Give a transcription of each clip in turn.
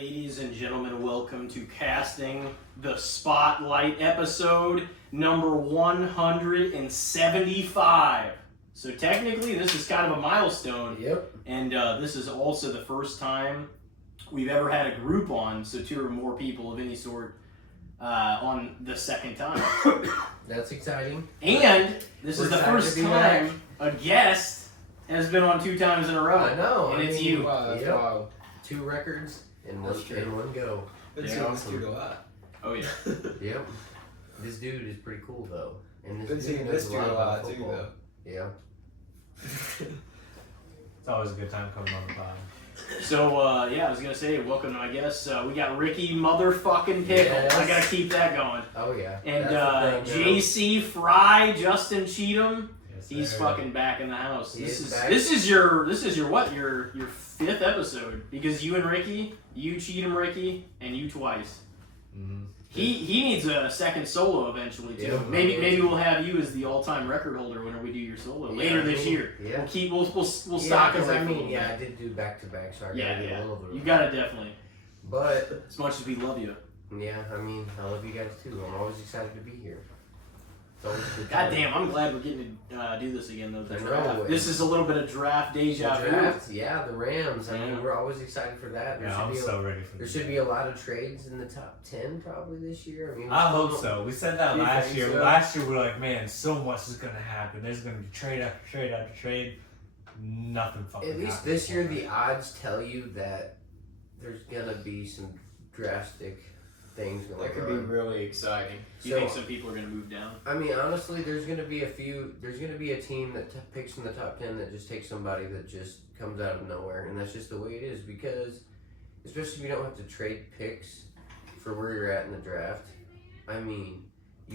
Ladies and gentlemen, welcome to Casting the Spotlight episode number 175. So technically this is kind of a milestone. Yep. And this is also the first time we've ever had a group on, so 2 or more people of any sort on the second time. That's exciting. And this is the first time a guest has been on 2 times in a row. I know. And it's you. Wow, that's wild. 2 records in one go. That's awesome. a lot. Oh yeah. Yep. This dude is pretty cool though. And Been seeing this dude a lot too though. Yeah. It's always a good time coming on the pod. So, I was going to say, welcome to my guests. We got Ricky motherfucking Pikul. Yes. I got to keep that going. Oh yeah. And JC Fry, Justyn Cheatham. Yes, He's fucking back in the house. He is back. This is your what? Your 5th episode, because you and Ricky, you Cheatham Ricky, and you twice. Mm-hmm. He needs a second solo eventually too. Yeah, maybe we'll have you as the all-time record holder whenever we do your solo later this year. Yeah. We'll stock it. I did do back-to-back, so I gotta get a little bit. You gotta definitely. But As much as we love you. yeah, I love you guys too. I'm always excited to be here. It's always a good God time. damn, I'm glad we're getting to do this again though. The I know. draft. This is a little bit of draft deja vu. Draft, yeah, the Rams. Yeah. We're always excited for that. I'm so ready for There this. should be a lot of trades in the top 10 probably this year. I hope so. We said that You last think year. so? Last year we were like, man, so much is gonna happen. There's gonna be trade after trade after trade. Nothing fucking. At least happened this year, before the odds tell you that there's gonna be some drastic things going on. That could be really exciting. Do you think some people are gonna move down? Honestly, there's gonna be a team that picks in the top 10 that just takes somebody that just comes out of nowhere, and that's just the way it is. Because, especially if you don't have to trade picks for where you're at in the draft, you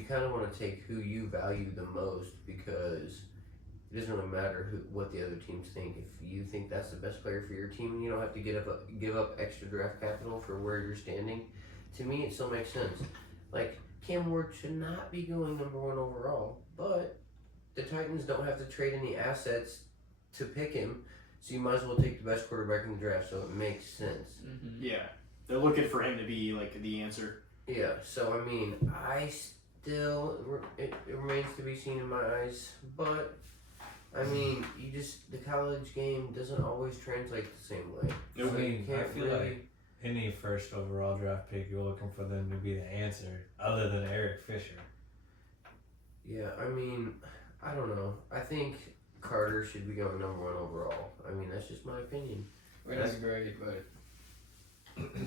kind of want to take who you value the most, because it doesn't really matter what the other teams think. If you think that's the best player for your team, and you don't have to give up extra draft capital for where you're standing, to me it still makes sense. Like, Cam Ward should not be going number 1 overall, but the Titans don't have to trade any assets to pick him, so you might as well take the best quarterback in the draft, so it makes sense. Mm-hmm. Yeah, they're looking for him to be like the answer. Yeah, so it remains to be seen in my eyes, but the college game doesn't always translate the same way. Nope. So you I can't feel like any first overall draft pick, you're looking for them to be the answer, other than Eric Fisher. Yeah, I don't know. I think Carter should be going number 1 overall. That's just my opinion. That's great, but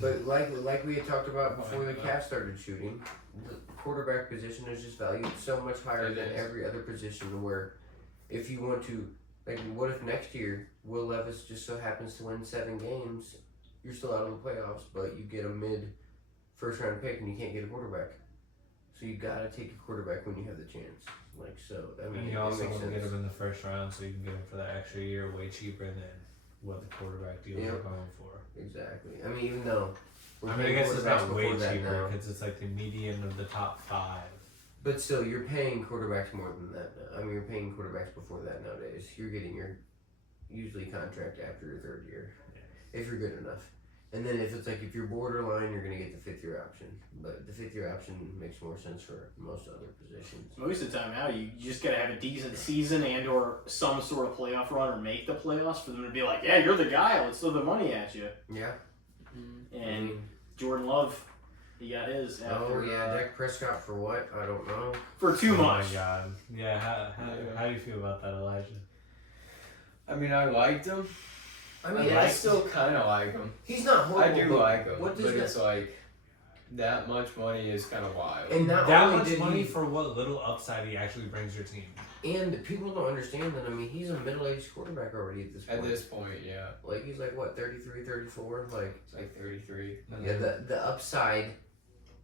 But like we had talked about before the cast started shooting, the quarterback position is just valued so much higher than every other position, where if you want to, what if next year Will Levis just so happens to win 7 games, you're still out of the playoffs, but you get a mid first round pick and you can't get a quarterback. So you gotta take a quarterback when you have the chance. And you also want to get him in the first round, so you can get him for that extra year way cheaper than what the quarterback deals are going for. Exactly. Even though I guess it's not way cheaper because it's like the median of the top 5. But still, you're paying quarterbacks more than that now. You're paying quarterbacks before that nowadays. You're getting your usually contract after your 3rd year, if you're good enough. And then if you're borderline, you're gonna get the 5th year option. But the 5th year option makes more sense for most other positions. Most of the time now, you just gotta have a decent season and/or some sort of playoff run, or make the playoffs for them to be like, yeah, you're the guy. Let's throw the money at you. Yeah. And Jordan Love, he got his. After, Dak Prescott for what? I don't know. For 2 Oh months. my god. Yeah, how do you feel about that, Elijah? I liked him. I still kind of like him. He's not horrible. I do like him, but it's like that much money is kind of wild. And not that only much did money he, for what little upside he actually brings your team. and people don't understand that. He's a middle-aged quarterback already at this point. At this point, yeah. He's 33, 34. It's like 33. Yeah, the upside,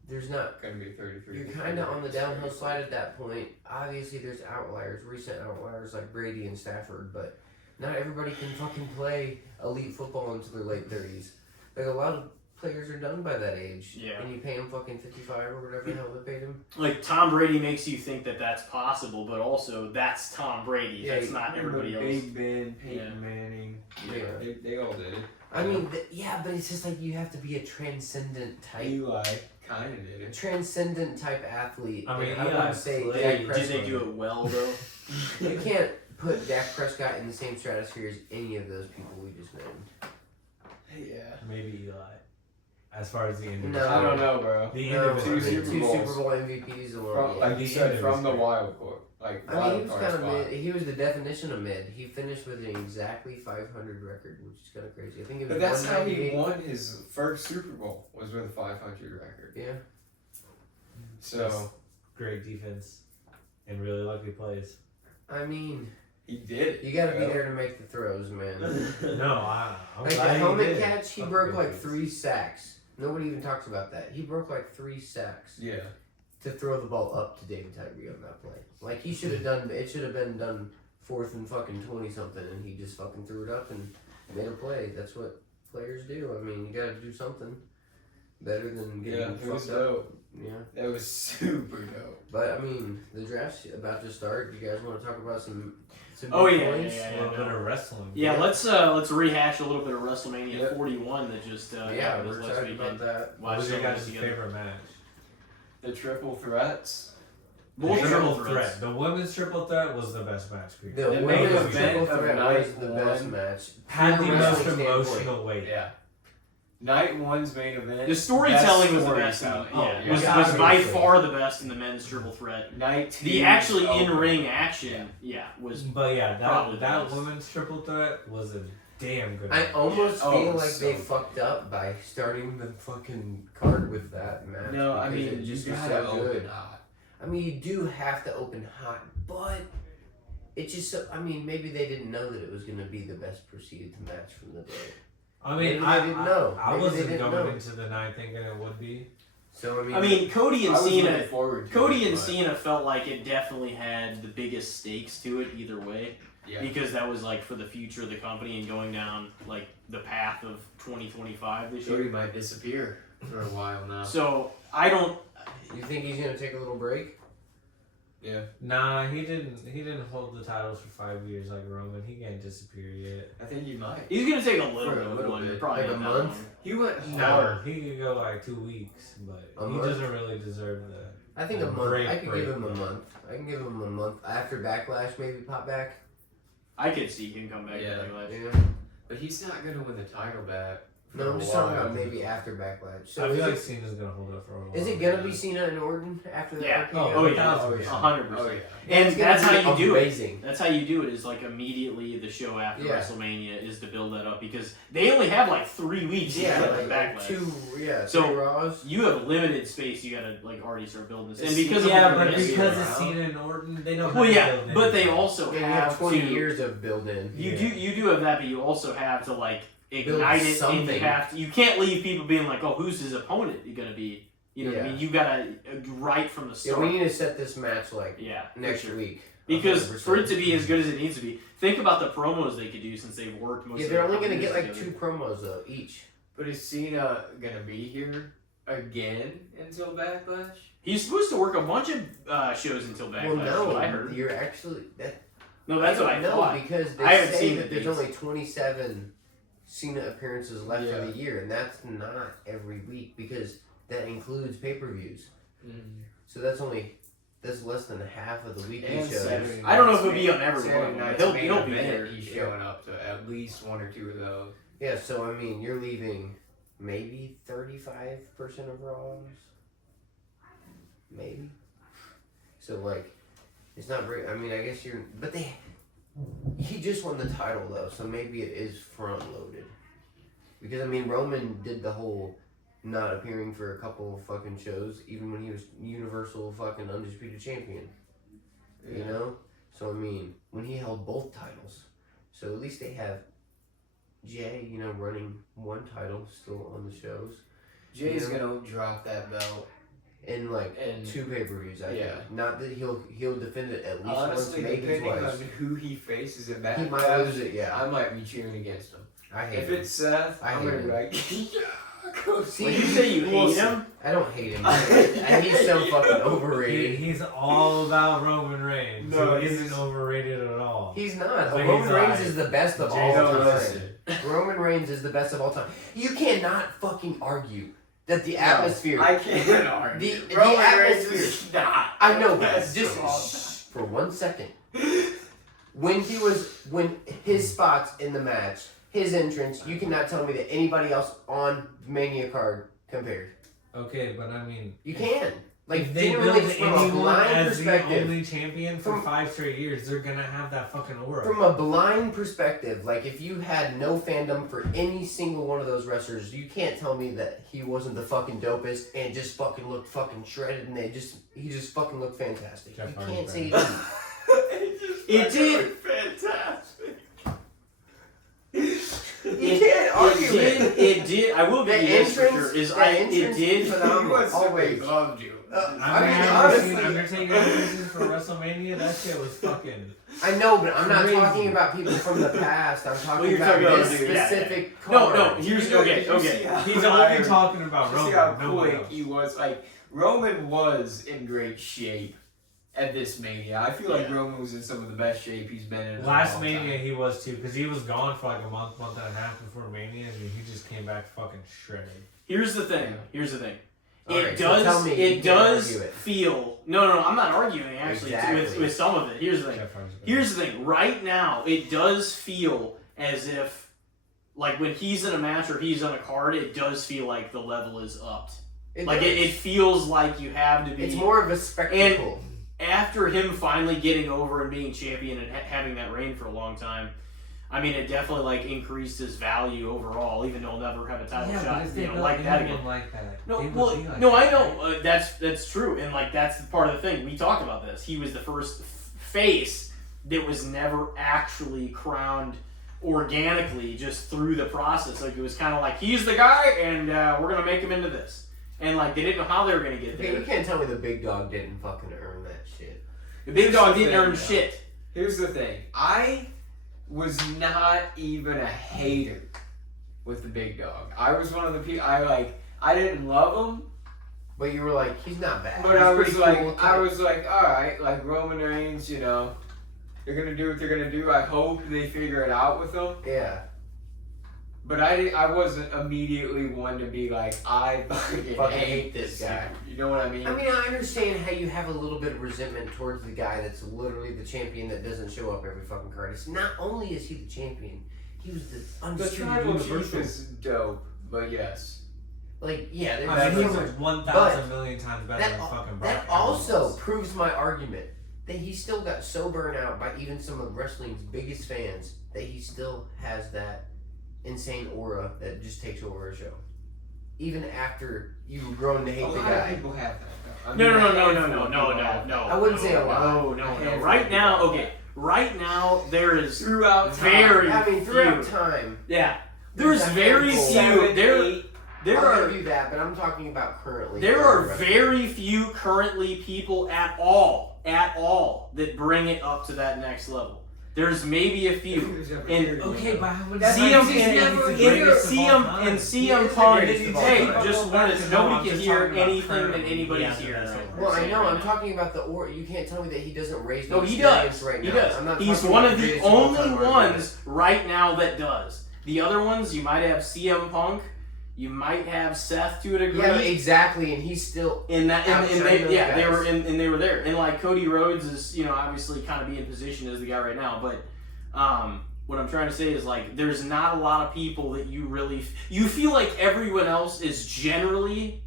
there's not. Gonna be 33. You're kind of on the downhill slide at that point. Obviously, there's outliers, recent outliers like Brady and Stafford, but not everybody can fucking play elite football until their late 30s. A lot of players are done by that age. Yeah. And you pay them fucking 55 or whatever the hell they paid him. Tom Brady makes you think that that's possible, but also that's Tom Brady. Yeah, that's not everybody else. Big Ben, Peyton Manning. Yeah. They all did it. I mean, yeah, but it's just like you have to be a transcendent type. Eli kind of did it. Transcendent type athlete. I mean, I Eli wouldn't say played- Dak Did Prescott. they do it well though? You can't put Dak Prescott in the same stratosphere as any of those people we just named. Yeah. Maybe Eli. As far as the individual. No. I don't know, bro. The No, individual. Two Super two Bowls. Super Bowl MVPs alone. From, yeah. like you said, from the wild card. Like, I mean, he wild was card kind of spot. mid. He was the definition of mid. He finished with an exactly 500 record, which is kind of crazy. I think it was. But that's how he 198. won his first Super Bowl, was with a 500 record. Yeah. So, Great defense and really lucky plays. I mean, he did it. you got to be bro. there to make the throws, man. No, I'm Like the glad he helmet did. catch, he Fuck broke good like defense. 3 sacks. Nobody even talks about that. He broke like 3 sacks Yeah. to throw the ball up to David Tyree on that play. Like he should have done. It should have been done 4th and fucking 20 something, and he just fucking threw it up and made a play. That's what players do. I mean, you got to do something better than getting Yeah, it was fucked up. dope. Yeah. That was super dope. But I mean, the draft's about to start. You guys want to talk about some Oh, big yeah, points? yeah, A little bit of wrestling. Yeah, let's rehash a little bit of WrestleMania Yep. 41 that just Yeah, happened we're last excited weekend. about that. What was some your of guys' this together. favorite match? The triple threats. Both The triple threat. threats. The women's triple threat was the best match. Period. The The main women's event triple of threat night was the best one match. Had the From a most wrestling standpoint. emotional weight. Yeah. Night one's main event. The storytelling was the best best. In, storytelling. yeah, was yeah. by Obviously. far the best in the men's triple threat. Night two. The actually oh, in-ring action, was But yeah, Probably that the best. women's triple threat was a damn good I match. almost Oh, feel like so they good. fucked up by starting the fucking card with that match. No, I because mean, it you just was gotta so open good. hot. I mean, you do have to open hot, but it just so. I mean, maybe they didn't know that it was going to be the best proceeded match from the day. I mean, Maybe they I didn't know. I Maybe they wasn't didn't going know. into the night thinking it would be. So I mean, Cody and I was Cena. looking forward to Cody it, and but- Cena felt like it definitely had the biggest stakes to it either way, Yeah. because that was like for the future of the company and going down like the path of 2025 this Cody year. might disappear for a while now. So I don't. You think he's going to take a little break? Yeah. Nah, he didn't hold the titles for 5 years like Roman. He can't disappear yet. I think he might. He's gonna take a little For bit a of little one, bit. probably Like a not that month? long. He went No, hard. he could go like 2 weeks, but A he month? doesn't really deserve the. I think A a month. break, I could break, give him a break. month. I can give him a month. After Backlash, maybe pop back. I could see him come back. Yeah. To Backlash. Yeah. But he's not gonna win the title back. No, for I'm a just talking while. about maybe after Backlash. So I feel is, like it, Cena's gonna hold up for a while. is it gonna be Cena and Orton after that? Yeah. RKO? Oh yeah. 1,000%. 100%. Oh yeah. And It's gonna that's how be you do it. amazing. That's how you do it. Is like immediately the show after Yeah. WrestleMania is to build that up because they only have like 3 weeks. Yeah, to like, Backlash. two So, Raws. You have limited space. You gotta like already start building this, and It's- because Yeah, of but the because around. it's Cena and Orton, they know how well, to yeah, build but they anything. also Yeah, you have have 20 to. years of build in. You Yeah. do have that, but you also have to like ignite it, and something. you have to. You can't leave people being like, "Oh, who's his opponent going to be?" You know what I Yeah. mean? You gotta right from the Yeah, start. we need to set this match like Yeah, for next sure. week. Because 100%. for it to be as good as it needs to be, think about the promos they could do since they've worked most. Yeah, of they're their only gonna careers get like together. 2 promos though each. But is Cena gonna be here again until Backlash? He's supposed to work a bunch of shows until Backlash. Well, That's what I no, heard. you're actually that. No, that's what I know thought. because they I haven't say seen that the there's dates. only 27 Cena appearances left Yeah. for the year, and that's not every week because that includes pay-per-views. So that's less than half of the weekly And shows. Saturday I don't know if night's he'll be on every Saturday one of them. night's He'll main be event, there. He's showing up to at least 1 or 2 of those. Yeah, so I mean, you're leaving maybe 35% of Raws, maybe. So like, it's not very. I mean, I guess you're, but he just won the title though, so maybe it is front loaded. Because I mean, Roman did the whole not appearing for a couple fucking shows, even when he was Universal fucking Undisputed Champion. You know, so I mean, when he held both titles, so at least they have Jay, you know, running 1 title still on the shows. Jay's Yeah. gonna drop that belt. In like And 2 pay-per-views, I yeah. think. Not that he'll defend it at least Honestly, once, maybe depending twice. on who he faces in that He might match, lose it, yeah. I might be cheering against him. I hate If it. it's Seth, I I'm hate gonna be him. like, yeah, See, When you say you hate him, I don't hate him. He's so fucking overrated. He's all about Roman Reigns. No, he isn't overrated at all. He's not. But Roman he's Reigns alright. is the best of all Listen. time. Roman Reigns is the best of all time. You cannot fucking argue that the atmosphere. I can't argue. The Roman Reigns atmosphere. is not. I know, the but best just of all shh, for 1 second. When his spots in the match, his entrance, you cannot tell me that anybody else on the Mania card compared. Okay, but I mean, You can. Like, if they build genuinely, from a anyone blind as the perspective. only champion for From- 5 straight years, they're gonna have that fucking aura. From a blind perspective, like if you had no fandom for any single one of those wrestlers, you can't tell me that he wasn't the fucking dopest and just fucking looked fucking shredded and he just fucking looked fantastic. Jeff You Hardy's can't say he better. didn't. It did. Fantastic. You can't argue it. It did. I will The give you this for entrance- sure. Is the it entrance did. is phenomenal. He Always. loved you. I mean, I've honestly, seen Undertaker entrances for WrestleMania. That shit was fucking. I know, but I'm not Crazy. talking about people from the past. I'm talking you're about talking about this dude, yeah, specific No, card. here's Did you okay. see how He's tired- only talking about you see Roman. how No one quick else. he was? Like, Roman was in great shape at this Mania. I feel like Roman was in some of the best shape he's been in. Last a long Mania time. he was too, because he was gone for like a month and a half before Mania, and he just came back fucking shredded. Here's the thing. Alright, so tell me you It can't does argue it. feel. No. I'm not arguing actually Exactly. with some of it. Here's the thing. Jeff Hardy's better. Here's the thing. Right now, it does feel as if, like, when he's in a match or he's on a card, it does feel like the level is upped. Like, does. it feels like you have to be. It's more of a spectacle. After him finally getting over and being champion and having that reign for a long time, I mean, it definitely, like, increased his value overall, even though he'll never have a title shot, like that again. Like that. No, They would well, be like no, I that. know that's true, and like that's part of the thing. We talked about this. He was the first face that was never actually crowned organically, just through the process. Like it was kind of like he's the guy, and we're gonna make him into this. And like they didn't know how they were gonna get Okay, there. you can't tell me the big dog didn't fucking earn that shit. The big dog didn't Here's the earn thing, shit. Here's the thing. I was not even a hater with the big dog. I was one of the people. I didn't love him, But you were like, he's not bad. but He's I was pretty like, cool, all right, like Roman Reigns, you know, they're gonna do what they're gonna do. I hope they figure it out with him. Yeah. But I wasn't immediately one to be like, I fucking hate this guy. You know what I mean? I mean, I understand how you have a little bit of resentment towards the guy that's literally the champion that doesn't show up every fucking card. It's not only is he the champion, he was the the undisputed tribal chief universal. is dope, but yes. Like, yeah, there's I mean, so he's much. 1,000 million times better than fucking Brock. That also proves my argument that he still got so burnt out by even some of wrestling's biggest fans that he still has that insane aura that just takes over a show. Even after you've grown to hate A the lot of guy. people have that. Though. I No. mean, I wouldn't say a lot. No. Right now, okay. Right now, there is throughout time. very I mean, throughout few. time, Yeah, there's There's a very handful. few. There I'll are give you that, but I'm talking about currently. There are very few currently people at all that bring it up to that next level. There's maybe a few. And Okay, but how many CM Punk. greatest of all Hey, time. just wanted nobody can hear anything that anybody's hearing. Well, I know. I'm talking about the aura. You can't tell me that he doesn't raise the No, he experience does. right He now. does. I'm not He's talking one about of the greatest of all only time argument. ones right now that does. The other ones, you might have CM Punk, you might have Seth to a degree. Yeah, exactly, and he's still. In that, and outshining they, those yeah, guys. they were, and they were there, and like Cody Rhodes is, obviously kind of being positioned as the guy right now. But what I'm trying to say is like, there's not a lot of people that you feel like everyone else is generally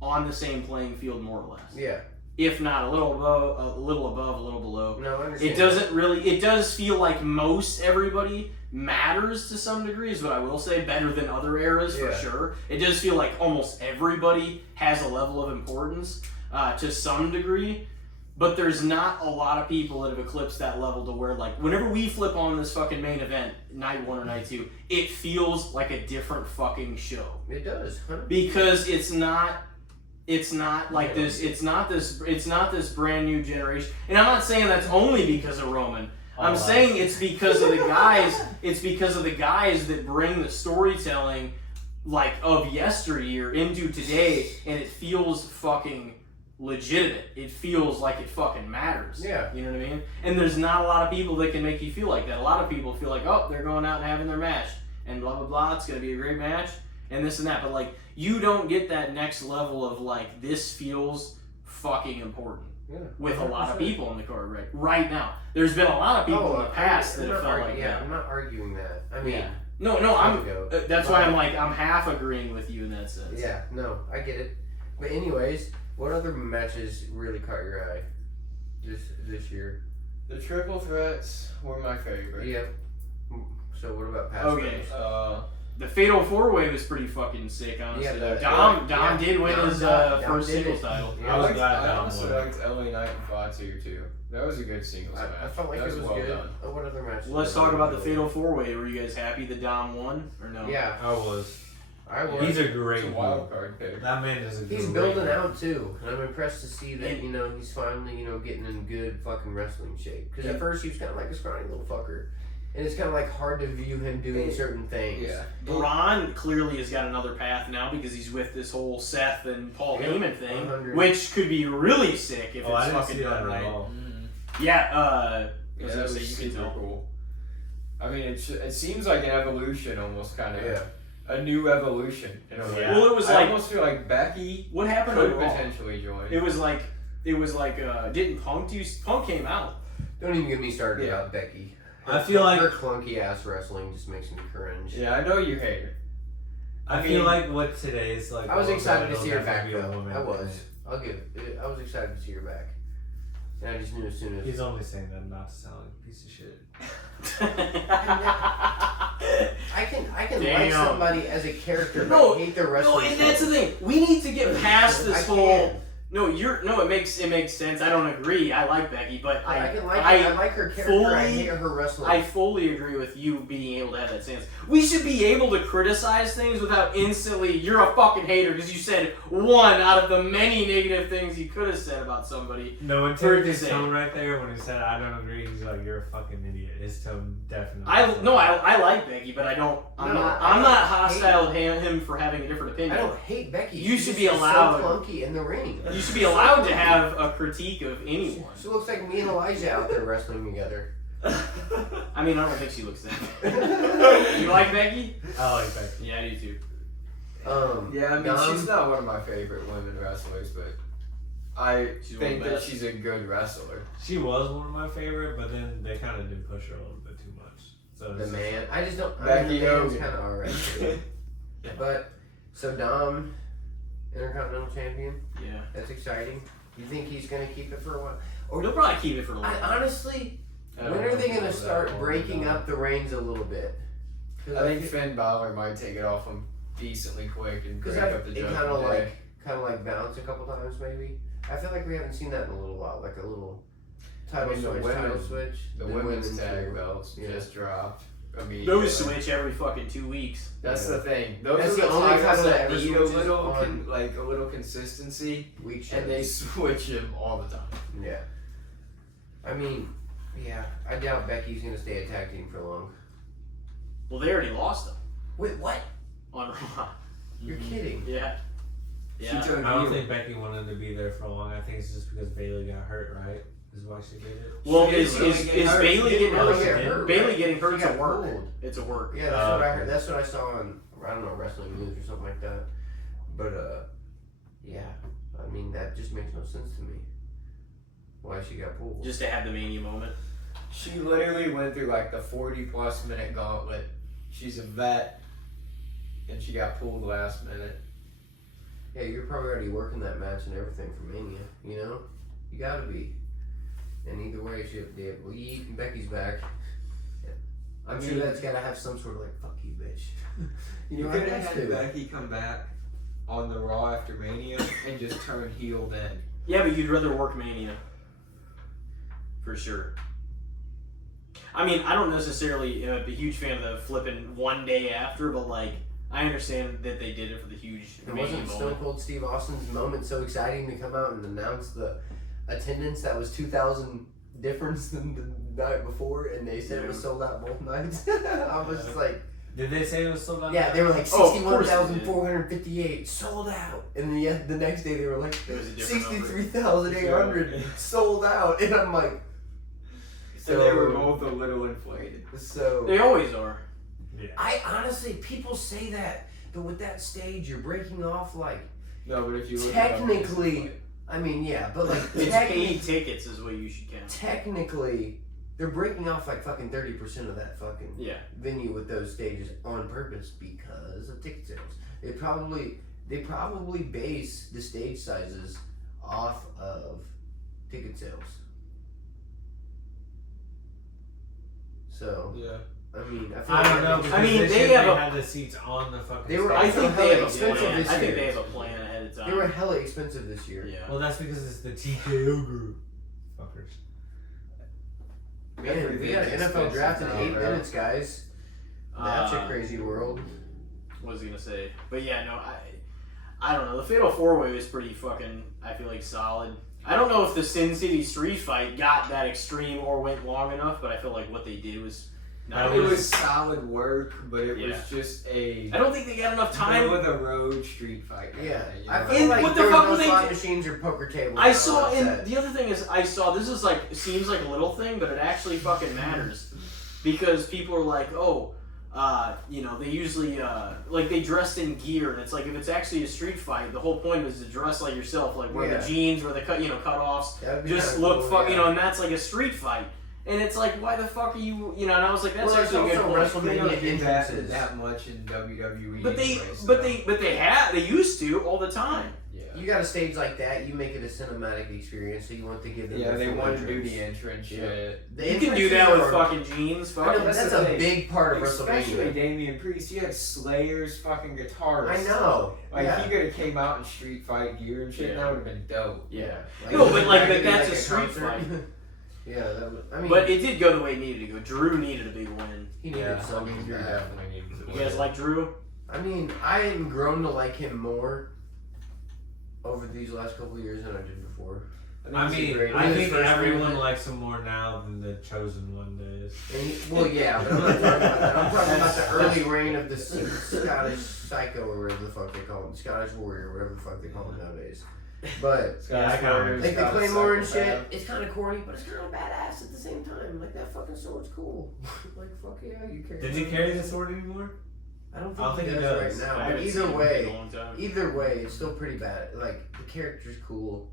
on the same playing field, more or less. Yeah. If not a little above, a little below. No, I understand. It doesn't really. It does feel like most everybody matters to some degree, is what I will say. Better than other eras for Yeah. sure. It does feel like almost everybody has a level of importance to some degree, but there's not a lot of people that have eclipsed that level to where like whenever we flip on this fucking main event, night 1 or night 2, it feels like a different fucking show It does. 100%. because it's not like this. It's not this brand new generation. And I'm not saying that's only because of Roman. I'm saying it's because of the guys. It's because of the guys that bring the storytelling like of yesteryear into today, and it feels fucking legitimate. It feels like it fucking matters. Yeah. You know what I mean? And there's not a lot of people that can make you feel like that. A lot of people feel like, oh, they're going out and having their match, and blah blah blah. It's gonna be a great match, and this and that. But like, you don't get that next level of like, this feels fucking important. Yeah. With a lot of people on the card right now. There's been a lot of people in the past that have felt like that. I'm not arguing that. I mean, no, that's why I'm like, I'm half agreeing with you in that sense. Yeah, no, I get it. But anyways, what other matches really caught your eye this year? The triple threats were my favorite. Yep. So what about past Okay. ones? The Fatal 4-Way was pretty fucking sick, honestly. Yeah, Dom did win his first singles title. Yeah, I was I glad Dom also won. liked LA Knight and Fatu too. That was a good singles match. I felt like that it was well good. done. Oh, what other matches? Let's talk about the Fatal 4-Way. Were you guys happy that Dom won or no? Yeah, I was. I was. He's a It's great a wild card pick. That man is a He's great building man. out too, and I'm impressed to see that he's finally getting in good fucking wrestling shape. Because at first he was kind of like a scrawny little fucker, and it's kind of like hard to view him doing certain things. Yeah. Braun clearly has got another path now because he's with this whole Seth and Paul Heyman thing, 100. which could be really sick if I it's didn't fucking see that done at right. all. Yeah, Yeah, I was that gonna was say, you can super tell. cool. I mean, it seems like an evolution, almost kind of. Yeah. A new evolution in a way. Yeah. Well, it was I like, almost feel like Becky what happened could to Raw? potentially join. It was like, didn't Punk came out? Don't even get me started Yeah. about Becky. I feel like- her clunky ass wrestling just makes me cringe. Yeah, I know you hate her. I feel like what today's like. I was all excited about, to see it'll her back definitely be a though. woman I in was. it. I'll give it. I was excited to see her back. And I just knew as soon as He's only saying that not to sound like a piece of shit. I can Damn. like somebody as a character, but No, hate their No, wrestling. and that's the thing. We need to get past this I whole. can. It makes sense. I don't agree. I like Becky, but I can like I her. I like her character. fully- I hate her wrestling. I fully agree with you being able to have that stance. We should be able to criticize things without instantly, you're a fucking hater because you said one out of the many negative things you could have said about somebody. No, in For Timothy's the tone right there when he said I don't agree, he's like, you're a fucking idiot. His tone definitely. I like Becky, but I'm No, not I not hate- hostile to him for having a different I opinion. don't hate Becky. You She's should be just allowed- so clunky in the ring. You should be allowed to have a critique of anyone. She looks like me and Elijah out there wrestling together. I mean, I don't think she looks that. You like Becky? I like Becky. Yeah, I do too. Yeah, I mean, Dom? she's not one of my favorite women wrestlers, but I She's one of think the that best. she's a good wrestler. She was one of my favorite, but then they kind of did push her a little bit too much. So The it's man. I just don't. Becky the man's Hogan. kind of alright. Too. But so Dom, Intercontinental Champion. Yeah. That's exciting. You think he's gonna keep it for a while? Or He'll probably keep it for a little I while. honestly, I when don't are know they if gonna it's start that long, breaking no. up the reins a little bit? I think Finn Balor might take it off him decently quick and break up the it Judgment kind of Day. like bounced a couple times maybe. I feel like we haven't seen that in a little while, like a little title I mean, the switch, women's- switch. The women's tag too. belts Yeah. just dropped immediately. Those switch every fucking 2 weeks. That's Yeah. the thing. Those That's are the the only titles title that that ever need a switches little, on- a little consistency, Weak shit. and they switch him all the time. Yeah. I mean, yeah. I doubt Becky's gonna stay a tag team for long. Well, they already lost them Wait, what? on Raw. You're kidding? Yeah. Yeah. She turned I don't heel. think Becky wanted to be there for long. I think it's just because Bailey got hurt, right? Is why she did it. Well, She is didn't really get hurt. Bailey She getting didn't really hurt? get hurt, Bailey right? getting She hurt's got a work. pulled. It's a work. Yeah, that's what I okay. heard. That's what I saw on, I don't know, Wrestling News or something like that. But yeah. I mean, that just makes no sense to me. Why she got pulled? Just to have the Mania moment. She literally went through like the 40+ minute gauntlet. She's a vet, and she got pulled last minute. Yeah, you're probably already working that match and everything for Mania. You know, you gotta be. And either way, Becky's back. Yeah. I'm sure that's gotta have some sort of like "fuck you, bitch." You know, could it have has had to. Becky come back on the Raw after Mania and just turn heel then. Yeah, but you'd rather work Mania. For sure. I mean, I don't necessarily be a huge fan of the flipping one day after, but like, I understand that they did it for the huge And Mania wasn't Stone moment. Cold Steve Austin's moment so exciting to come out and announce the attendance that was 2,000 difference than the night before, and they said it was sold out both nights? I was just like, Did they say it was sold out? Yeah, they were like Oh, of course they did. 61,458 sold out, and then the next day they were like It was a different 63,800 sold out, and I'm like, So they were both a little inflated. so They always are. Yeah. I honestly, people say that, but with that stage, you're breaking off like. No, but if you look Technically, I mean, yeah, but like It's paid tickets is what you should count. technically, they're breaking off like fucking 30% of that fucking Yeah. venue with those stages on purpose because of ticket sales. They probably base the stage sizes off of ticket sales. So yeah. I mean, I feel I don't know. like Because I mean, this they year have a- had the seats on the fucking. They were- stage. I think they have a expensive plan. this I think year. they have a plan ahead of time. they were hella expensive this year. Yeah. Well, that's because it's the TKO group. Fuckers. Man, we got an NFL draft in 8 bro. minutes, guys. That's a Uh, crazy world. What was I gonna say? But yeah, no, I don't know. The Fatal 4-Way was pretty fucking, I feel like, solid. I don't know if the Sin City Street Fight got that extreme or went long enough, but I feel like what they did was not. It was solid work, but it Yeah. was just a I don't think they got enough middle time. of the road street fight. Yeah, You I know? feel And like what the there fuck were were no they- slot machines or poker tables. I on saw, that and set. the other thing is, I saw, this is like, seems like a little thing, but it actually fucking matters. Because people are like, oh, you know, they usually, like, they dressed in gear, and it's like, if it's actually a street fight, the whole point is to dress like yourself, like, wear Yeah. the jeans, wear the cutoffs, That would be just kinda look, cool, you yeah. know, and that's like a street fight. And it's like, why the fuck are you, you know, and I was like, that's Well, actually a there's good also point. They don't WrestleMania do that, entrances. that much in WWE. But they, anyway, so- they used to all the time. Yeah. You got a stage like that, you make it a cinematic experience, so you want to give them Yeah, the they full want to do entrance. the entrance Yeah. shit. The You can do entrances that with are- fucking jeans, I fuck. know, That's that's the a thing. big part of Especially WrestleMania. Damian Priest. You had Slayer's fucking guitarist. I know. Like, yeah. he could have came out in street fight gear and shit, Yeah. that would have been dope. Yeah. Like, No, but, like, maybe that's like a street concert. fight. Yeah, that would, I mean, But it did go the way it needed to go. Drew needed a big win. he needed Yeah, something Drew bad. definitely needed to You win. guys like Drew? I mean, I am grown to like him more over these last couple of years than I did before. I he's a mean, great- I his think first everyone movement. likes him more now than the Chosen One does. And well, yeah, but I'm not talking about that. I'm talking about the early reign of the Scottish Psycho or whatever the fuck they call him, Scottish Warrior, whatever the fuck they call him nowadays. But Yeah, I got it. like the Claymore and shit, it's kind of corny, but it's kind of badass at the same time. Like that fucking sword's cool. Like fuck yeah, you carry. Does he carry the sword anymore? I don't I don't think he think he does does. right now. I But haven't seen either him in a way, long time. either way, it's still pretty bad. Like the character's cool.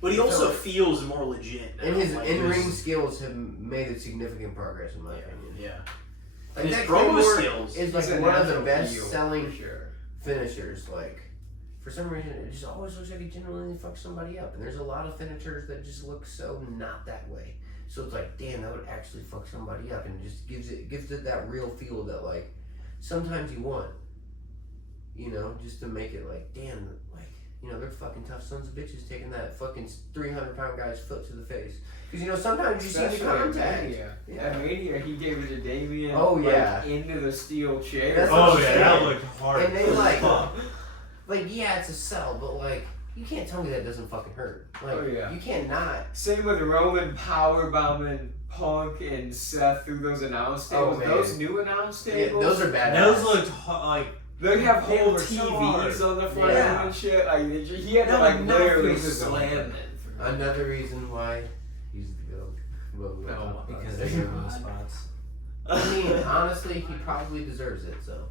But he I also felt- feels more legit now. and his like, in-ring there's- skills have made a significant progress in my Yeah, opinion. yeah. Like His that promo Claymore skills. is like He's a one of the natural best heel, selling for sure. finishers. Like for some reason, it just always looks like he genuinely fucks somebody up. And there's a lot of finishers that just look so not that way. So it's like, damn, that would actually fuck somebody up, and it just gives it that real feel that like sometimes you want, you know, just to make it like, damn, like, you know, they're fucking tough sons of bitches taking that fucking 300-pound guy's foot to the face. Because you know sometimes you see the Especially at contact. Mania. Yeah. At Mania, he gave it to Damien. Oh, like, yeah. into the steel chair. That's what Oh I'm yeah, saying. that looked hard. And they like, Fuck. like yeah, it's a sell, but like you can't tell me that doesn't fucking hurt. Like Oh, yeah. you cannot. Same with Roman powerbombing Punk and Seth through those announce Oh, tables. man. Those new announce Yeah, tables. those are bad. Those looked like They have They whole were so TVs on the front Yeah. and shit. Like, he had to That like would not literally feel so slam good. it. Another reason why he's the GOAT. Well, we'll No, talk about because that. they were in the spots. I mean, honestly, he probably deserves it. So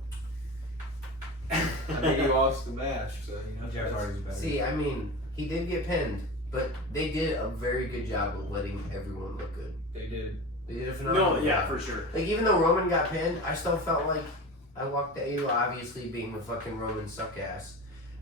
I mean, he lost the match, so you know. Jeff Hardy's better. see, I mean, he did get pinned, but they did a very good job of letting everyone look good. They did. They did a phenomenal No, yeah, job. for sure. Like even though Roman got pinned, I still felt like I walked the obviously being the fucking Roman suck ass,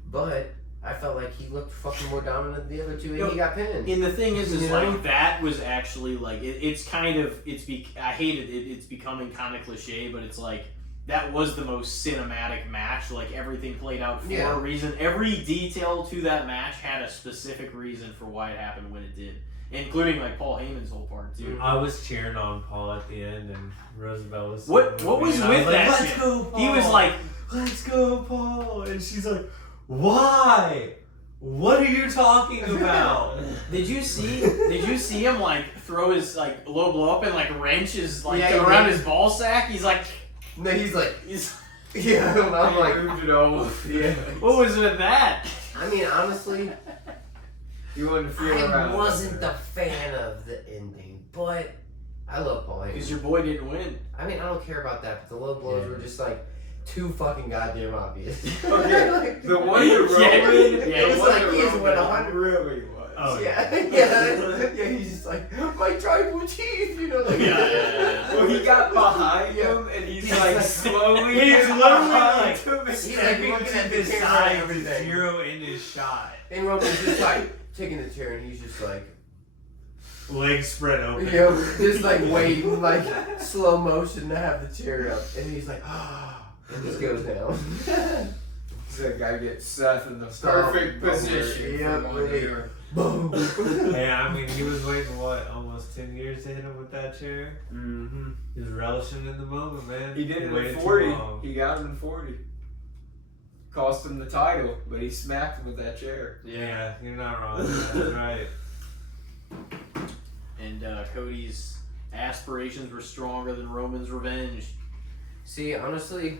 but I felt like he looked fucking more dominant than the other two, and No, he got pinned. And the thing is You know? like that was actually like it's kind of I hated it. It's becoming kind of cliche, but it's like that was the most cinematic match. Like everything played out for Yeah. a reason. Every detail to that match had a specific reason for why it happened when it did, including like Paul Heyman's whole part too. I was cheering on Paul at the end, and Roosevelt was. What sitting was me, and I with like, that Let's shit? go, Paul. He was like, "Let's go, Paul," and she's like, "Why? What are you talking about?" Did you see him like throw his like low blow up and like wrench his like Yeah, he around did. his ball sack? He's like, No, he's like, yeah, I'm like, moved it over. yeah. What was with that? I mean, honestly, You wanted to feel around. I wasn't the fan of the ending, but I love Paul Heyman. Because your boy didn't win. I mean, I don't care about that, but the low blows were just like too fucking goddamn obvious. Okay, Like, the one to Roman, it was like he he's went 100. really was. Oh, Yeah, he's just like, my tribal chief, you know, like, Well, he got behind him, and he's like slowly He's getting literally behind like him. He's stepping like looking at to the the camera side and to everything. zero in his shot. And Roman's just like taking the chair, and he's just like, Legs spread open. just like waiting, like slow motion to have the chair up, and he's like, and just goes down. So that guy gets Seth in the Stop. perfect position Yeah, for 1 really. year. Boom. Hey, I mean, he was waiting, what, almost 10 years to hit him with that chair? Mm-hmm. He was relishing in the moment, man. He did it waited in too 40. long. He got him in 40. Cost him the title, but he smacked him with that chair. Yeah, you're not wrong. That's right. And Cody's aspirations were stronger than Roman's revenge. See, honestly,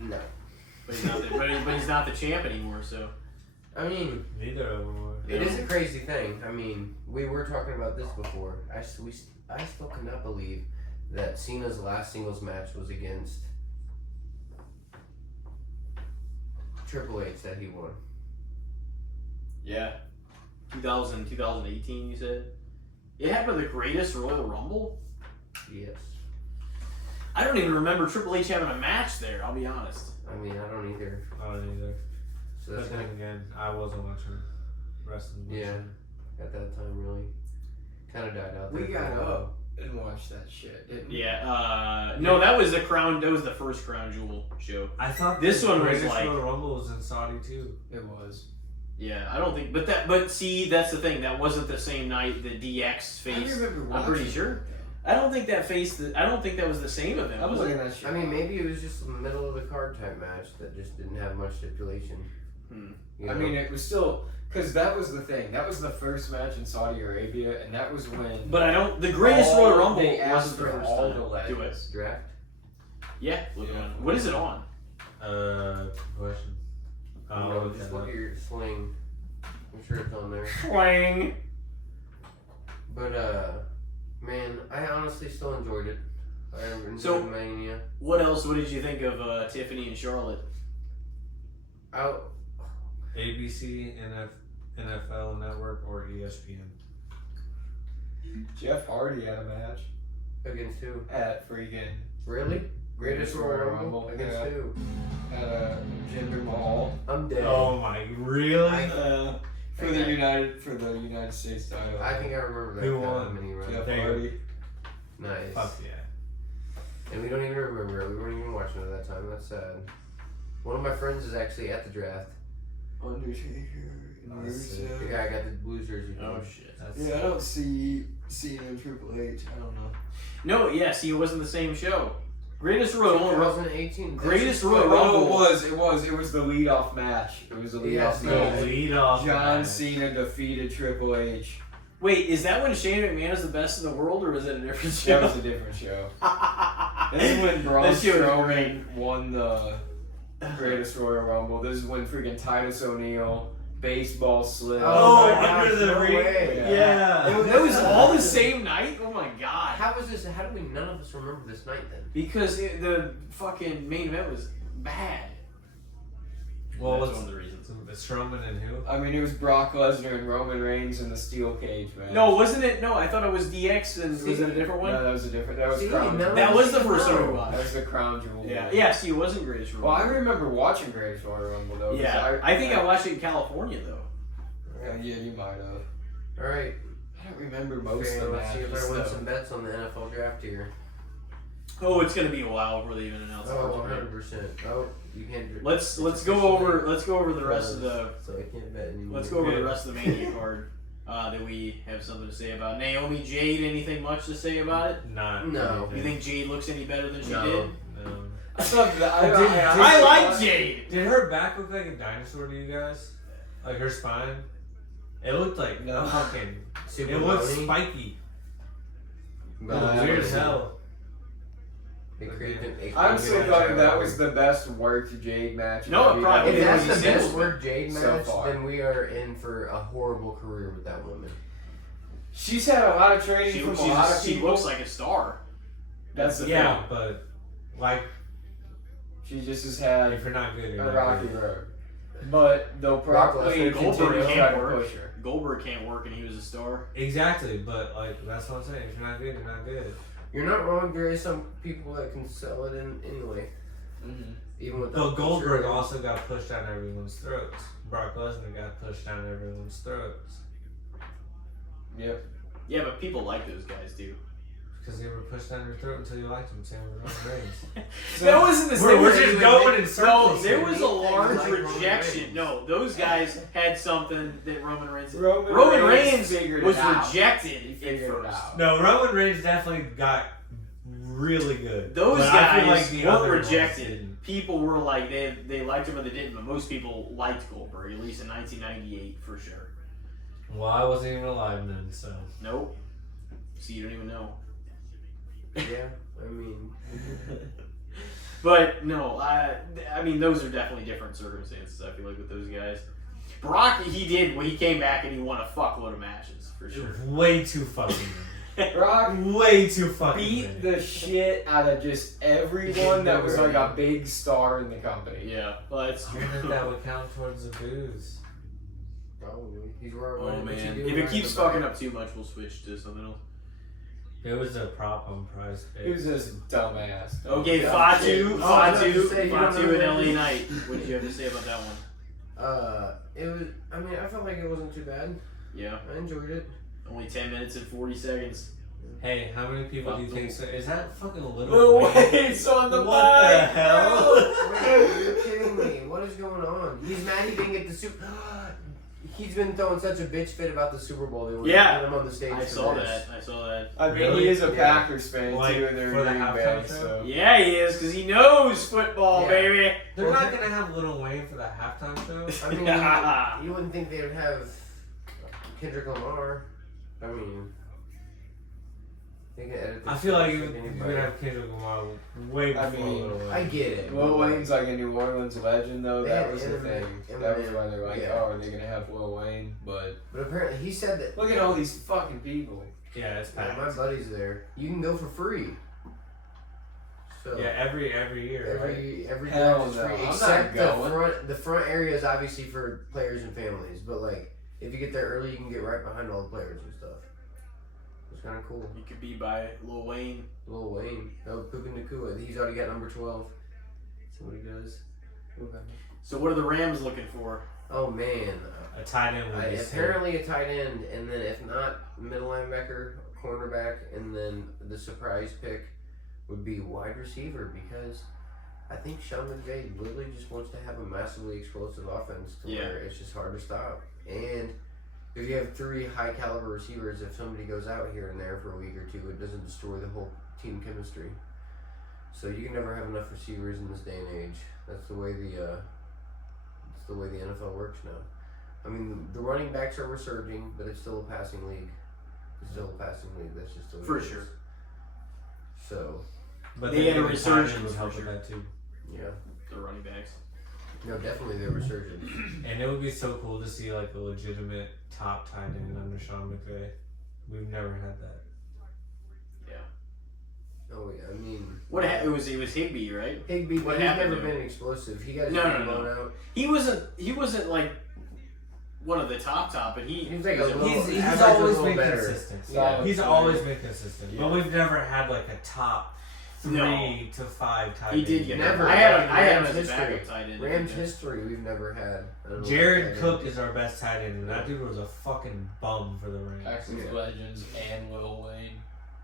no. But he's not the, but he's not the champ anymore, so. I mean, Neither of them were. it is a crazy thing. I mean, we were talking about this before. I still cannot believe that Cena's last singles match was against Triple H that he won. Yeah. 2018, you said? It happened at the greatest Royal Rumble? Yes. I don't even remember Triple H having a match there, I'll be honest. I mean, I don't either. I don't either. So But that's then gonna, again, I wasn't watching wrestling. much. Yeah. At that time, really kind of died out there. We for got a while. up and watched that shit, didn't we? Yeah, no, that was the first Crown Jewel show. I thought This the one was greatest like- Royal Rumble was in Saudi too. It was. Yeah, I don't think, but see, that's the thing, that wasn't the same night that DX faced. I remember I'm pretty watching sure. it, I don't think that was the same event, though. I'm was looking it? at that shit. I mean, maybe it was just a middle of the card type match that just didn't have much stipulation. You I know? mean, it was still because that was the thing. That was the first match in Saudi Arabia, and that was when. But the greatest Royal Rumble they wasn't asked the for first all time. the Do it. legends. Draft. Yeah, look Yeah. on. What is it on? Question. No, just look at your sling. I'm sure it's on there. Twang. But man, I honestly still enjoyed it. I enjoyed So- Mania. What else? What did you think of Tiffany and Charlotte? ABC, NFL Network, or ESPN. Jeff Hardy had a match Against who? at freaking Really? Greatest Royal Rumble? Against yeah. who? at a Jinder Mahal I'm dead. Oh my, really? for the United States title. I think I remember that. Who kind of won? mini run. Jeff There you go. Hardy. Nice. Fuck yeah. And we don't even remember it. We weren't even watching it at that time. That's sad. One of my friends is actually at the draft. Undertaker. The guy got the Blues jersey. Oh shit. That's, Yeah, I don't see Cena and Triple H. I don't know. No, yeah. See, it wasn't the same show. Greatest Royal Rumble. 2018. Greatest Royal Oh, Rumble. it was the lead-off match. It was the lead-off Yes, the match. lead off. John match. Cena defeated Triple H. Wait, is that when Shane McMahon is the best in the world, or was it a different show? That was a different show. This is when Braun That shit was Strowman won the Greatest Royal Rumble. This is when freaking Titus O'Neil baseball slip. Oh, my gosh, under the no ring. way. Yeah. That was all the same night? Oh my god. How was this? How do we none of us remember this night then? Because the fucking main event was bad. Well, That's what's one of the reasons. Strowman and who? I mean, it was Brock Lesnar and Roman Reigns in the steel cage match. No, wasn't it? No, I thought it was DX, and was it a different one? No, that was a different. That was See, Crown. no. Jewel. That was the first one we That watched. was the Crown Jewel. Yeah, one. yeah. See, it wasn't Greatest Royal Well, I Rumble. remember watching Greatest Royal Rumble though. 'cause Yeah, I think I watched it in California though. Yeah, you might have. All right. I don't remember most Okay, of the let's see if matches. I win though. some bets on the NFL draft here. Oh, it's gonna be a while before they even announce it. Oh, 100%. Oh, you can't. Let's go over the rest of the So I can't bet anymore. let's go over the rest of the Mania card that we have something to say about. Naomi Jade, anything much to say about it? Not. No. You think Jade looks any better than she No. did? No. I thought that. I like Jade. Did her back look like a dinosaur to you guys? Like her spine? It looked like No. fucking. Super It looked bony. spiky. It Bony. was weird as hell. I honestly thought that was the best worked Jade match. No, it probably If that's was the best singles worked Jade so match, far. then we are in for a horrible career with that woman. She's had a lot of training from a lot of She people. looks like a star. That's the yeah, thing. but like She just has had if you're not good, you're a not rocky good. road. But they'll probably Brock Lesnar, continue Goldberg to try can't to work. push her. Goldberg can't work, and he was a star. Exactly, but like that's what I'm saying. If you're not good, you're not good. You're not wrong. There is some people that can sell it in anyway. Mm-hmm. Even with But Goldberg also got pushed down everyone's throats. Brock Lesnar got pushed down everyone's throats Yep. Yeah, but people like those guys too. because they were pushed down your throat until you liked them. Same with Roman Reigns. That wasn't the We're thing. just They- going in No, circles there here. was a large Like Roman rejection. Reigns. No, those guys had something that Roman Reigns. Roman Reigns figured was it out. rejected He at figured it first. out. No, Roman Reigns definitely got really good. Those But I feel guys like the weren't other ones rejected. didn't. People were like they liked him or they didn't, but most people liked Goldberg, at least in 1998 for sure. Well, I wasn't even alive then, so. Nope. So you don't even know. Yeah, I mean, But no, I mean those are definitely different circumstances. I feel like with those guys. Brock, he did when he came back and he won a fuckload of matches for sure. Way too fucking Brock Way too fucking beat the shit out of just everyone that was like a big star in the company. Yeah, well that's I wonder if that would count towards the booze. probably he's right. Oh man, if it keeps fucking up too much, we'll switch to something else. It was a prop on Prize He Picks. was just dumbass. Okay, Yeah, Fatu shit. Oh, I was about to say, you don't Fatu know and who LA it Knight. What did you have to say about that one? It was. I mean, I felt like it wasn't too bad. Yeah, I enjoyed it. only 10 minutes and 40 seconds. Hey, how many people do you think so? Is that fucking Lil Lil Wayne? Wayne's on the What the mic, hell? Wait, you're kidding me. What is going on? He's mad he didn't get the Super. He's been throwing such a bitch fit about the Super Bowl. They were Yeah. putting him on the stage. I for saw this. that. I saw that. I think Really? he is a Yeah. Packers fan Like, too, and they're for the Green Bay, halftime show? so. Yeah, he is, because he knows football, Yeah. baby. They're not gonna have Lil Wayne for the halftime show. I mean, Yeah. you wouldn't think they would have Kendrick Lamar. I mean, they can edit. I feel like you anybody. would have Kendrick Lamar way I before mean, Lil Wayne. I get it. Lil Wayne's like a New Orleans legend, though. They That had was the Eminem- thing. That was Eminem, why they're like, yeah. oh, are they gonna have Lil Wayne? But But apparently, he said that. look at all these fucking people. Yeah, it's Yeah, packed. my buddy's there. You can go for free. So Yeah, every year. right? every Hell draft is no, free I'm not except the going. front. The front area is obviously for players and families, but like if you get there early, you can get right behind all the players and stuff. It's kind of cool. You could be by Lil Wayne. Lil Wayne, no Puka Nakua. He's already got number 12. See what he does. So what are the Rams looking for? Oh man, A tight end would be sick. apparently a tight end, and then if not, middle linebacker, cornerback, and then the surprise pick would be wide receiver because I think Sean McVay literally just wants to have a massively explosive offense to Yeah. where it's just hard to stop. And if you have three high caliber receivers, if somebody goes out here and there for a week or two, it doesn't destroy the whole team chemistry. So you can never have enough receivers in this day and age. That's the way the NFL works now. I mean, the running backs are resurging, but it's still a passing league. It's still a passing league. That's just the way For it is. sure. So, But They then had a maybe tight end resurgence would help for with sure. that too. yeah. The running backs. No, definitely they're resurgent. And it would be so cool to see like a legitimate top tight end under Sean McVay. We've never had that. Oh, yeah, I mean, It was Higbee, right? Higbee, What he's happened never to him? been explosive. He got his No, knee no, no. blown out. He wasn't like one of the top, but he He was like a little- He's average always a little been better. consistent. Yeah. He's always been consistent. Yeah. But we've never had like a top 3 to 5 tight He end. did get Never. I had him Rams as a history. backup tight end. Rams history, we've never had. Jared Cook is our best tight end, and that dude was a fucking bum for the Rams. Texas Yeah. legends and Lil Wayne.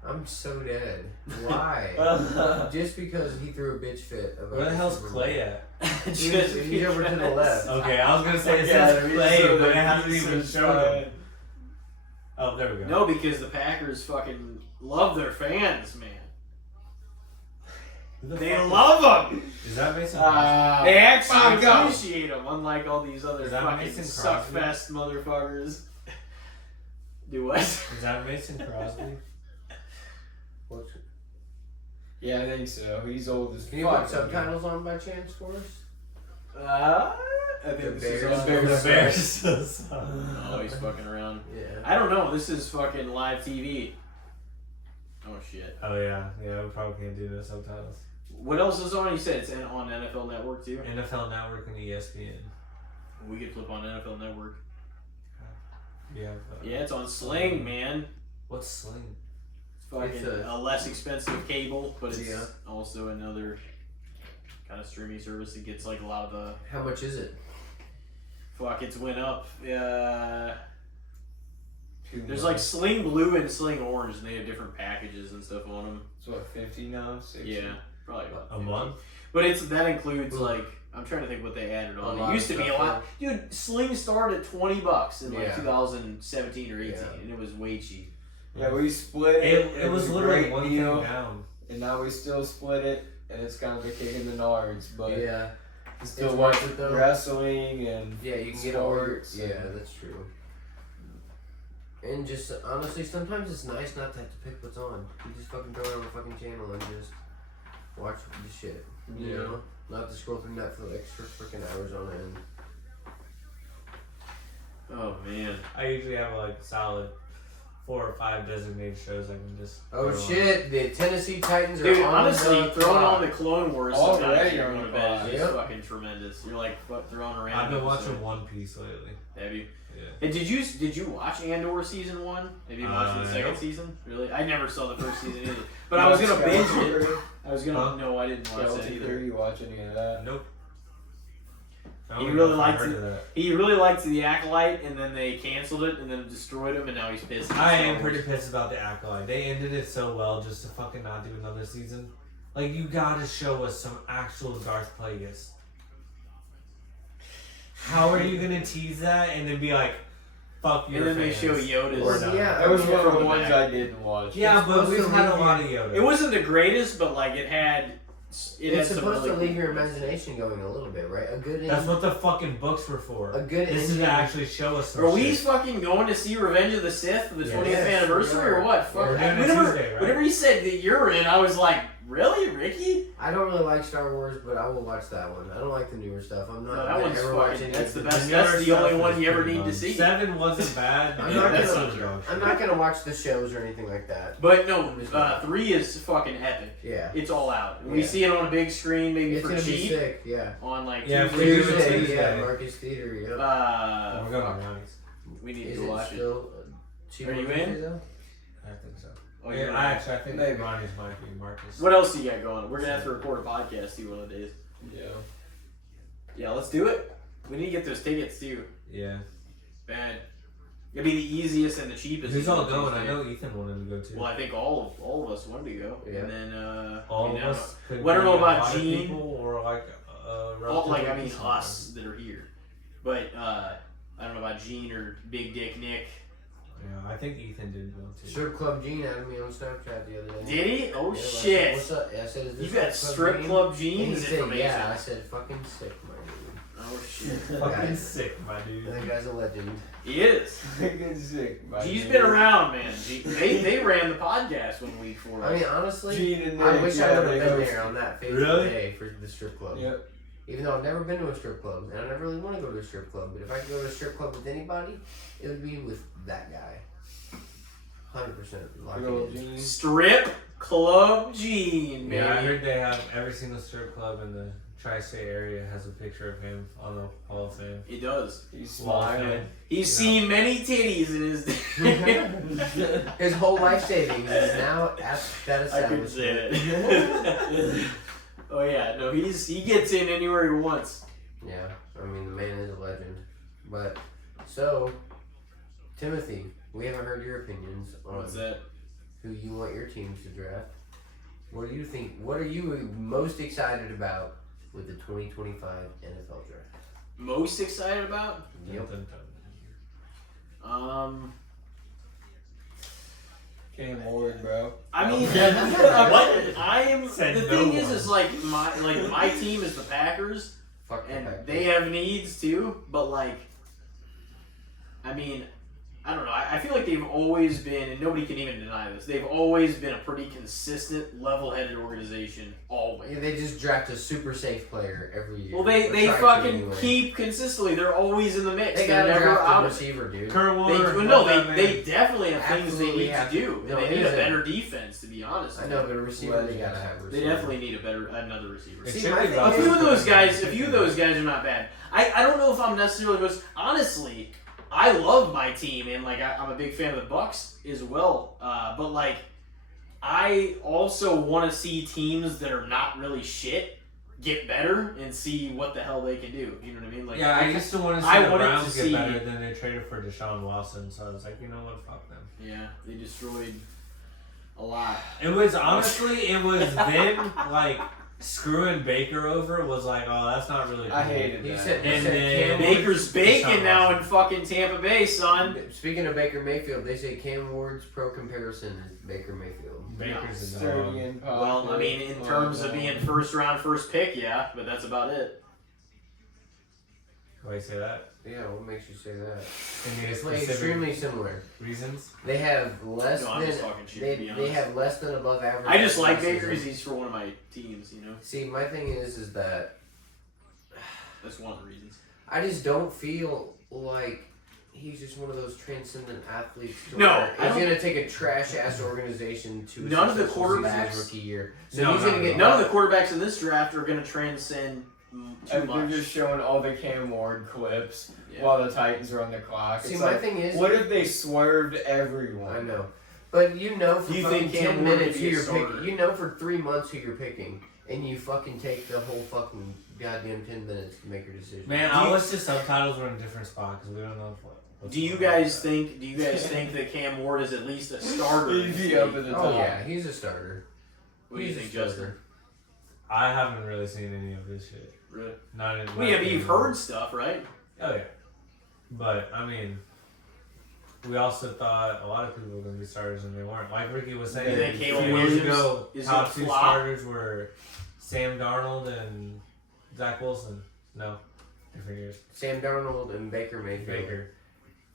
I'm so dead. Why? Just because he threw a bitch fit. About Where the hell's Super Clay at? He's over to the left. Okay, I was gonna say it Yeah, says he's Clay, so but it the hasn't piece even of shown him. shit. Oh, there we go. No, because the Packers fucking love their fans, man. Who the They fuck love them. Is that Mason? They actually my God. appreciate them, unlike all these other Is that fucking Mason Crosby? suckfest motherfuckers. Do what? Is that Mason Crosby? What's Yeah, I think so. He's old as fuck. Can you put subtitles on by chance for us? I think The this Bears. is The Bears. Oh, he's fucking around. Yeah. I don't know. This is fucking live TV. Oh shit. Oh yeah, we probably can't do the subtitles. What else is on? You said it's on NFL Network too. NFL Network and ESPN. We could flip on NFL Network. Yeah. Yeah, it's on Sling, man. What's Sling? It's fucking It's a less expensive cable, but it's Yeah. also another kind of streaming service that gets like a lot of the. How much is it? Fuck, it's went up. There's $2 like Sling Blue and Sling Orange, and they have different packages and stuff on them. It's what, 50 now? 60? Yeah, probably about A 50. month? But that includes like, I'm trying to think what they added on. It used to be a lot. Dude, Sling started at $20 in like 2017 or 18, and it was way cheap. Yeah, we split it. It was a literally great one deal, thing down. and now we still split it, and it's kind of a kick in the nards, but Yeah. you still It's watch worth it, though. wrestling and Yeah, you can get all your. sports. Yeah, that's true. And just honestly, sometimes it's nice not to have to pick what's on. You just fucking throw it on the fucking channel and just watch the shit. You know, not to scroll through Netflix for freaking hours on end. Oh man. I usually have like solid 4 or 5 designated shows I can just. Oh throw on. shit! The Tennessee Titans are Dude, on honestly, the throwing clock. on the Clone Wars Already sometimes on you're the going to bed clock. is Yep. fucking tremendous. You're like throwing around. I've been watching One Piece lately. Have you? Yeah. And did you watch Andor season 1? Have you watched the second no. season? Really? I never saw the first season either. But I was gonna binge it. Skeleton I was gonna. Huh? No, I didn't watch that Skeleton Crew, either. you watch any of that? Nope. I He don't really know if I liked heard it. of that. He really liked the Acolyte, and then they canceled it, and then destroyed him, and now he's pissed. at I Star am Wars. pretty pissed about the Acolyte. They ended it so well just to fucking not do another season. Like, you gotta show us some actual Darth Plagueis. How are you gonna tease that and then be like, fuck your And then they fans? show Yoda's. Well, yeah, That was one of the from ones back. I didn't watch. Yeah, It's but supposed we've to had a leave lot of Yoda. It wasn't the greatest, but like it had It's some supposed to really leave your cool things. imagination going a little bit, right? A good. That's what the fucking books were for. A good This is ending. to actually show us some Are we shit. fucking going to see Revenge of the Sith for the Yes. 20th Yes, anniversary we are. or what? Fuck. We're doing it Whenever, Tuesday, right? whenever he said that you're in, I was like, really, Ricky? I don't really like Star Wars, but I will watch that one. I don't like the newer stuff. I'm not. No, that gonna one's ever fucking- watch any that's of the it. best. newer That's the only stuff one is you ever pretty need to fun. see. 7 wasn't bad. I'm not That's gonna- some dog shit. I'm not gonna watch the shows or anything like that. But no, 3 is fucking epic. Yeah. It's all out. We Yeah. see it on a big screen, maybe It's for gonna be cheap, sick. Yeah. on like Yeah, Tuesday. we do it Tuesday, Tuesday. yeah, Marcus Theater. Yeah. Oh my god, fuck. nice. We need Is to it watch it. still cheap Are on you Tuesday, in? though? I think so. Oh, Yeah, you're I right. think Maybe. Ronnie's might be Marcus. What else do you got going? We're gonna have to record a podcast too one of the days. Yeah. Yeah, let's do it. We need to get those tickets too. Yeah. Bad. It'd be the easiest and the cheapest. Who's to all go going? I Tuesday. know Ethan wanted to go too. Well, I think all of us wanted to go, Yeah. and then All you of know, us could Well, I don't be know a about lot of Gene. people or like all, like I mean relatively us that are here, but I don't know about Gene or Big Dick Nick. Yeah, I think Ethan did go too. Strip Club Gene added me on Snapchat the other day. Did he? Oh Yeah, shit! What's up? Yeah, I said, is this You got strip Gene? club And Gene's he said, information. yeah. I said, fucking sick, my dude. Oh shit! Fucking sick, my dude. That guy's a legend. He is. Fucking sick. my G's dude. been around, man. They ran the podcast 1 week for us. I mean, honestly, Gene and I Nick, wish yeah, I would have they been host- there on that fateful Really? day for the strip club. Yep. Even though I've never been to a strip club, and I never really want to go to a strip club, but if I could go to a strip club with anybody, it would be with that guy. 100% locked Good old in. Gene. Strip Club Gene, Yeah, I baby. heard they have every single strip club in the tri-state area has a picture of him on the Hall of Fame. He does. He's Wall of smiling. Fame. He's seen many titties in his day. His whole life savings is now at that I could say establishment. it. Oh yeah, no, he gets in anywhere he wants. Yeah, I mean, the man is a legend. But, so, Timothy, we haven't heard your opinions on What's that? who you want your teams to draft. What do you think? What are you most excited about with the 2025 NFL draft? Most excited about? Yep. Dun, dun, dun. Cam Ward, bro. I mean, What? I am. Said The no thing one. is my team is the Packers, Fuck the and Packers. they have needs too. But like, I mean, I don't know. I feel like they've always been, and nobody can even deny this, they've always been a pretty consistent, level-headed organization, always. Yeah, they just draft a super safe player every year. Well, they fucking keep consistently. They're always in the mix. They They're gotta never draft out a of it. receiver, dude. Kurt Warner. They definitely have things they Absolutely need to have do. to. And they No, need a it better defense, to be honest. I know, but a receiver, they Well, gotta have a They receiver. definitely need another receiver. It See, should my be thing about A few of those guys, are $50. not bad. I don't know if I'm necessarily most honestly. I love my team, and like I'm a big fan of the Bucks as well. But like, I also want to see teams that are not really shit get better and see what the hell they can do. You know what I mean? Like, Yeah, I used to want to see I the wanted Browns to get see- better than they traded for Deshaun Watson. So I was like, you know what, fuck them. Yeah, they destroyed a lot. It was honestly, it was them like screwing Baker over was like, oh, that's not really. I cool. hated He that. said, And then- Baker's bacon Deshaun now Watson. in fucking Tampa Bay, son. Speaking of Baker Mayfield, they say Cam Ward's pro comparison is Baker Mayfield. Baker's a Sturdy dog. and Well, I mean, in terms of being first round, first pick, yeah, but that's about it. Why you say that? Yeah, what makes you say that? Any They play specific extremely similar. reasons? They have less No, I'm than just talking shit, to be they honest. have less than above average. I just like athleticism. Baker because he's for one of my teams, you know? See, my thing is that That's one of the reasons. I just don't feel like he's just one of those transcendent athletes. To No, where I he's don't- gonna take a trash ass organization to a None of the successful season quarterbacks- his rookie year. So No, he's not gonna at get all. None of the quarterbacks in this draft are going to transcend too And they're much. just showing all the Cam Ward clips Yeah. while the Titans are on the clock. See, It's my like, thing is, what if they swerved everyone? I know, but you know for Do you fucking think Cam 10 Ward minutes could who be a you're starter? picking. You know for 3 months who you're picking, and you fucking take the whole fucking goddamn 10 minutes to make your decision. Man, Do I'll you- wish the subtitles were in a different spot because we don't know what's Do you going on guys with think that Cam Ward is at least a starter? in He'd this be league? up at the Oh top. yeah, he's a starter. What do you He's a think, starter. Justin? that. I haven't really seen any of this shit. Really? Not in. Well, yeah, but you've heard stuff, right? Oh yeah, but I mean, we also thought a lot of people were going to be starters and they weren't. Like Ricky was saying, You think a Caleb few years Williams ago, is top gonna 2 flop? starters were Sam Darnold and Zach Wilson. No, different years. Sam Darnold and Baker Mayfield. Baker.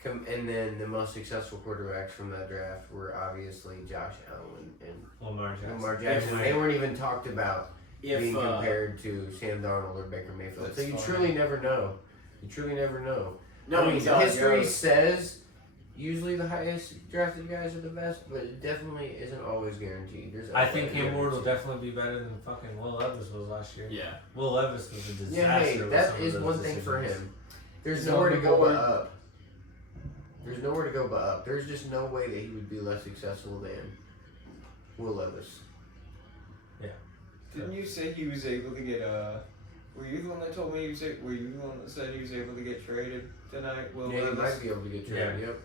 And then the most successful quarterbacks from that draft were obviously Josh Allen and Lamar Jackson. Lamar Jackson. They weren't even talked about being If compared to Sam Darnold or Baker Mayfield. That's So you funny. truly never know. You truly never know. no, I mean, he's not. history says usually the highest drafted guys are the best, but it definitely isn't always guaranteed. There's I think outliers. Cam Ward will definitely be better than fucking Will Levis was last year. Yeah. Will Levis was a disaster. Yeah, hey, with that some of is those one thing for decisions. him. There's He's nowhere on to the go but board. up. There's nowhere to go but up. There's just no way that he would be less successful than Will Levis. Didn't you say he was able to get Were you the one that told me were you the one that said he was able to get traded tonight? Will Yeah, he Levis? might be able to get traded. Yep.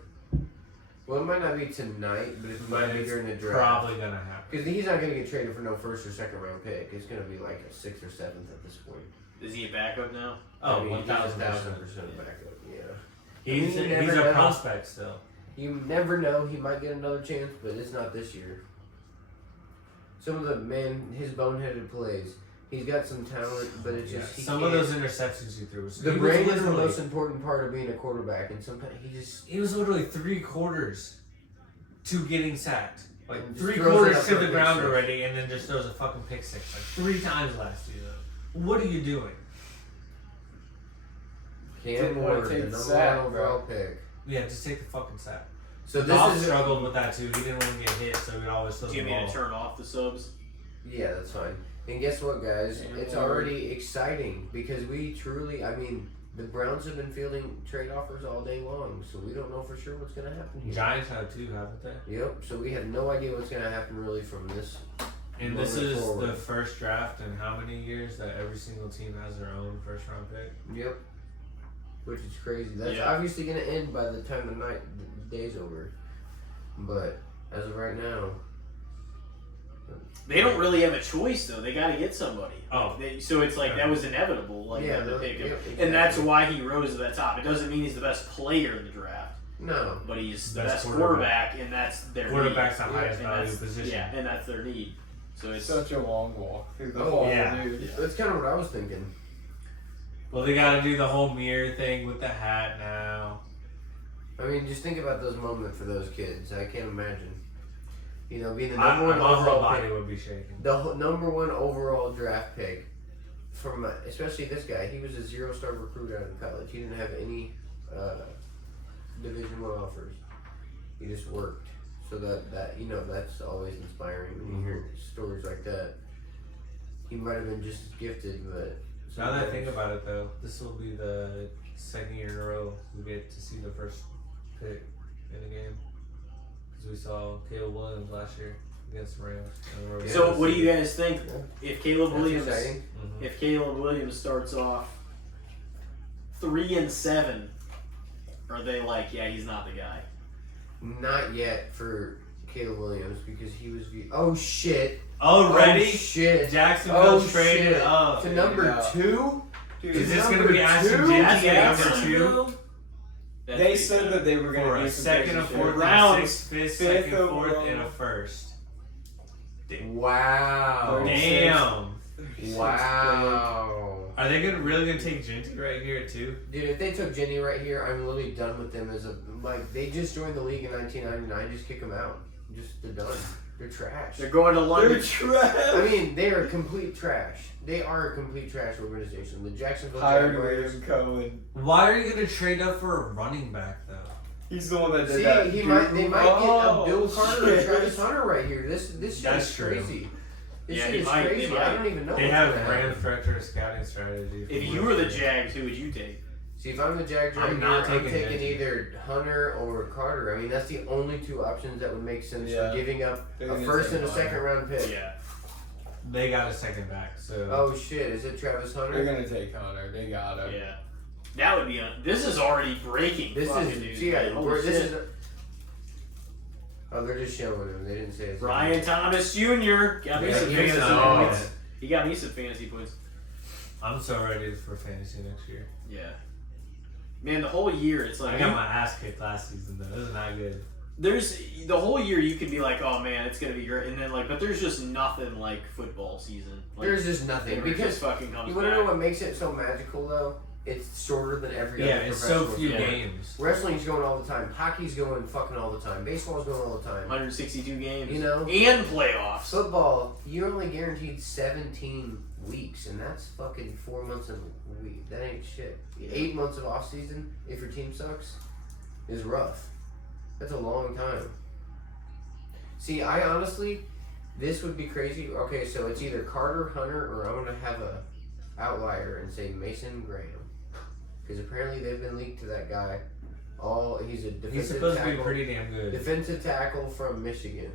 Well, it might not be tonight, but it might But be it's during the draft. probably gonna happen. Because he's not going to get traded for no first or second round pick. It's going to be like a 6th or 7th at this point. Is he a backup now? Oh, I mean, he's 1,000%. 1,000% backup. Yeah. He's I mean, you he's never a know. prospect still. You never know. He might get another chance, but it's not this year. Some of his boneheaded plays. He's got some talent, but it's just he some can't. of those interceptions he threw. The he was brain is the literally- most important part of being a quarterback, and sometimes He was literally 3/4 to getting sacked. Like And just 3/4 throws it up to for the a ground pick six. already, and then just throws a fucking pick six like 3 times last season. What are you doing? Cam Didn't wanna Ward, the take the number sack, one overall pick. Yeah, just take the fucking sack. So Goff this is struggled with that too. He didn't want to get hit, so he'd always throw Do the you mean ball. to turn off the subs? Yeah, that's fine. And guess what, guys? Cam It's Ward. already exciting because we truly, the Browns have been fielding trade offers all day long, so we don't know for sure what's going to happen here. Giants have too, haven't they? Yep, so we have no idea what's going to happen really from this. And this Moving is forward. the first draft in how many years that every single team has their own first round pick? Yep. Which is crazy. That's Yeah. obviously going to end by the time the day's over. But as of right now, They don't really have a choice though. They got to get somebody. Oh. So it's like that was inevitable. Like Yeah, to pick him. yeah, And that's exactly. why he rose to that top. It doesn't mean he's the best player in the draft, no. but he's the Best best quarterback, and that's their Quarterback's the need. highest And value that's- position. Yeah, and that's their need. So it's Such a long walk through the Oh, hall, yeah. dude. That's kind of what I was thinking. Well, they got to do the whole mirror thing with the hat now. I mean, just think about those moments for those kids. I can't imagine. You know, being the My number one overall body pick, would be shaking. the number one overall draft pick, from especially this guy. He was a 0-star recruit out of college. He didn't have any Division I offers. He just worked. So that you know, that's always inspiring when you hear stories like that. He might have been just gifted, but Now that I think about it, though, this will be the second year in a row we get to see the first pick in the game. Because we saw Caleb Williams last year against the Rams. So, what do you guys think if Caleb that's Williams, exciting. if Caleb Williams starts off 3-7, are they like, yeah, he's not the guy? Not yet for Caleb Williams because he was. Oh shit! Already? Oh shit! Jacksonville traded up. to number 2. Dude, Is this number going to be Ashton 2? Jeanty at That's number 2? They said that they were going For to a do some second, a crazy fourth, shit. and a Rounds. sixth, fifth, Fifth second, fourth, overall. and a first. Wow! Damn. Wow! Are they really gonna take Jeanty right here too? Dude, if they took Jenny right here, I'm literally done with them as a they just joined the league in 1999. Just kick them out. They're done. They're trash. They're going to London. They're trash. I mean, they are complete trash. They are a complete trash organization. The Jacksonville Hired Jaguars. William Cohen. Why are you gonna trade up for a running back though? He's the one that did See, that. they might get a Bill Carter or shit. Travis Hunter right here. This shit That's is true. crazy. This Yeah, shit they is might- they crazy. might. I don't even know. They what's have gonna Rams happen. director of scouting strategy. If you were the Jags, who would you take? See, if I'm the Jags right I'm here, not I'm taking taking Jeanty. either Hunter or Carter. I mean, that's the only two options that would make sense Yeah. for giving up They're a gonna first take and a Hunter. second round pick. Yeah. They got a second back, so Oh shit! Is it Travis They're Hunter? gonna take Hunter. They got him. Yeah. That would be this is already breaking. This fucking is news, see, man. Holy this shit. is. Oh, they're just showing him. They didn't say his Brian name. Thomas Jr. got me Yeah, some he fantasy was- points. He got me some fantasy points. I'm so ready for fantasy next year. Yeah. Man, the whole year it's like I got my ass kicked last season though. This is not good. there's the whole year you could be like, oh man, it's gonna be great, and then like, but there's just nothing like football season. Like, There's just nothing it because just fucking comes you want to know back. what makes it so magical though? It's shorter than every Yeah, other it's so professional few sport. games. Wrestling's going all the time. Hockey's going fucking all the time. Baseball's going all the time. 162 games. You know? And playoffs. Football, you're only guaranteed 17 weeks, and that's fucking 4 months of a week. That ain't shit. 8 months of off season, if your team sucks, is rough. That's a long time. See, I honestly, this would be crazy. Okay, so it's either Carter, Hunter, or I'm gonna have a outlier and say Mason Graham, because apparently they've been leaked to that guy. He's a defensive He's supposed to be tackle. pretty damn good. Defensive tackle from Michigan.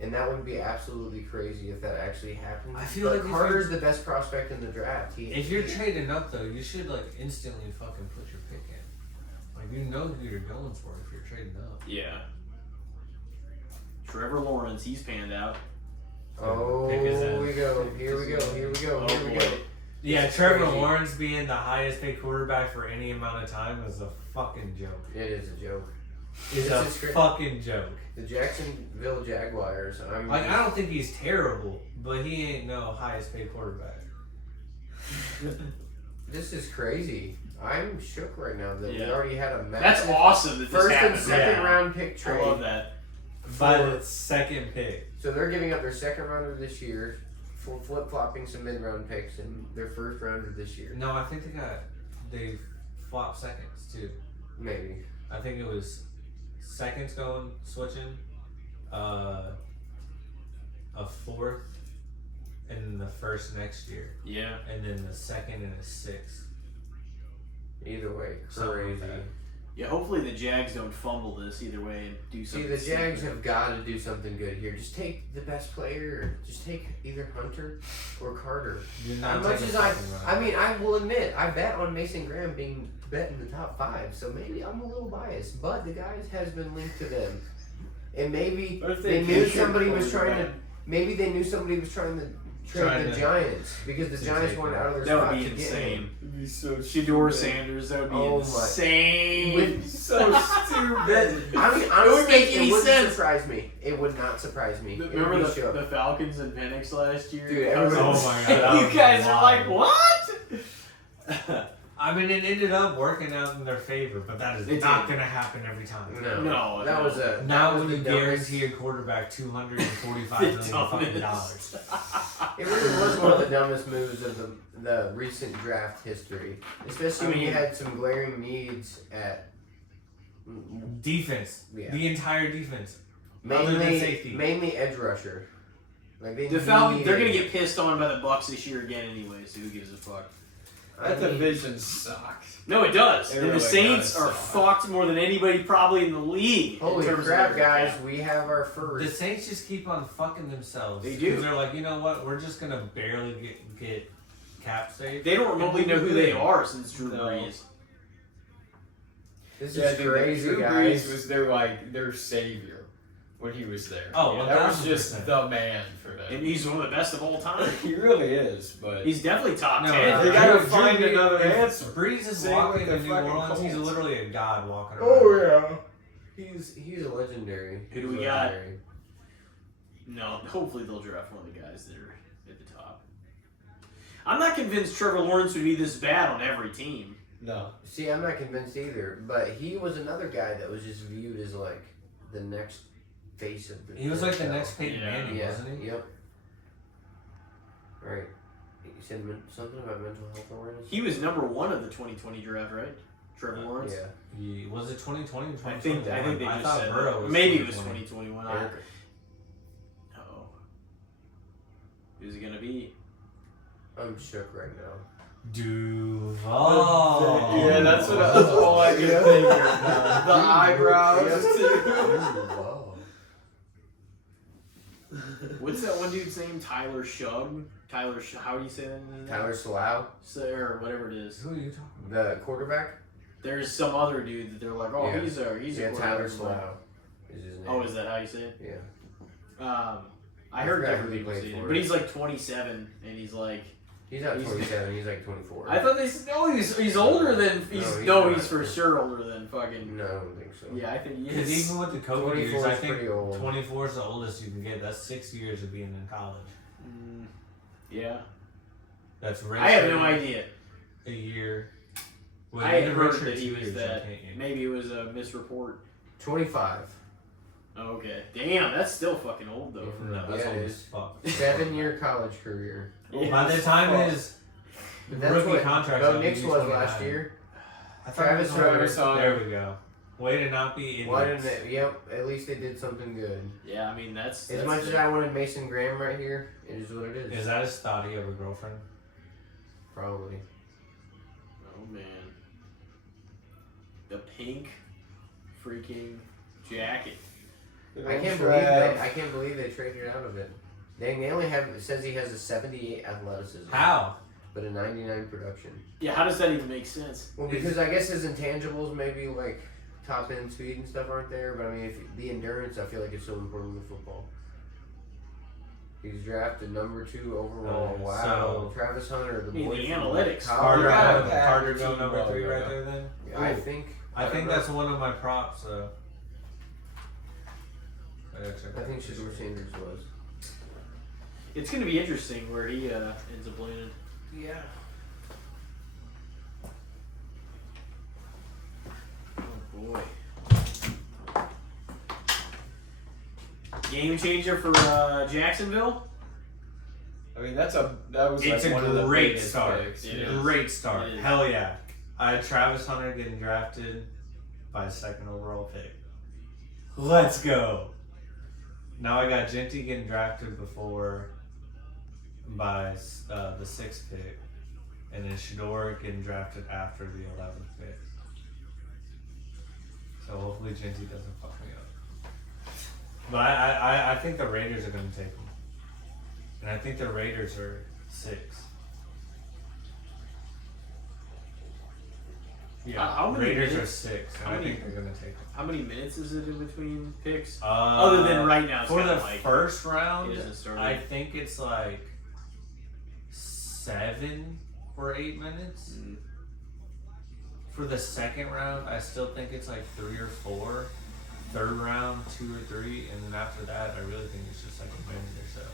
And that would be absolutely crazy if that actually happened. I feel But like if Carter's the best prospect in the draft. If you're trading up though, you should like instantly fucking put your pick in. Like you know who you're going for if you're trading up. Yeah. Trevor Lawrence, he's panned out. Oh, Pick his here end. we go. Here we go. Here we go. Oh, Here we boy. go. Yeah, It's Trevor crazy. Lawrence being the highest paid quarterback for any amount of time is a fucking joke. It is a joke. It's This a is cra- fucking joke. The Jacksonville Jaguars. Like I don't think he's terrible, but he ain't no highest paid quarterback. This is crazy. I'm shook right now that we Yeah. already had a That's massive awesome that this first and happened. second Yeah. round pick I trade. love that. By For- the second pick. So they're giving up their second rounder this year for flip flopping some mid round picks and their first rounder this year. No, I think they flopped seconds too. Maybe. I think it was seconds switching, a fourth, and then the first next year, Yeah. and then the second and a sixth. Either way, Something like crazy. that. Yeah, hopefully the Jags don't fumble this either way and do See, something. the Jags stupid. have got to do something good here. Just take the best player. Or just take either Hunter or Carter. You're As not much taking as I fucking running mean, I will admit, I bet on Mason Graham being bet in the top 5, so maybe I'm a little biased. But the guys has been linked to them, and maybe What if they they knew pick your somebody was trying to. quarterback? Maybe they knew somebody was trying to trade the Giants because the to Giants take wanted him. out of their That spot would be to get insane. him. It'd be so Shador stupid. Sanders, that would be Oh my- insane. With- So stupid. I mean, It honestly, would make it any wouldn't sense. surprise me. It would not surprise me. It would Remember be the shook. Falcons and Penix last year? Dude, That was everybody- Oh my God, that you was guys are like, wild. what? I mean, it ended up working out in their favor, but that is It not did. going to happen every time. No, that was a Now that was when you the dumbest- guarantee a quarterback $245 million fucking dollars. It really was one of the dumbest moves of the recent draft history, especially when you had some glaring needs at Defense. Yeah. The entire defense. Other than safety. mainly edge rusher. Like The Falcons, they're gonna get pissed on by the Bucks this year again anyway. So who gives a fuck? That division sucks. No, it does. It And really the Saints does are suck. fucked more than anybody probably in the league. Holy in terms crap, of guys! cap. We have our The first. Saints just keep on fucking themselves. They do. Because they're like, you know what? We're just going to barely get cap safe. They don't remotely know who they are since Drew No. Brees. This Yeah, is dude, crazy, Drew guys. Brees was their savior when he was there. Oh, that was 1000%. just the man for them. And he's one of the best of all time. He really is, but He's definitely top No, 10. they gotta Drew find Brees- another if answer. Brees is Same walking with in the New fucking Orleans. He's Colts. literally a god walking around. Oh yeah. He's a legendary. Who do He's we got? legendary. No, hopefully they'll draft one of the guys that are at the top. I'm not convinced Trevor Lawrence would be this bad on every team. no. See, I'm not convinced either. But he was another guy that was just viewed as like the next face of the. He was like the NFL. next Peyton Yeah. Manning, Yeah. wasn't he? Yep. Right. You said something about mental health awareness. He was number 1 of the 2020 draft, right? Trevor Lawrence. Yeah. Was it 2020 or I 2021? think they just thought said Burrow that. was Maybe it was 2020. 2021. Eric. Uh-oh. Who's it gonna be? I'm shook right now. Duval. Yeah, that's all I can think of. The eyebrows. Wow. What's that one dude's name? Tyler Shug? How do you say that name? Tyler Slough, Or whatever it is. Who are you talking the quarterback. There's some other dude that they're like, oh, Yeah. he's a Yeah, quarterback. Tyler Slough is his name. Oh, is that how you say it? Yeah. I heard forgot different who he people played say for. it, but he's like 27, and he's like, He's not 27. He's like 24. I thought they said, no, he's older than, he's not. for sure older than fucking, No, I don't think so. yeah, I think he Because is. even with the COVID 24 years, is I think pretty old. 24 is the oldest you can get. That's 6 years of being in college. Yeah. That's I have no idea. A year. Well, I you had can heard redshirt that he 2 was years, that. can't you? Maybe it was a misreport. 25. Oh, okay. Damn, that's still fucking old though. For No, that. that's Yeah, it old is. as fuck. 7-year college career. Yeah. By the time his But that's rookie what contract, Bo Nix was last year. I thought Travis it was Travis over. Hunter. There we go. Way to not be idiots. Why didn't it? Yep, at least they did something good. Yeah, I mean that's As much as I wanted Mason Graham right here, it is what it is. Is that his thought he have a girlfriend? Probably. Oh man. The pink freaking jacket. I can't believe they traded out of it. Dang, they only have. It says he has a 78 athleticism. How? But a 99 production. Yeah, how does that even make sense? Well, because I guess his intangibles, maybe like top end speed and stuff, aren't there. But I mean, if the endurance, I feel like it's so important with football. He's drafted number 2 overall. Wow. So- Travis Hunter, the mean, boy the from analytics. college. You gotta Carter, have Carter your go team number well, 3 you right know. there then? I think. I think that's one of my props, so. I think Shador Sanders was. It's gonna be interesting where he ends up landing. Yeah. Oh boy. Game changer for Jacksonville. I mean, that was It's like a one of the great biggest start. picks. It is. Great start. It is. Hell yeah. I had Travis Hunter getting drafted by 2nd overall pick. Let's go. Now I got Genty getting drafted by the 6th pick. And then Shador getting drafted after the 11th pick. So hopefully Genty doesn't fuck me up. But I think the Raiders are going to take him. And I think the Raiders are 6. Yeah, How many Raiders minutes- are 6, and how I many- think they're going to take him. How many minutes is it in between picks? Uh, Other than right now, it's for kinda the like first round, he doesn't start. I think it's like 7 or 8 minutes. Mm. For the second round, I still think it's like 3 or 4. Third round, 2 or 3, and then after that, I really think it's just like a minute or so.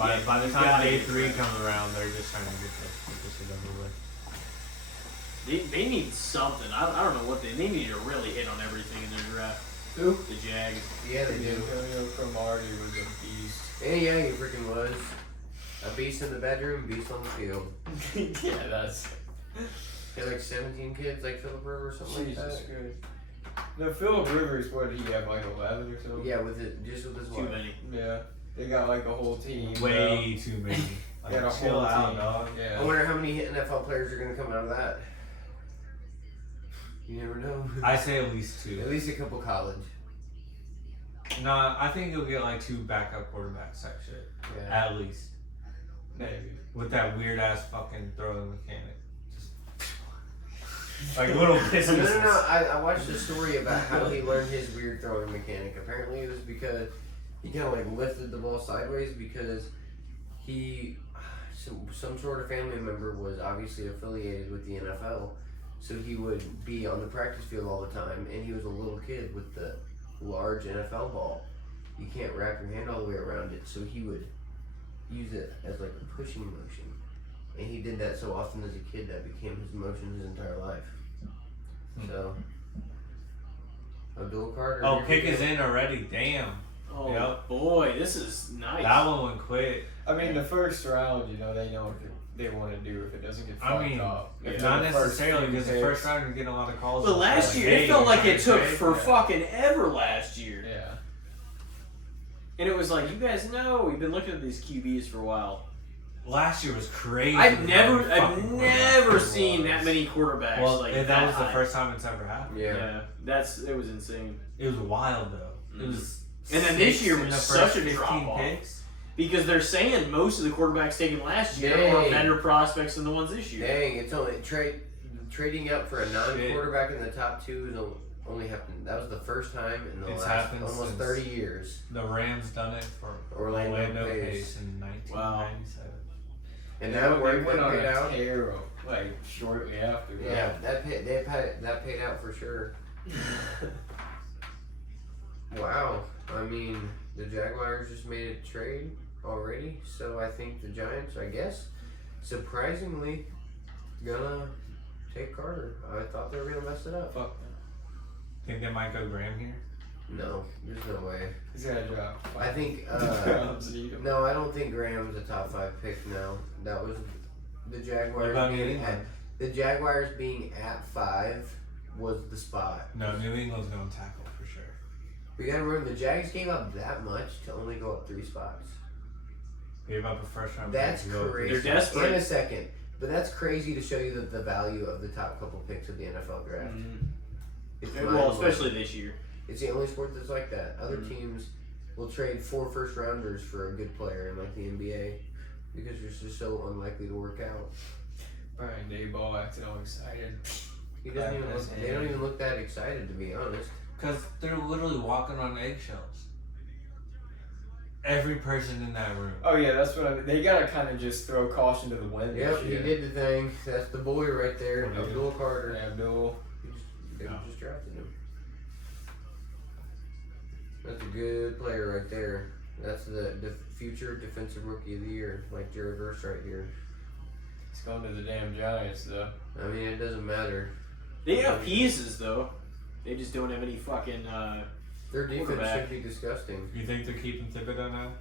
By the you time gotta day get 3 Trent. comes around, they're just trying to get this shit over with. They need something. I don't know what they need to really hit on everything in their draft. Who? The Jags. Yeah, they do. Antonio Cromartie was a beast. And yeah, he freaking was. A beast in the bedroom, beast on the field. Yeah, that's. He had like 17 kids, like Philip Rivers or something Jesus like that. Christ. No, Philip Rivers, what did he have, like 11 or something? Yeah, with it, just with his Too wife. many. Yeah. They got like a whole team. Way too many. They got a Like, chill whole out, team. dog. I Yeah. wonder how many NFL players are going to come out of that. You never know. I say at least 2. At least a couple college. Nah, I think you'll get like 2 backup quarterbacks type shit. Yeah. At least. Maybe. With that weird ass fucking throwing mechanic. Just like little piss No, missiles. I watched a story about how he learned his weird throwing mechanic. Apparently, it was because he kind of like lifted the ball sideways because he, some sort of family member was obviously affiliated with the NFL, so he would be on the practice field all the time, and he was a little kid with the large NFL ball. You can't wrap your hand all the way around it, so he would use it as like a pushing motion. And he did that so often as a kid that became his motion his entire life. So, Abdul Carter. Oh, pick is in already. Damn. Oh Yep. boy, this is nice. That one went quick. I mean, the first round, you know, they know what they want to do if it doesn't get fucked I mean, up. If not the first necessarily few because the picks- first round you're getting a lot of calls. But last year, it felt like it took for fucking ever last year. Yeah. And it was like, you guys know, we've been looking at these QBs for a while. Last year was crazy. I've never Fucking seen that many quarterbacks. Well, like that was the high. first time it's ever happened. Yeah. It was insane. It was wild though. It was. And then this 6 year in was the such first a 15 drop-off. picks. Because they're saying most of the quarterbacks taken last year are Dang. better prospects than the ones this year. Dang, it's only trading up for a non-quarterback in the top 2 is only happened. That was the first time in the It's last happened almost since 30 years. The Rams done it for Orlando Pace Pace. in 1997. And They that worked. went That on paid a out. tear, like, shortly after. Yeah, that paid out for sure. Wow. I mean, the Jaguars just made a trade already, so I think the Giants, I guess, surprisingly, gonna take Carter. I thought they were gonna mess it up. Fuck. Think they might go Graham here? No, there's no way. He's gonna drop. I think. Browns need him. No, I don't think Graham's a top 5 pick now. That was the What Jaguars about New being at, England? the Jaguars being at 5 was the spot. No, New England's going to tackle for sure. We gotta remember the Jags gave up that much to only go up 3 spots. Gave up a first round That's pick to go crazy. They're desperate. In a second, but that's crazy to show you the value of the top couple picks of the NFL draft. Mhm. It's Well, mind-blowing. especially this year. It's the only sport that's like that. Other teams will trade 4 first rounders for a good player in like the NBA because it's just so unlikely to work out. Brian Dayball acting all excited. He doesn't even look, they don't even look that excited, to be honest. Because they're literally walking on eggshells. Every person in that room. Oh yeah, that's what I mean. They gotta kind of just throw caution to the wind. Yep, this he year. did the thing. That's the boy right there, What did he do? Abdul Carter. Abdul. They No. just drafted him. That's a good player right there. That's the future defensive rookie of the year, like Jared Verse right here. He's going to the damn Giants though. I mean, it doesn't matter. They have pieces, though. They just don't have any fucking. Their defense Quarterback. should be disgusting. You think they're keeping Thibodeau now?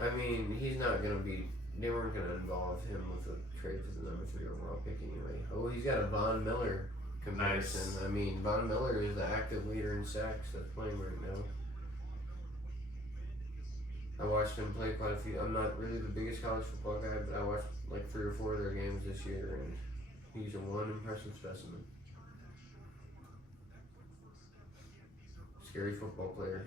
I mean, he's not gonna be. They weren't gonna involve him with a trade for the number 3 overall pick anyway. Oh, he's got a Von Miller comparison. Nice. I mean, Von Miller is the active leader in sacks that's playing right now. I watched him play quite a few. I'm not really the biggest college football guy, but I watched like 3 or 4 of their games this year, and he's one impressive specimen. Scary football player.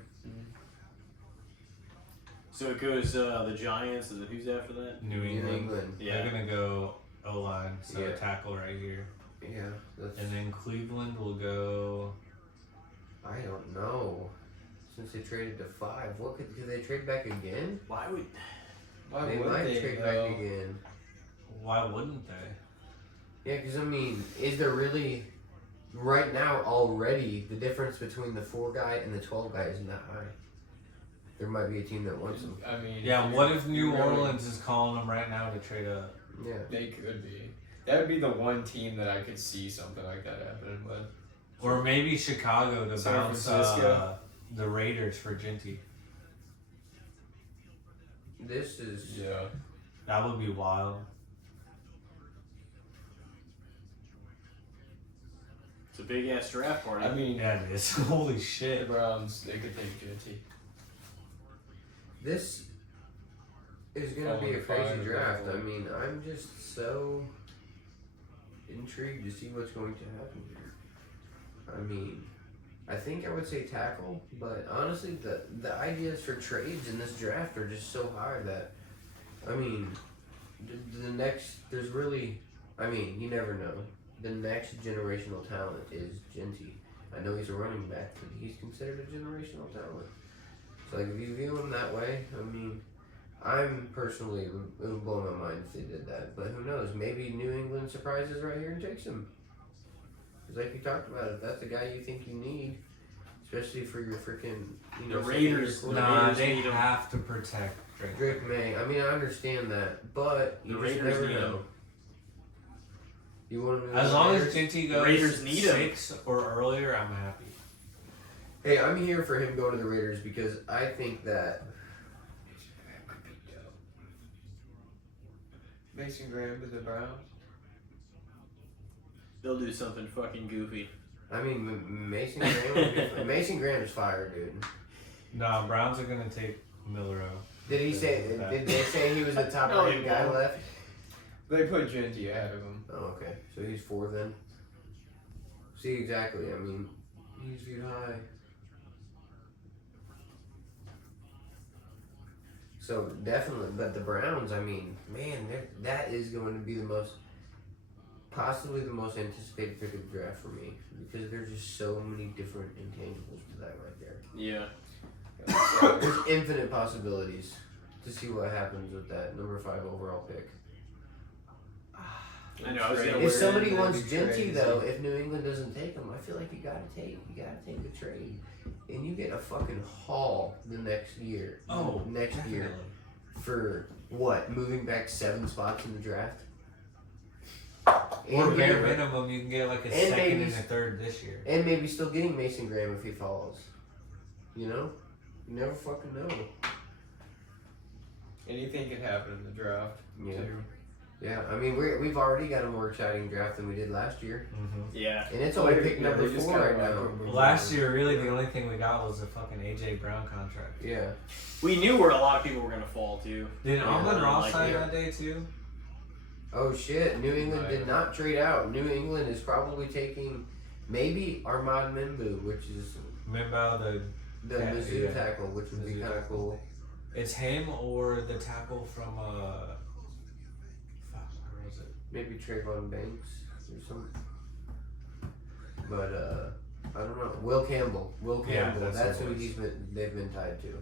So it goes the Giants, and then who's after that? New New England. England. Yeah. They're going to go O-line, so Yeah. a tackle right here. Yeah, that's. And then Cleveland will go... I don't know. Since they traded to 5, what could they trade back again? Why would. Why They would might they trade though? back again. Why wouldn't they? Yeah, because I mean, is there really right now already the difference between the 4 guy and the 12 guy isn't that high? there might be a team that wants him. I mean, Yeah, what if New you really- Orleans is calling them right now to trade up? Yeah. They could be. That would be the one team that I could see something like that happening with. Or maybe Chicago to San bounce Francisco. the Raiders for Ginty. This is Yeah. That would be wild. It's a big ass draft party. I mean, Yeah, it is. Holy the shit. Browns, they could take Ginty. this is gonna be a crazy draft. I mean, I'm just so intrigued to see what's going to happen here. I mean, I think I would say tackle, but honestly, the ideas for trades in this draft are just so high that, I mean, the next, there's really, I mean, you never know. The next generational talent is Ginty. I know he's a running back, but he's considered a generational talent. So, like, if you view him that way, I mean, I'm personally, it would blow my mind if they did that. But who knows? Maybe New England surprises right here and takes him. Because like you talked about, if that's the guy you think you need, especially for your freaking, you know, The Raiders- second-year Nah, Raiders they need him. have to protect Drake. Drake May. I mean, I understand that, but you The just Raiders never need know. him. You want to As long as Ginty goes Raiders need him. 6 or earlier, I'm happy. Hey, I'm here for him going to the Raiders because I think that Mason Graham to the Browns. They'll do something fucking goofy. I mean Mason Graham. Would be, Mason Graham's fire, dude. Nah, Browns are gonna take Milrow. Did he say? Did they say he was the top No, rated he guy won't. left? They put Ginty ahead of him. Oh, okay. So he's 4 then. See, exactly. I mean, he's viewed high. So definitely, but the Browns, I mean, man, that is going to be the most, possibly the most anticipated pick of the draft for me because there's just so many different intangibles to that right there. Yeah. There's infinite possibilities to see what happens with that number 5 overall pick. I know, I was gonna If wear somebody That'd wants be Ginty crazy. though, if New England doesn't take him, I feel like you gotta take the trade, and you get a fucking haul the next year. Oh, next year for what? Moving back 7 spots in the draft. Or And bare maybe- minimum, you can get like a and second maybe- and a third this year. and maybe still getting Mason Graham if he falls. You know, you never fucking know. Anything could happen in the draft. Yeah. Too. Yeah, I mean we've already got a more exciting draft than we did last year, Yeah. and it's only Yeah, pick number they just 4 kinda right like now. boom, boom, Last boom. year, really, the only thing we got was a fucking AJ Brown contract. Yeah. We knew where a lot of people were gonna fall to. Did Yeah, Amon Ross like, sign yeah. that day too? Oh shit! New England did Right. not trade out. New England is probably taking maybe Armand Membu, which is Remember the Yeah, Mizzou yeah. tackle, which would be Mizzou kind of tackle. cool. it's him or the tackle from fuck, where was it? Maybe Trayvon Banks or something. But I don't know. Will Campbell. Will Yeah, Campbell. that's that's who who it was. they've been tied to.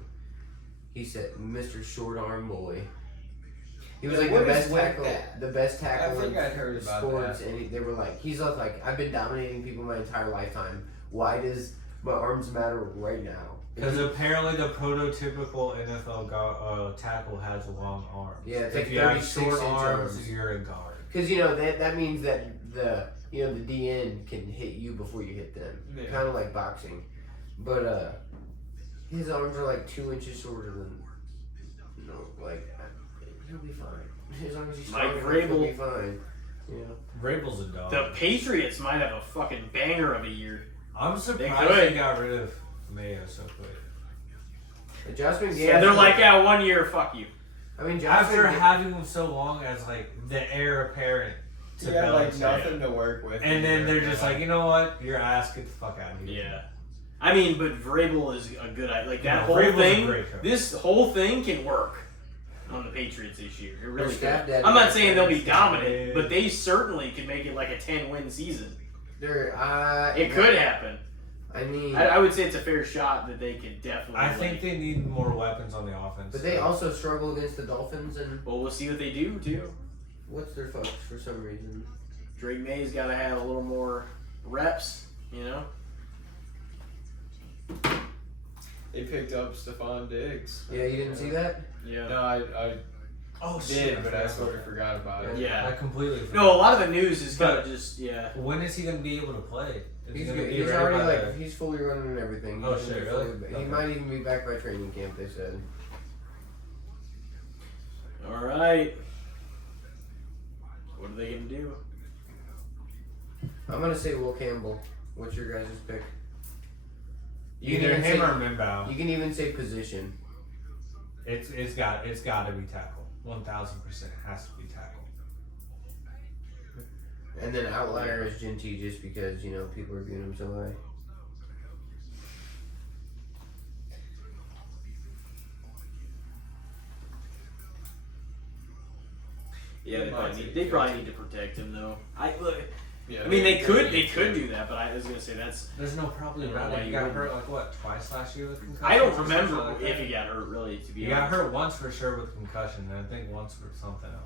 He said, "Mr. Short Arm Boy." He was Yeah, like what the is best with tackle. that? The best tackle I think in I'd heard about sports, that. and they were like, he's like, I've been dominating people my entire lifetime. Why does my arms matter right now? Because apparently the prototypical NFL tackle has long arms. Yeah, it's if like you have 36 short inch arms, arms. you're a guard. Because you know that means that the DN can hit you before you hit them, Yeah. kind of like boxing. But his arms are like 2 inches shorter than he'll be fine. As long as he's Mike strong enough, he'll be Vrabel. fine. Yeah. Vrabel's a dog. The Patriots might have a fucking banger of a year. I'm They surprised could. they got rid of Mayo so quick. Adjustment game. Yeah, they're like, yeah, 1 year, fuck you. I mean, After Johnson. having him so long as like the heir apparent to Yeah, like Belichick. nothing to work with. And then either. they're just like, you know what? Your ass, get the fuck out of here. Yeah. I mean, but Vrabel is a good idea. Like, that No, whole Vrabel's a thing, great coach. this whole thing can work on the Patriots this year. It really staff could. dad- I'm not saying they'll be dominant, Yeah. but they certainly could make it like a 10-win season. They're, It could happen. I mean, I would say it's a fair shot that they could definitely. I think they need more weapons on the offense. but they also struggle against the Dolphins, and Well, we'll see what they do, too. what's their focus for some reason? Drake May's got to have a little more reps, you know? They picked up Stephon Diggs. Yeah, you didn't see that? Yeah. No, I Oh did, shit! but I sort of forgot about it. Yeah. I completely forgot. No, a lot of the news is kind of just When is he gonna be able to play? Is he He's gonna good. be He's ready already by like he's fully running and everything. Oh, He's shit, fully- really? He Okay. might even be back by training camp. They said. all right. What are they gonna do? I'm gonna say Will Campbell. What's your guys' pick? You can Either even him say- or Minbow. You can even say position. It's got to be tackle. 1000% has to be tackle. And then outlier is Genty just because, you know, people are viewing him so high. Yeah, they probably need to protect him though. I Yeah, mean they could do that, but I was gonna say that's. There's no probably I don't know about why it. He you got wouldn't. hurt like what, twice last year with concussion? I don't or something remember like if that? he got hurt really. To be He got honest, hurt once for sure with concussion, and I think once for something else.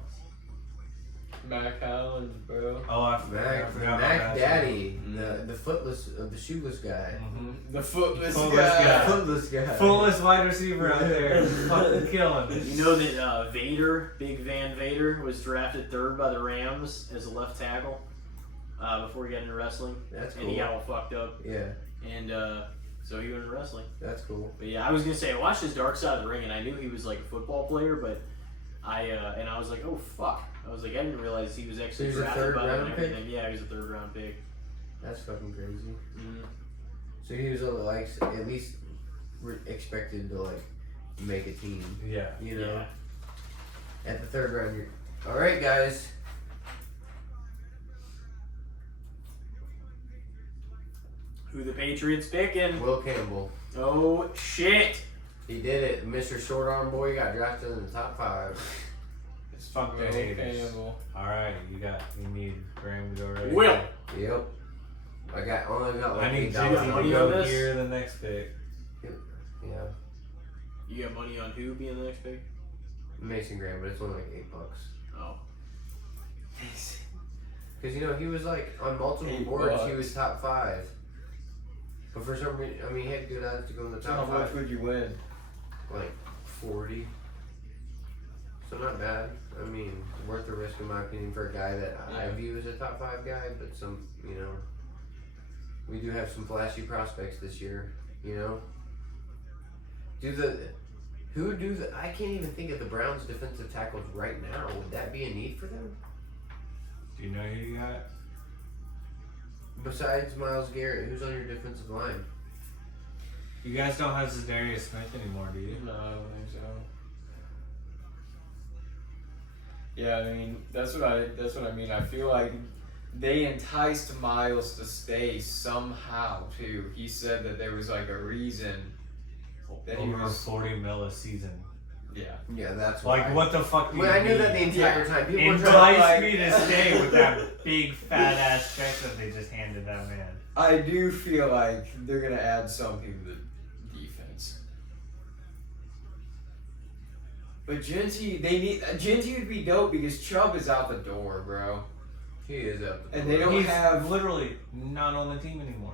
Mac Hollins, bro. Oh, I forgot The about Mac that. Daddy, Mm. the footless, the shoeless guy. Mm-hmm. The footless Footless guy. guy. Footless guy. Fullest wide receiver out there, fucking killing. you know that Big Van Vader was drafted 3rd by the Rams as a left tackle before he got into wrestling, That's and he cool. got all fucked up, Yeah, and so he went into wrestling. that's cool. But yeah, I was gonna say I watched his Dark Side of the Ring, and I knew he was like a football player, but I was like, oh fuck. I was like, I didn't realize he was actually He was a drafted third by them round and everything. Yeah, he was a 3rd round pick. That's fucking crazy. Mm-hmm. So he was like at least expected to like make a team. Yeah. You know, Yeah. at the 3rd round. All right, guys. Who the Patriots picking? Will Campbell. Oh shit! He did it. Mr. Short Arm Boy got drafted in the top 5. It's Fuck the Will haters. Campbell. Alright, you need Graham to go right. Will. Yep. I only got like I need $8 Jigga Jiggy money to on go this? here the next pick. Yeah, You got money on who being the next pick? Mason Graham, but it's only like $8. Oh. Because, you know, he was like on multiple $8. boards, he was top 5. But for some reason, I mean, he had good odds to go in the So how top much 5. would you win? Like 40. So not bad. I mean, worth the risk in my opinion for a guy that I Yeah. view as a top 5 guy, but some, you know, we do have some flashy prospects this year, you know? I can't even think of the Browns defensive tackles right now. Would that be a need for them? Do you know who you got? Besides Myles Garrett, who's on your defensive line? You guys don't have Zadarius Smith anymore, do you? No, I don't think so. Yeah, I mean that's what I mean. I feel like they enticed Miles to stay somehow too. He said that there was like a reason that he Over was 40 mil a season. yeah. Yeah, that's Like, what the fuck do you Well, I knew mean? that the entire time. People were trying Entice to, like, me to stay with that big fat ass check that they just handed that man. I do feel like they're gonna add something to the defense. But Genty would be dope because Chubb is out the door, bro. He is up. And they don't He's have literally not on the team anymore.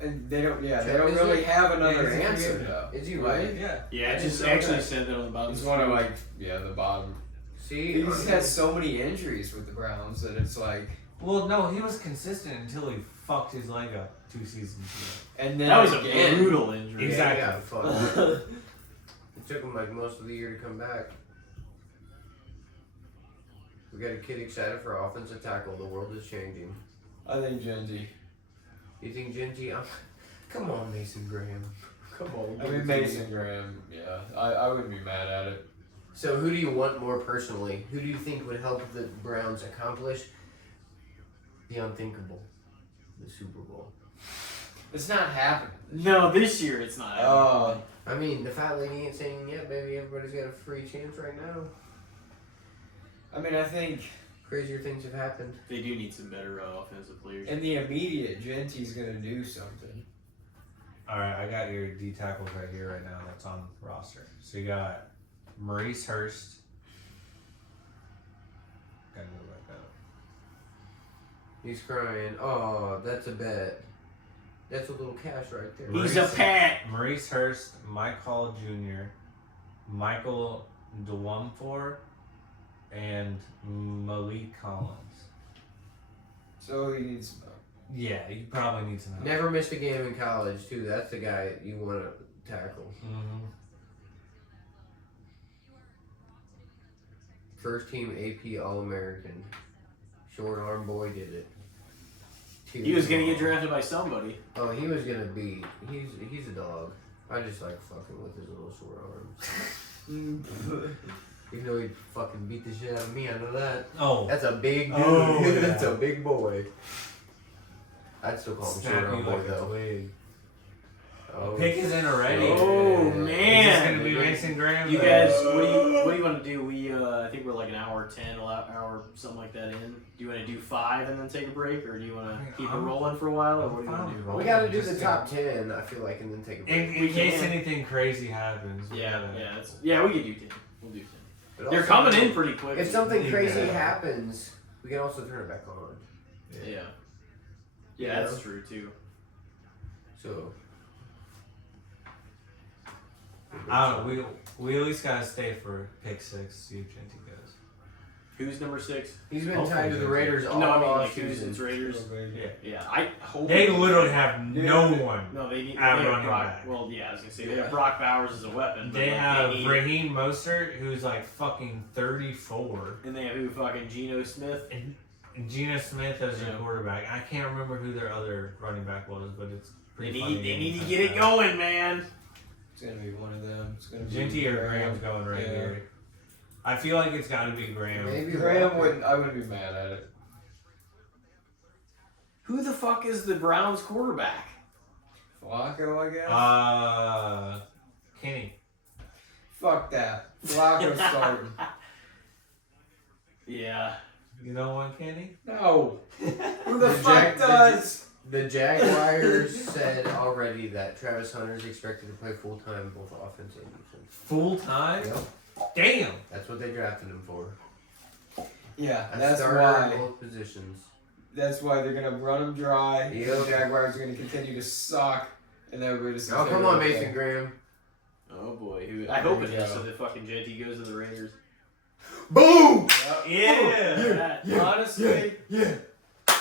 and they don't Chubb really isn't- have another is he answer free? though. Is he Like, really? Yeah. Yeah, I it just just actually know said that on the bottom. He's one of like the bottom. See, He just had so many injuries with the Browns that it's like Well, no, he was consistent until he fucked his leg up 2 seasons ago. and then That was a again, brutal injury. Exactly. Yeah, fuck. It took him like most of the year to come back. We got a kid excited for offensive tackle. The world is changing. I think Genty. You think Genty? Come on, Mason Graham. Come on. I mean Mason Graham, yeah. I wouldn't be mad at it. So who do you want more personally? Who do you think would help the Browns accomplish the unthinkable? The Super Bowl. It's not happening. No, this year it's not. happening. I mean, the fat lady ain't saying yet, baby. Everybody's got a free chance right now. I mean I think Crazier things have happened. They do need some better offensive players. in the immediate Genty's gonna do something. Alright, I got your D tackles right here right now that's on roster. So you got Maurice Hurst. Gotta go back up. He's crying. Oh, that's a bet. That's a little cash right there. He's a pet. Maurice Hurst, Mike Hall Jr., Michael Dwumfor, and Malik Collins. So he needs some help. Yeah, you probably need some help. Never missed a game in college, too. That's the guy you want to tackle. Mm-hmm. First team AP All-American. Short arm boy did it. He was gonna get drafted by somebody. Oh, he was gonna be. He's a dog. I just like fucking with his little short arms. Even though he'd fucking beat the shit out of me, I know that. Oh. That's a big dude. Oh, yeah. That's a big boy. I'd still call him short Snap arm you boy like a though. twig. Oh, Pick is in already. Oh, yeah. man. Is this gonna be Mason Graham? You guys, what do you want to do? We I think we're like an hour 10, hour something like that in. Do you want to do 5 and then take a break, or do you want to keep it rolling for a while, or what do you want to do? we gotta do the top 10. I feel like, and then take a break. In case anything crazy happens. Yeah, we could do 10. We'll do 10. But They're also, coming in pretty quick. If something Yeah. crazy happens, we can also turn it back on. Yeah, Yeah. that's true too. So. We at least gotta stay for pick 6. See if Genty goes. Who's number 6? He's been Hopefully tied to the Genty. Raiders all No, I mean off like who's season. it's Raiders. Yeah, I hope They literally have no one. No, they need. They At have running Brock. back. Well, yeah, I was gonna say they have Brock Bowers as a weapon. But They like, have need- Raheem Mostert, who's like fucking 34, and they have who? Fucking Geno Smith. and Geno Smith as your Yeah. quarterback. I can't remember who their other running back was, but it's They pretty funny. need to get it going, man. It's gonna be one of them. It's gonna be Genty or Graham's going right Yeah. here. I feel like it's got to be Graham. Maybe Graham Walker. I wouldn't be mad at it. Who the fuck is the Browns quarterback? Flacco, I guess. Kenny. Fuck that. Flacco starting. Yeah. You don't want Kenny? No. Who the The fuck does? The Jaguars said already that Travis Hunter is expected to play full time both offense and defense. Full time? Yep. Damn. That's what they drafted him for. Yeah, A that's starter why. in both positions. That's why they're gonna run him dry. Yep. The Jaguars are gonna continue to suck, and everybody just. Oh, come on, Mason Graham. Oh boy. Who? I hope it There is you so go. that fucking Genty goes to the Raiders. Boom! Yeah. That- Honestly, Yeah.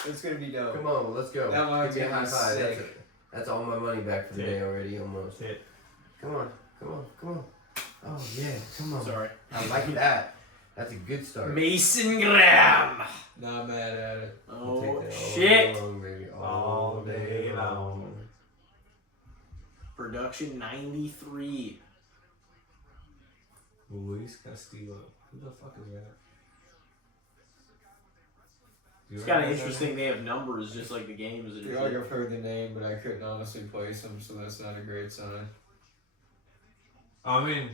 it's gonna be dope. Come on, let's go. That one's Give me a high gonna be five. sick. That's all my money back for the Yeah. day already, almost. Hit. Come on, come on, come on. Oh yeah, come on. Sorry. I like that. That's a good start. Mason Graham. Not mad at it. We'll Oh take that all shit. day long, baby. All day long. Production 93. Luis Castillo. Who the fuck is that? Do you It's kind of recognize that interesting. name? They have numbers just like the games. I feel like I've heard the name, but I couldn't honestly place him, so that's not a great sign. I mean,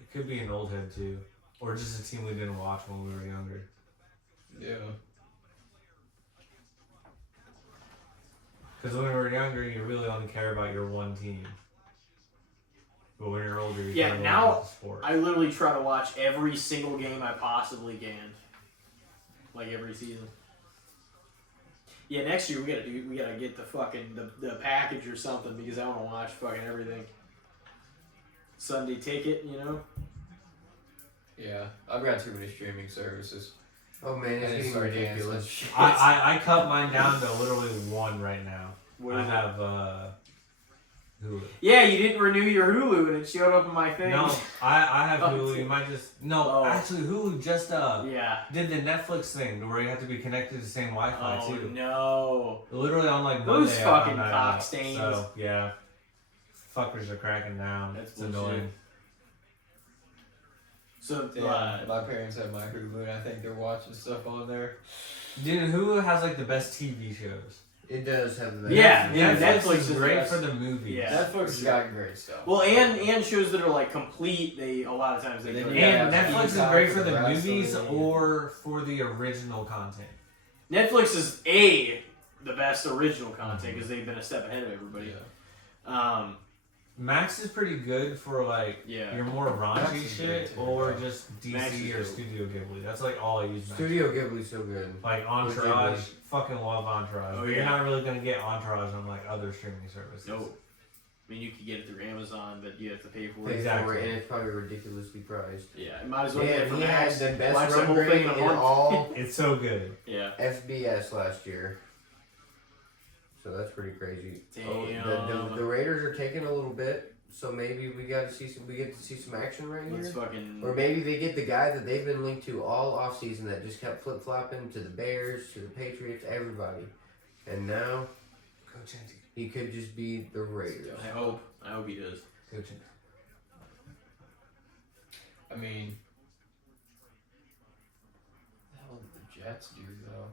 it could be an old head too. Or just a team we didn't watch when we were younger. Yeah. Because when we were younger, you really only care about your one team. But when you're older, you Yeah, care more now about the sport. I literally try to watch every single game I possibly can. Like every season. Yeah, next year we gotta get the fucking the package or something because I want to watch fucking everything. Sunday ticket, you know. Yeah. I've got too many streaming services. Oh man, And it's getting start ridiculous. canceling. I cut mine down to literally one right now. What I is it? have Hulu. Yeah, you didn't renew your Hulu and it showed up in my thing. No, I have Oh, Hulu. You might just no. Oh. Actually, Hulu just Yeah. did the Netflix thing where you have to be connected to the same Wi-Fi Oh too. no. Literally on like Those Monday. I fucking found that cock out. stains. So yeah, fuckers are cracking down. That's it's bullshit. annoying. So Damn, my parents have my Hulu, and I think they're watching stuff on there. Dude, Hulu has like the best TV shows. It does have the Yeah, Netflix, Netflix is is great best. for the movies. Yeah. Netflix has got great stuff. well, and shows that are like complete. They a lot of times they They go do. to And Yeah, Netflix is Peacock great for for the the movies wrestling. or for the original content. Netflix is the best original content because they've been a step ahead of everybody. Yeah. Max is pretty good for like your more Max raunchy is shit great too, or bro. just Max DC is or dope. Studio Ghibli. That's like all I use. Max Studio for. Ghibli's so good. Like Entourage, Ghibli. fucking love Entourage. Oh, But yeah. you're not really gonna get Entourage on like other streaming services. Nope. I mean, you could get it through Amazon, but you have to pay for Pay it. Exactly. for it, and it's probably ridiculously priced. Yeah, you might as well get Yeah, it from he had Max. the Watch best the run whole thing rate in a in month. all It's so good. Yeah. FBS last year. So that's pretty crazy. Damn. The Raiders are taking a little bit, so maybe we get to see some action right Let's here. fucking. Or maybe they get the guy that they've been linked to all offseason that just kept flip flopping to the Bears, to the Patriots, everybody. And now Coach Andy. he could just be the Raiders. I hope he does. Coach Andy. I mean, the hell did the Jets do though?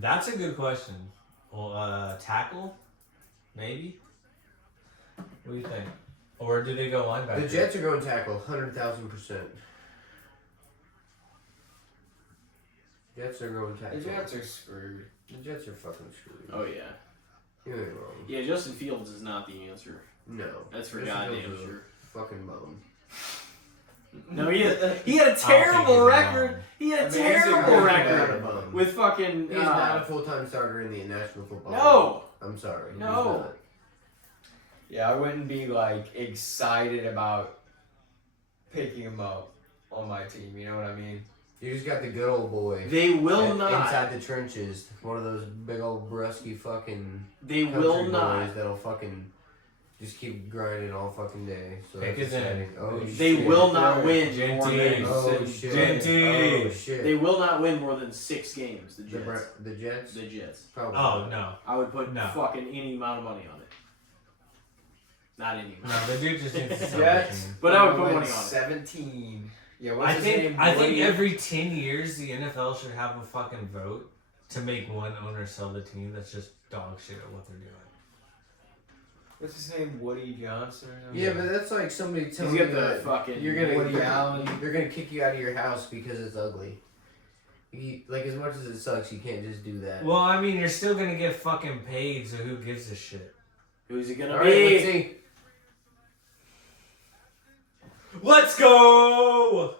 That's a good question. Well, tackle, maybe. What do you think? Or do they go linebacker? The Jets are going tackle, 100,000%. Jets are going tackle. The Jets are screwed. The Jets are fucking screwed. Oh yeah. You ain't wrong. Yeah, Justin Fields is not the answer. No. That's for Justin goddamn Fields is a sure. Fucking bum. No, he had a I don't think terrible he's a record. bum. He had a he's a terrible good record bum. with fucking. He's not a full-time starter in the National Football No. League. I'm sorry. No. He's not. Yeah, I wouldn't be like excited about picking him up on my team. You know what I mean? You just got the good old boy. They will not. Inside the trenches. One of those big old brusky fucking They country will boys not. that'll fucking just keep grinding all fucking day. So Pick that's his end. exciting. Oh, They shit. will not win Genty. more than. Oh shit. Genty. Oh shit. They will not win more than 6 games. The the, Jets. the Jets? The Jets. Probably. Oh no, I would put No. fucking any amount of money on it. Not any. no, the dude just needs to sell the Jets. team. But I would put win money on it. 17. Yeah, I what's his think name? I think every 10 years the NFL should have a fucking vote to make one owner sell the team that's just dog shit at what they're doing. What's his name? Woody Johnson or something? Yeah, but that's like somebody telling He's you got the that fucking. you're gonna Woody Allen. they're gonna kick you out of your house because it's ugly. Like as much as it sucks, you can't just do that. Well, I mean, you're still gonna get fucking paid, so who gives a shit? Who's it gonna All be? right, let's see. Let's go!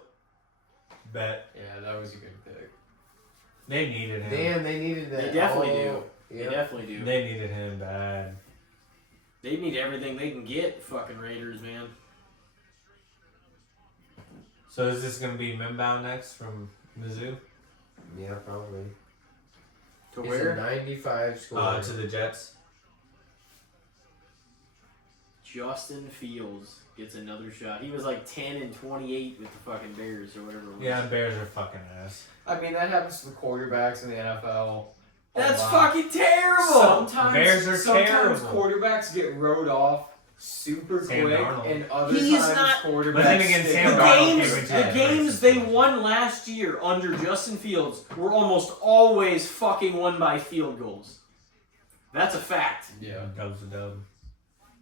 Bet. Yeah, that was a good pick. They needed him. Damn, they needed that. They definitely all- They Yeah. definitely do. They needed him bad. They need everything they can get. Fucking Raiders, man. So is this gonna be Mimbow next from Mizzou? Yeah, probably. To It's where? a 95 score. To the Jets. Justin Fields gets another shot. He was like 10-28 with the fucking Bears or whatever it was. Yeah, Bears are fucking ass. I mean, that happens to the quarterbacks in the NFL. That's a lot. fucking terrible. Sometimes, Bears are sometimes terrible. quarterbacks get rode off super Sam quick, Darnold. and other He's times not- quarterbacks. But then again, stick Sam The around. Darnold games, gave it the to games them. they won last year under Justin Fields were almost always fucking won by field goals. That's a fact. Yeah. Dub's a dub.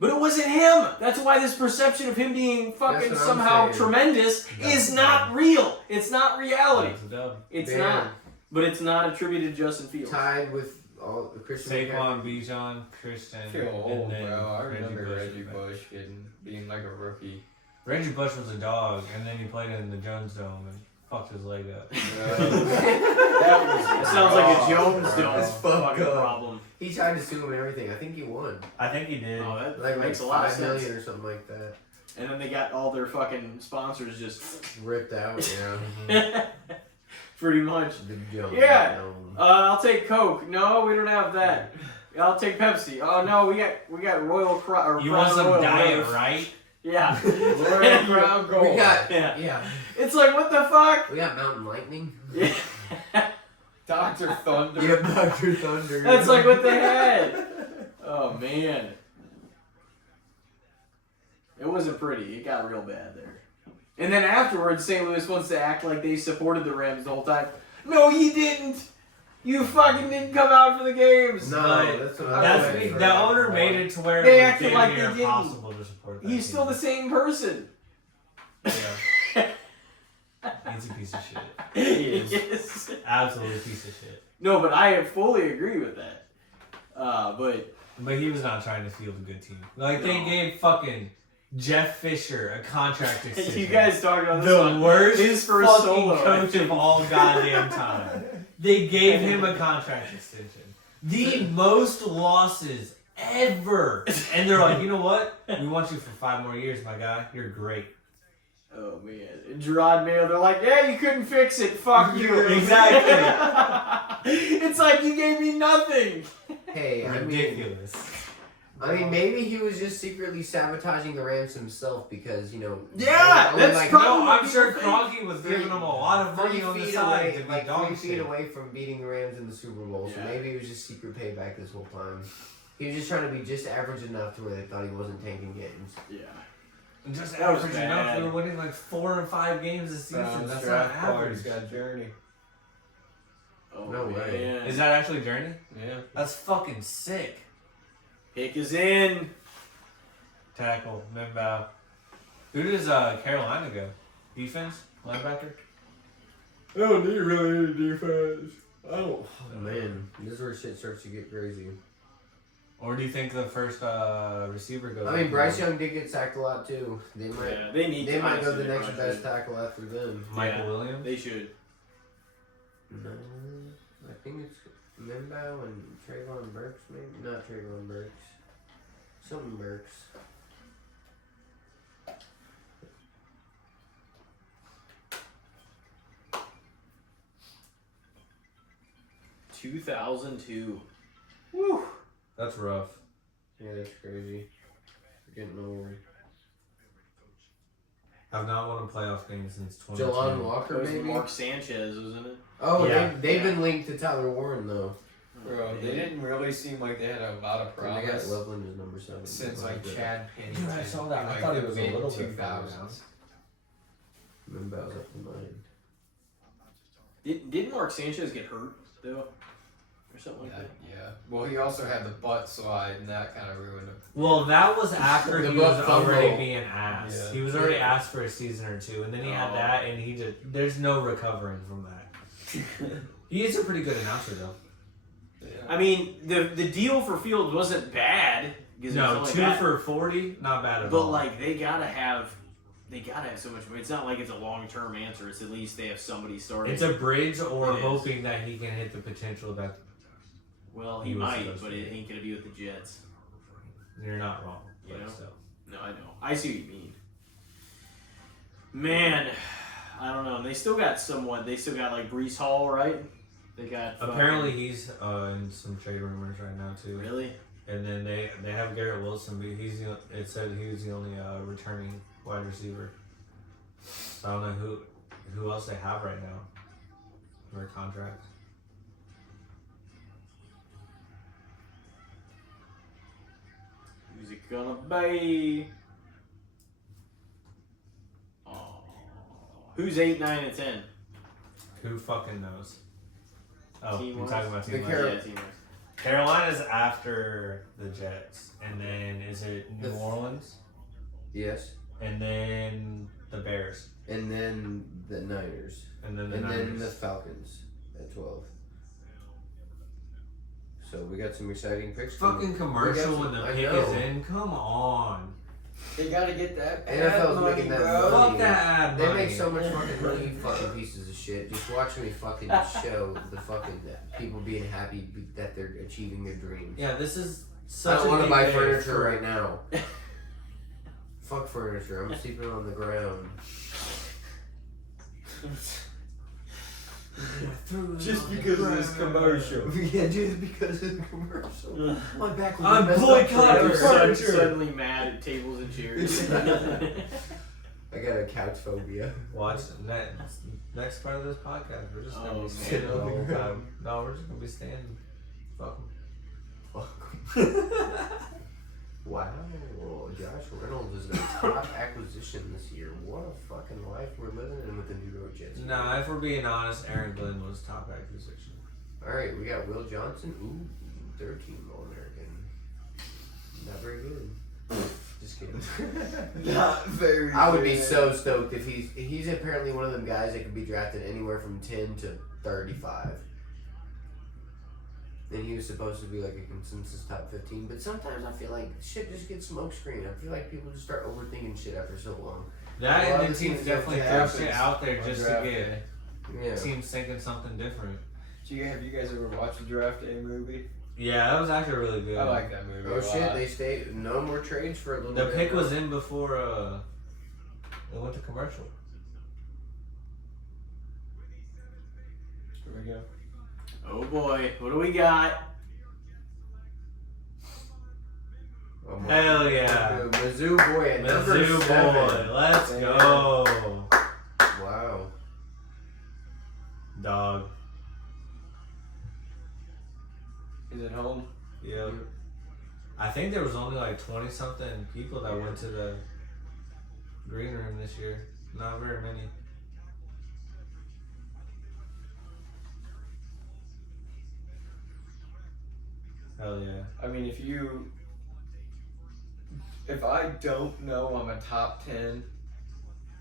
But it wasn't him. That's why this perception of him being fucking That's what I'm somehow saying. tremendous That's is the not dub. real. It's not reality. Dub's a dub. It's Damn. not. But it's not attributed to Justin Fields. Tied with all the Christian Saquon, McCaffrey. Bijan, Christian, I feel old, and then bro. I remember Reggie was back. Bush being like a rookie. Reggie Bush was a dog, and then he played in the Jones Dome and fucked his leg up. That sounds like a Jones Dome That's fucked fucking up. problem. He tried to sue him and everything. I think he won. I think he did. Oh, that Like makes a lot of $5 sense. million or something like that. And then they got all their fucking sponsors just Ripped out, yeah. pretty much. The Jones. Yeah. Dome. I'll take Coke. No, we don't have that. I'll take Pepsi. Oh no, we got Royal Crown. You want some Royal diet, Royal. right? Yeah. Royal Crown Gold. We got, Yeah. yeah. It's like what the fuck? We got Mountain Lightning. Yeah. Dr. Thunder. Yep, Dr. Thunder. That's like what they had. Oh man. It wasn't pretty. It got real bad there. And then afterwards, St. Louis wants to act like they supported the Rams the whole time. No, you didn't. You fucking didn't come out for the games. No, But that's what I That's was the owner made it to where They it was acted damn like near they didn't. impossible to support that He's still the team. same person. Yeah. He's a piece of shit. He is. Yes. Absolute piece of shit. No, but I fully agree with that. But he was not trying to field a good team. Like, they gave fucking Jeff Fisher a contract extension. you guys talked about this the one. worst His first fucking solo, coach of all goddamn time. They gave him a contract extension. The most losses ever. And they're like, you know what? We want you for 5 more years, my guy. You're great. Oh man, and Gerard Mayo, they're like, yeah, you couldn't fix it. Fuck you. Exactly. It's like you gave me nothing. Hey, Ridiculous. I mean, maybe he was just secretly sabotaging the Rams himself because, you know... Yeah, only that's like, probably- No, I'm sure Kroenke was giving him a lot of 3 money on the feet side away, to be like dog 3 feet shit. away from beating the Rams in the Super Bowl, so Yeah. maybe it was just secret payback this whole time. He was just trying to be just average enough to where they thought he wasn't tanking games. Yeah. And just That was average enough. bad. They were winning like 4 or 5 games this season. Browns That's not draft average. party's got Journey. Oh, No way. man. Is that actually Journey? Yeah. That's fucking sick. Pick is in. Tackle, Membow. Who does Carolina go? Defense? Linebacker? Oh, do you really need defense? Oh, man. This is where shit starts to get crazy. Or do you think the first receiver goes? I mean, Bryce Young did get sacked a lot, too. They might, Yeah, they need. they might go honestly, the they next probably best should. tackle after them. Michael Yeah. Williams? They should. No, I think it's Membow and Trayvon Burks, maybe? Not Trayvon Burks. Something Burks. Yeah. 2002. Woo. That's rough. Yeah, that's crazy. We're getting old. I've not won a playoff game since 2010. Jelon Walker, That was maybe? Mark Sanchez, wasn't it? Oh, Yeah. they've been linked to Tyler Warren, though. Bro, they didn't really seem like they had a lot of And they got promise Loveland as number 7. since like Chad Pennington. Dude, I saw that. in, I like, thought the it was a mid little bit further 2000s. Membow's up to 9. Didn't Mark Sanchez get hurt though, or something like Yeah, that? yeah. Well, he also had the butt slide, and that kind of ruined him. Well, that was after The he was butt fumble. already being asked. Yeah. He was already asked for a season or 2, and then he had Oh. that, and he just there's no recovering from that. He is a pretty good announcer though. Yeah. I mean, the deal for Fields wasn't bad. 'Cause it No, was 2 only bad, for 40, not bad at but all. like they gotta have so much money. It's not like it's a long term answer. It's at least they have somebody starting. It's a bridge, or It is. hoping that he can hit the potential that well, he he was might, supposed but to it be. ain't gonna be with the Jets. you're not wrong. You But know? still. No, I know. I see what you mean. Man, I don't know. And they still got someone. They still got like Brees Hall, right? They got Apparently he's in some trade rumors right now too. Really? And then they have Garrett Wilson, but it said he was the only returning wide receiver. So I don't know who else they have right now for a contract. Who's it gonna be? Oh, who's 8, 9, and 10? Who fucking knows? Oh, Team you're wise? talking about The team Car- wise. Yeah, team wise. Carolina's after the Jets, and then is it New The- Orleans, Yes. and then the Bears, And then the Niners. and then the And then Niners. the Falcons at 12. So we got some exciting picks. Fucking commercial when the I pick know. is in. Come on. They gotta get that. NFL's ad money, making that bro. money. Fuck that ad They money. make so much fucking money, you fucking pieces of shit. Just watch me fucking show the fucking people being happy that they're achieving their dreams. Yeah, this is I such don't a want to big buy day furniture for- right now. Fuck furniture. I'm sleeping on the ground. Just because of this commercial. Yeah, just because of the commercial. My back will be I'm messed up boycotting forever. furniture. Suddenly mad at tables and chairs. I got a couch phobia. Watch next part of this podcast. We're just gonna Oh, be standing man. the whole time. No, we're just gonna be standing. Fuck 'em. Wow, Josh Reynolds is the top acquisition this year. What a fucking life we're living in with the New York Jets. Nah, if we're being honest, Aaron Glenn was top acquisition. Alright, we got Will Johnson. Ooh, third team All-American. Not very good. Just kidding. Not very. I would be good. so stoked if he's apparently one of them guys that could be drafted anywhere from 10 to 35. and he was supposed to be like a consensus top 15. But sometimes I feel like shit just gets smokescreen. I feel like people just start overthinking shit after so long. That A lot and of the the teams teams definitely don't throw shit draft out there on just to draft get day. Yeah. teams thinking something different. Have you guys ever watched the Draft Day movie? Yeah, that was actually really good. I like that movie. Oh a shit, lot. they stayed. No more trades for a little The bit. pick was in before it went to commercial. Here we go. Oh boy, what do we got? Oh, my Hell God. yeah. Mizzou boy at number Mizzou 7. boy, let's Damn. go. Wow. Dog. Is it home? Yep. I think there was only like 20 something people that went to the green room this year. Not very many. Hell yeah. I mean, if I don't know I'm a top 10,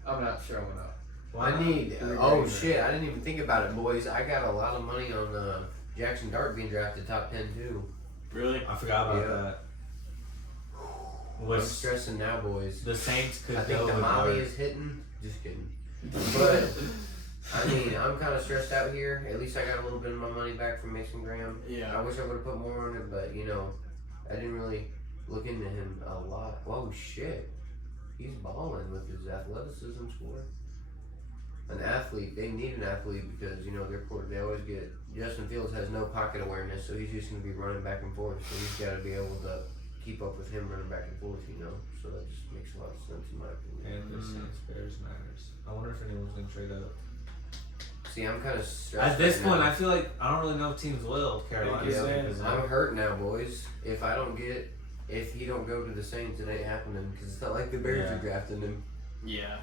I'm not showing up. Why I not? need. Three Oh games. shit! I didn't even think about it, boys. I got a lot of money on Jackson Dart being drafted top 10 too. Really? I forgot about Yeah. that. I'm Was stressing now, boys. the Saints could I think go the with Molly Dart. is hitting. Just kidding. But I mean, I'm kind of stressed out here. At least I got a little bit of my money back from Mason Graham. I Yeah. wish I would have put more on it, but you know, I didn't really look into him a lot. Whoa, shit. He's balling with his athleticism score. An athlete, they need an athlete because, you know, they always get, Justin Fields has no pocket awareness, so he's just going to be running back and forth. So he's got to be able to keep up with him running back and forth, you know. So that just makes a lot of sense in my opinion. Panthers, Saints, Bears, Niners. I wonder if anyone's gonna trade up. See, I'm kind of stressed. At this right point, now. I feel like I don't really know if teams will. Carolina. Yeah, I'm hurt now, boys. If he don't go to the Saints, it ain't happening because it's not like the Bears Yeah. are drafting him. Yeah.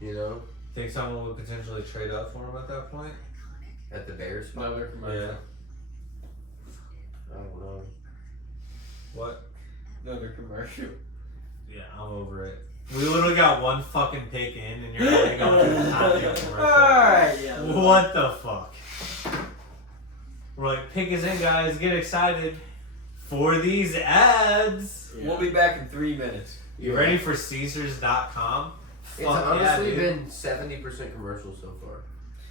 You know, Think someone would potentially trade up for him at that point? at the Bears spot. Another commercial. Yeah. I don't know. What? Another commercial. Yeah, I'm over it. We literally got one fucking pick in, and you're already going to the goddamn commercial. Alright, yeah. What the fuck? We're like, pick is in, guys. Get excited for these ads. Yeah. We'll be back in 3 minutes. You ready for Caesars.com? It's Fuck honestly yeah, dude. been 70% commercial so far.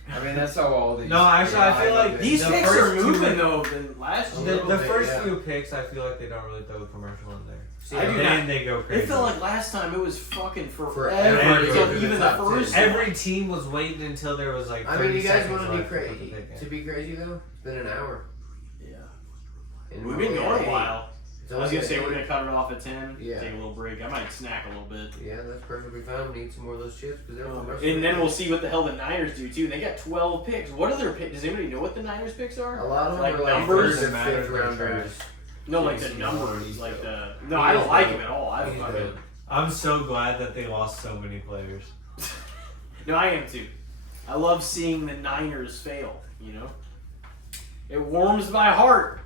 I mean, that's how all these. No, actually, I feel like These the picks first are two- moving though than last A year. little The bit, first yeah. few picks, I feel like they don't really throw a commercial in there. See, I do Then they go crazy. It felt like last time it was fucking forever. Forever to Until get to even the the top 10. first Every team was waiting until there was like 30 I mean, you guys seconds want to be left to put the crazy? pick in. To be crazy though, it's been an hour. Yeah. And We've we're been only going at a 8. while. It's I was only gonna at say we're 8. gonna cut it off at 10. Yeah. Take a little break. I might snack a little bit. Yeah, that's perfectly fine. We need some more of those chips because they're And then we'll see what the hell the Niners do too. They got 12 picks. What are their picks? Does anybody know what the Niners picks are? a lot of them like are like numbers first and matter, fifth they're rounders. No, like the He's numbers. dope. Like the. No, I don't like him at all. I He's fucking. dope. I'm so glad that they lost so many players. No, I am too. I love seeing the Niners fail. You know, it warms my heart.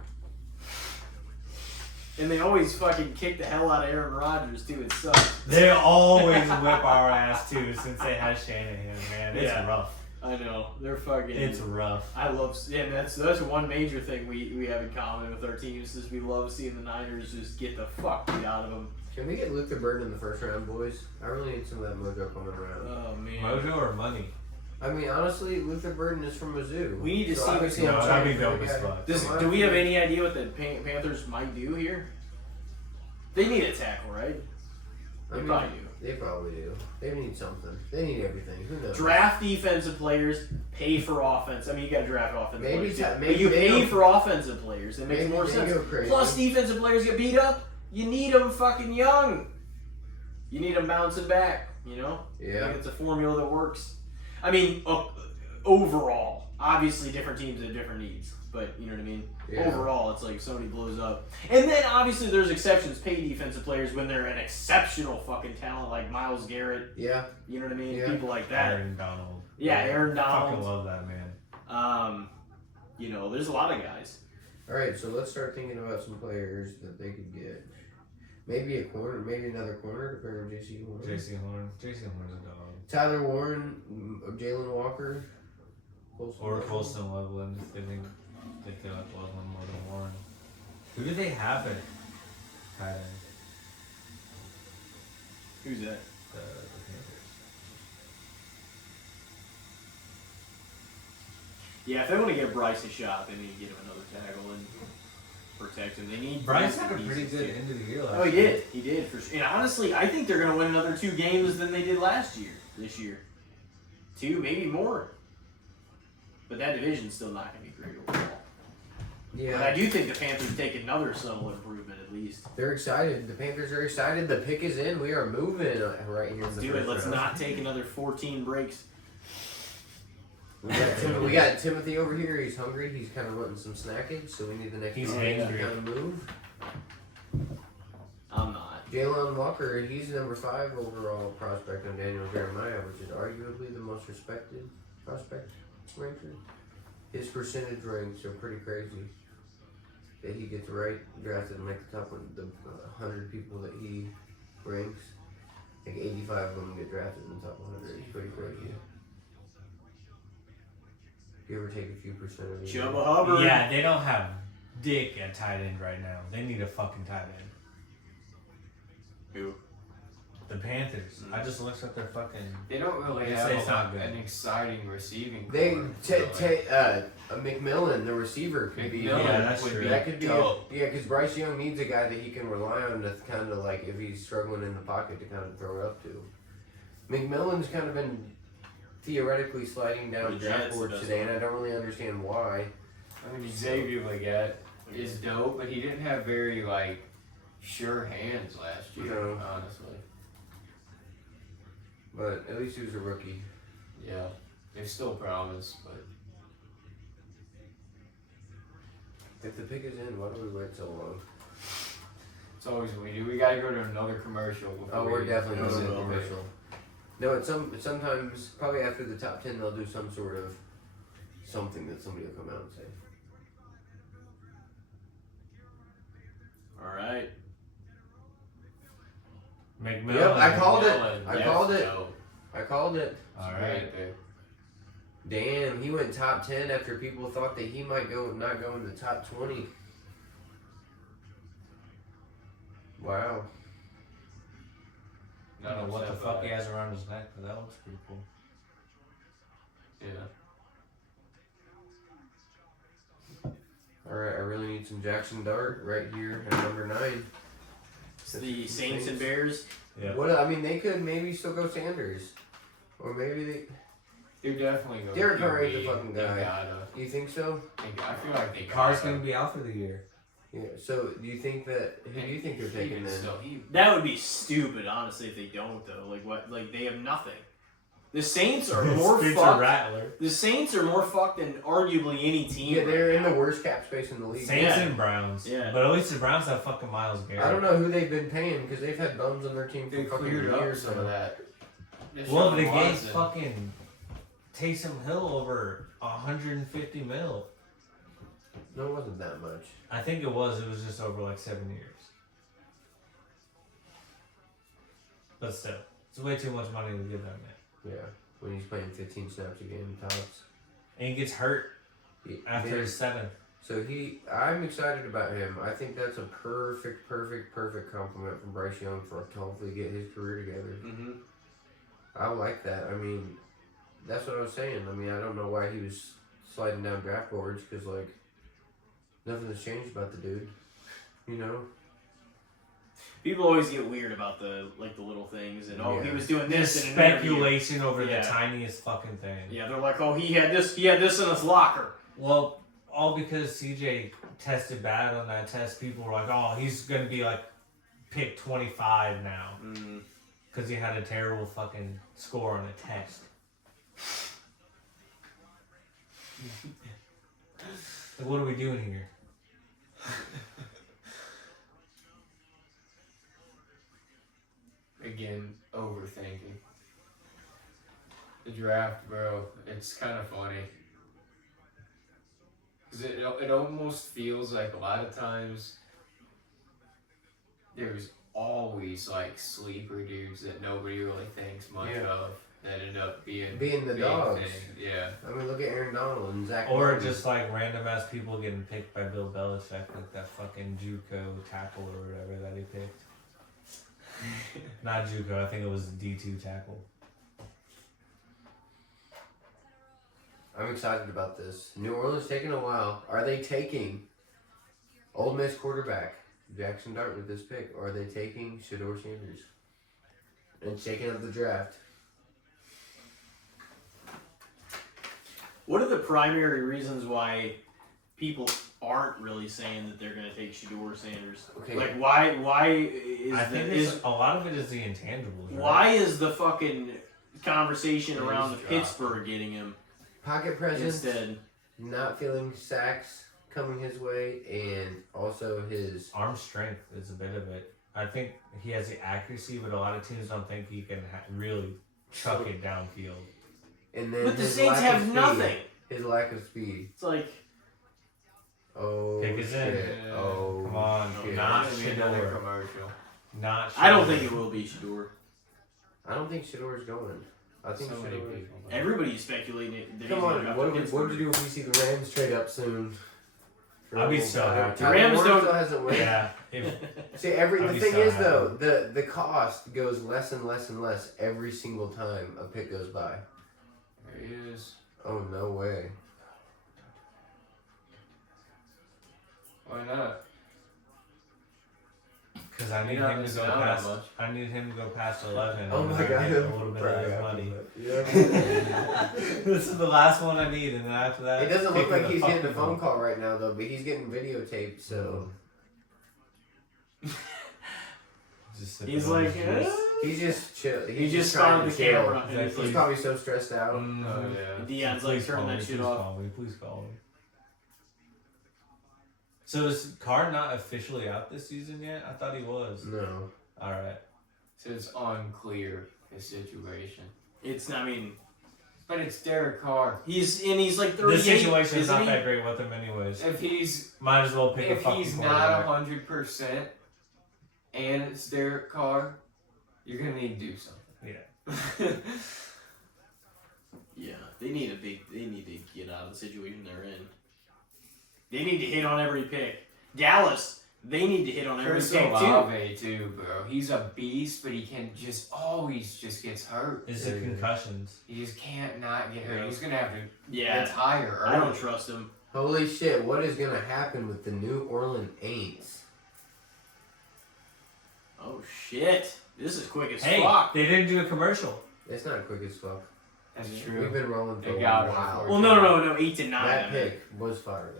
And they always fucking kick the hell out of Aaron Rodgers too. It sucks. They always whip our ass too since they had Shanahan, man. It's Yeah. rough. I know they're fucking. It's rough. I love, and that's one major thing we have in common with our teams is we love seeing the Niners just get the fuck beat out of them. Can we get Luther Burden in the first round, boys? I really need some of that mojo coming around. Oh man. Mojo or money? I mean, honestly, Luther Burden is from Mizzou. We need to see obviously what- I'm No, that'd cheering be for dope the as guy. fuck. Do we have any idea what the Panthers might do here? They need a tackle, right? I They mean, probably do. They probably do. They need something. They need everything. Who knows? Draft defensive players, pay for offense. I mean, you got to draft offensive Maybe players. ta- But maybe you they pay go- for offensive players. It makes Maybe more they sense. go crazy. Plus, defensive players get beat up. You need them fucking young. You need them bouncing back. You know. I Yeah. think it's a formula that works. I mean, overall, obviously different teams have different needs, but you know what I mean? Yeah. Overall, it's like somebody blows up. And then obviously there's exceptions, pay defensive players when they're an exceptional fucking talent like Myles Garrett, Yeah. you know what I mean? Yeah. People like that. Aaron Donald. Yeah, Aaron Fucking Donald. love that man. You know, there's a lot of guys. All right, so let's start thinking about some players that they could get. Maybe a corner, maybe another corner to pair with J.C. Horn. J.C. Horn. J.C. Horn's a dog. Tyler Warren, Jalen Walker, Or Colson Loveland if they think I think they like love him more than one. Who do they have at tight end? Who's that? The Panthers. Yeah, if they want to give Bryce a shot, they need to get him another tackle and protect him. They need Bryce decent had a pretty pieces, good too. end of the year last Oh, he year. did. He did. For sure. And honestly, I think they're going to win another 2 games than they did last year. This year. 2, maybe more. But that division's still not going to be great overall. Yeah. But I do think the Panthers take another subtle improvement at least. They're excited. The Panthers are excited. The pick is in. We are moving right here in Let's the do first it. Let's round. not take another 14 breaks. We got Timothy over here. He's hungry. He's kind of wanting some snackage, so we need the next He's one angry. to kind of move. I'm not. Jalen Walker, he's number 5 overall prospect on Daniel Jeremiah, which is arguably the most respected prospect ranker. His percentage ranks are pretty crazy. That he gets drafted in like the top 100 people that he ranks. Like 85 of them get drafted in the top 100. It's pretty crazy. Give or take a few percent of these. Chubba Hubbard. Yeah, they don't have dick at tight end right now. They need a fucking tight end. Who? The Panthers. I just looked at their fucking. They don't really They have say it's not good. an exciting receiving They core. McMillan, the receiver, could be. McMillan Yeah, that's would true. be That could be. dope. Because Bryce Young needs a guy that he can rely on to kind of like if he's struggling in the pocket to kind of throw it up to. McMillan's kind of been theoretically sliding down The draft Jets boards does today, that. and I don't really understand why. I mean, Xavier Leggett is dope, but he didn't have very like sure hands last year. No. Honestly, But at least he was a rookie. yeah, there's still promise, but If the pick is in, why do we wait so long? it's always what we do. We gotta go to another commercial. Before Oh, we're we definitely go going to to the commercial. No, it's sometimes probably after the top 10 they'll do some sort of something that somebody will come out and say. All right. McMillan. Yep, I called it. Allen, I yeah, called it. dope. I called it. All It's right. right there. Damn, he went top 10 after people thought that he might not go in the top 20. Wow. I don't know what the fuck he has around his neck, but that looks pretty cool. Yeah. Alright, I really need some Jackson Dart right here at number 9. It's the Saints and Bears. Yeah. What I mean, they could maybe still go Sanders. Or maybe they. They're definitely going Derek to Carr ain't the fucking guy. They gotta. You think so? I feel like they Carr's gotta. gonna be out for the year. Yeah, so do you think that. Who do you think they're taking Even then? still, That would be stupid, honestly, if they don't though. Like what? Like they have nothing. The Saints are more Spencer fucked. Rattler. The Saints are more fucked than arguably any team. Yeah, they're right in now. the worst cap space in the league. Saints Yeah. and Browns. Yeah. But at least the Browns have fucking Myles Garrett. I don't know who they've been paying because they've had bums on their team for they fucking cleared up years some now. of that. Well, Deshaun they gave Watson. fucking Taysom Hill over 150 mil. No, it wasn't that much. I think it was. It was just over like 7 years. But still, it's way too much money to give that man. Yeah, when he's playing 15 snaps a game tops. And he gets hurt after Yeah. his 7th. So I'm excited about him. I think that's a perfect compliment from Bryce Young for to hopefully get his career together. Mm-hmm. I like that. I mean, that's what I was saying. I mean, I don't know why he was sliding down draft boards because like nothing has changed about the dude. You know. People always get weird about the little things and he Yeah. was doing this There's in an interview. speculation over Yeah. the tiniest fucking thing. Yeah, they're like, oh, he had this in his locker. Well, all because CJ tested bad on that test, people were like, oh, he's going to be like pick 25 now. Mm. Because he had a terrible fucking score on a test. Like, what are we doing here? Again, overthinking. The draft, bro, it's kind of funny. Because it almost feels like a lot of times there's always like sleeper dudes that nobody really thinks much Yeah. of. that ended up being the dogs. thing. Yeah. I mean, look at Aaron Donald and Zach. Or Martin. just like random ass people getting picked by Bill Belichick, like that fucking JUCO tackle or whatever that he picked. Not JUCO, I think it was D2 tackle. I'm excited about this. New Orleans taking a while. Are they taking Ole Miss quarterback Jackson Dart with this pick, or are they taking Shedeur Sanders and shaking up the draft? What are the primary reasons why people aren't really saying that they're going to take Shedeur Sanders? Okay. Like, why is I think a lot of it is the intangibles. Right? why is the fucking conversation around the He's Pittsburgh getting him Pocket presence, instead? not feeling sacks coming his way, and also his Arm strength is a bit of it. I think he has the accuracy, but a lot of teams don't think he can really chuck it downfield. and then But the his Saints lack of have speed. nothing. His lack of speed. It's like, Oh Pick is in. shit! Yeah. Oh, Come on, shit. not It's gonna be another Shedeur. commercial. Not I don't Shedeur. think it will be Shedeur. I don't think Shedeur's going. I think So many Shedeur. people. Everybody's speculating that Come he's going on, to what do we do if we see the Rams trade up soon? I'd be so happy. Tyler Rams Warren don't- still hasn't won. Yeah, if See, I'd the be thing so is happy. though, the cost goes less and less and less every single time a pick goes by. There he is. Oh no way! Why not? because I need You're not him to missing go out on past. much. I need him to go past 11. Oh and my then god! get a little bit of his money. Yeah. This is the last one I need, and then after that, It doesn't look pick like the he's getting a fucking phone one. call right now though, but he's getting videotaped. So Just sipping He's on like, his juice. he's just chill. he just trying started to the chill. camera. And Exactly. He's probably so stressed out. Mhm. Oh yeah. Deion's like, Please turn call that me, shit please off. Call me, please call me. So is Carr not officially out this season yet? I thought he was. No. All right. So it's unclear his situation. It's, I mean, But it's Derek Carr. he's like The 38. situation's isn't not he? that great with him, anyways. If he's Might as well pick a if fucking he's not quarterback. 100% and it's Derek Carr, you're gonna need to do something. Yeah. Yeah, they need to get out of the situation they're in. They need to hit on every pick. Dallas, they need to hit on every Chris pick too. Olave too, bro. He's a beast, but he can always gets hurt. Is it concussions? He just can't not get hurt. Yeah. He's gonna have to Yeah, retire early. I don't trust him. Holy shit! What is gonna happen with the New Orleans Aints? Oh shit, this is quick as Hey, fuck. they didn't do a commercial. It's not quick as fuck. That's We've true. been rolling for They a got it while. before. Well, no, 8 to 9. That I meant. pick was fire.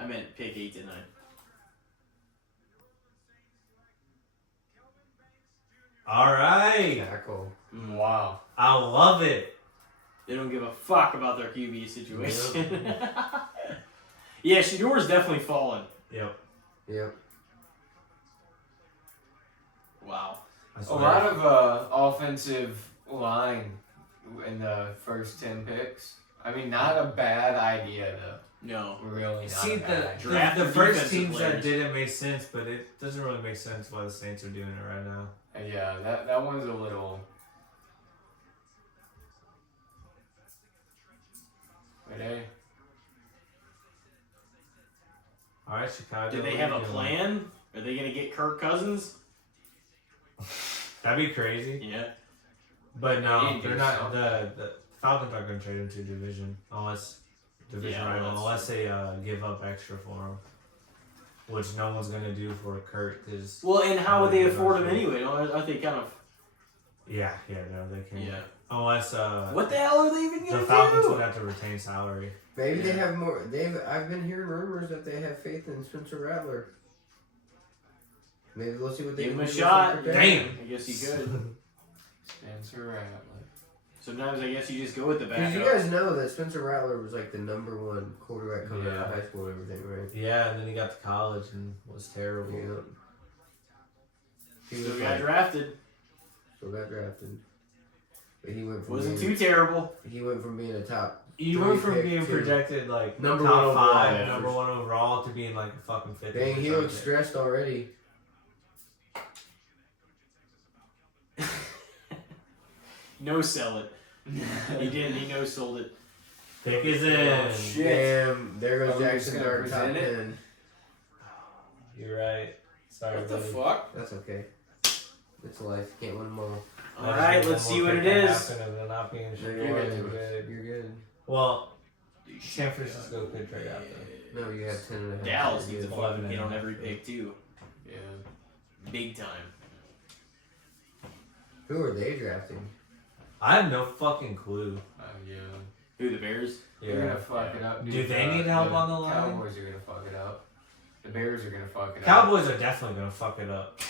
I meant pick 8 to 9. All right. Tackle. Wow. I love it. They don't give a fuck about their QB situation. Yeah, Shedeur's definitely fallen. Yep. Yep. Wow. That's A what lot I- of offensive line in the first 10 picks. I mean, not a bad idea though. No. Really not See, a bad idea. Draft the the first defensive teams that players. did it made sense, but it doesn't really make sense why the Saints are doing it right now. Yeah, that one's a little. But hey, All right, Chicago. Do they what have are a you doing? plan? Are they going to get Kirk Cousins? That'd be crazy. Yeah. But no, They they're do not. something. The Falcons aren't going to trade him to division unless Yeah, rival, that's unless they give up extra for him, which no one's going to do for Kurt because Well, and how would they Yeah, afford him sure. anyway? Aren't they kind of... yeah, no, they can't. Yeah. Unless What the hell are they even the going to Falcons would do? have to retain salary. Maybe they Yeah. have more. I've been hearing rumors that they have faith in Spencer Rattler. Maybe we'll see what they Give can him a do with shot. Spencer Damn. Rattler. I guess you could. Spencer Rattler. Sometimes I guess you just go with the Because backup. you guys know that Spencer Rattler was like the #1 quarterback coming out Yeah. of high school and everything, right? Yeah, and then he got to college and was terrible. Yeah. He Still was got like, drafted. still got drafted. But he went from Wasn't being, too terrible. he went from being a top. He three went from pick being to projected like number top one overall, 5, yeah. number 1 overall, to being like a fucking 50. Dang, he or looks something. stressed already. no sell it. He did. He no sold it. Pick is in. Oh, shit. Damn, there goes Oh, we're Jackson just gonna Dart top present it? 10. You're right. Sorry, What the buddy. fuck? That's okay. It's life. Can't win them all. All right, let's see what it is. Not being No, sure. you're You're good. good. You're good. Well, San Francisco could trade out though. No, you have 10 and a half. Dallas You're needs a good. 11 fucking and hit a on half. every pick too. Yeah. Big time. Who are they drafting? I have no fucking clue. Yeah. Who, the Bears? They're gonna fuck it up. Do dude. they need help on the line? Cowboys are gonna fuck it up. The Bears are gonna fuck it up. Cowboys are definitely gonna fuck it up.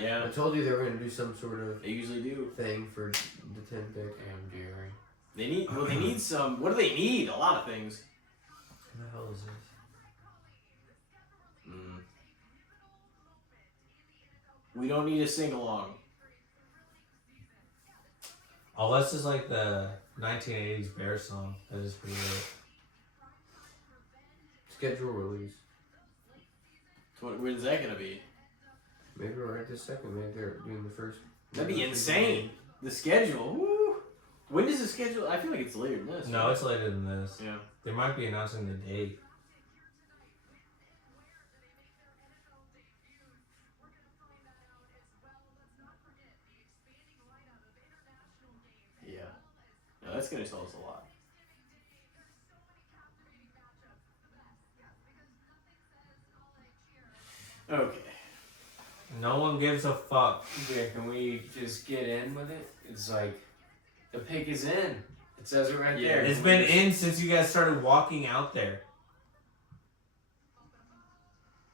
Yeah, I told you they were going to do some sort of they usually do. thing for the 10th pick. Damn, Jerry. They need some. What do they need? A lot of things. What the hell is this? We don't need a sing along. Unless it's like the 1980s Bears song. That is pretty good. Schedule release. When's that gonna be? Maybe right this second. Maybe they're doing the first. That'd be insane. The schedule. Woo. When does the schedule? I feel like it's later than this. No, it's later than this. Yeah. They might be announcing the date. Yeah. No, that's gonna tell us a lot. Okay. No one gives a fuck. Yeah, can we just get in with it? It's like, the pick is in. It says it right Yeah, there. It's been in since you guys started walking out there.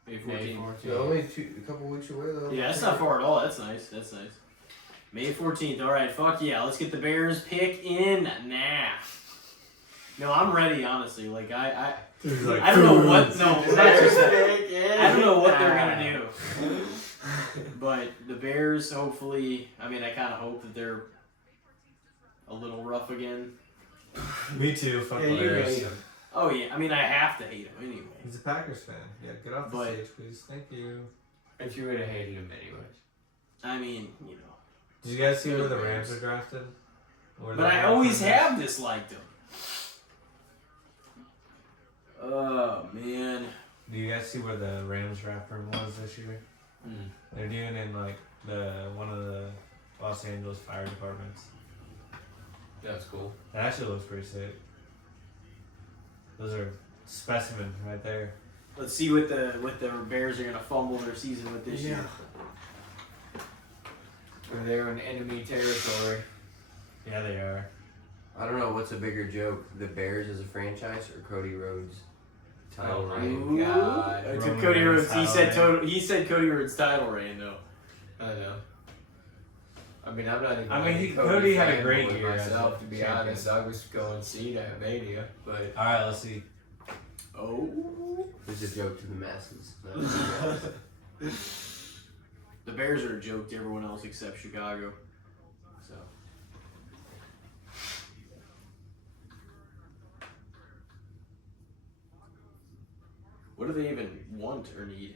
May May 14th. 14th. So only a couple weeks away though. Yeah, that's not far at all. That's nice. That's nice. May 14th. All right, fuck yeah. Let's get the Bears pick in now. No, I'm ready, honestly. Like, I don't know what. No, that's just I don't know what they're gonna do. But the Bears, hopefully, I mean, I kind of hope that they're a little rough again. Me too. Fuck Yeah, the you Bears. hate him. Oh yeah, I mean, I have to hate them anyway. He's a Packers fan. Yeah, get off the But- stage, please. Thank you. If you would have hated him anyways. I mean, you know. Did you guys see Good where the Bears. Rams are drafted? Where But the I Rams always are have disliked them. Oh man. Do you guys see where the Rams draft room was this year? They're doing in like one of the Los Angeles fire departments. That's cool. It actually looks pretty sick. Those are specimens right there. Let's see what the Bears are gonna fumble their season with this year. They're in enemy territory. Yeah, they are. I don't know what's a bigger joke: the Bears as a franchise or Cody Rhodes' title Oh my reign. God. I took Roman Cody Reigns Rhodes. He title said he said Cody Rhodes' title reign though. I know. I mean, I'm not even. I mean, a Cody had a fan great with year as myself, a to be champion. honest. I was going Cena at Mania, but Alright, let's see. Oh. It's a joke to the masses. The Bears are a joke to everyone else except Chicago. So. What do they even want or need?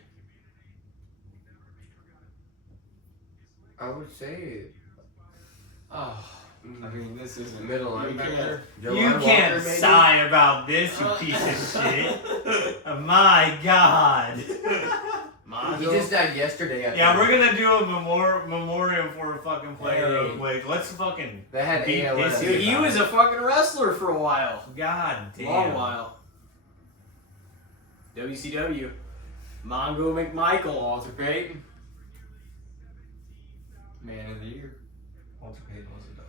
I would say oh, I mean, this isn't middle you linebacker. You Delon can't Walker, maybe? sigh about this, you piece of shit. My God. He just died yesterday. I think. Yeah, we're gonna do a memorial for a fucking player real Hey. quick. Let's fucking That had beat ALS. this Dude, he was a fucking wrestler for a while. God damn. Long while. WCW. Mongo McMichael. Walter Payton, Man of the Year. Walter Payton was a dog.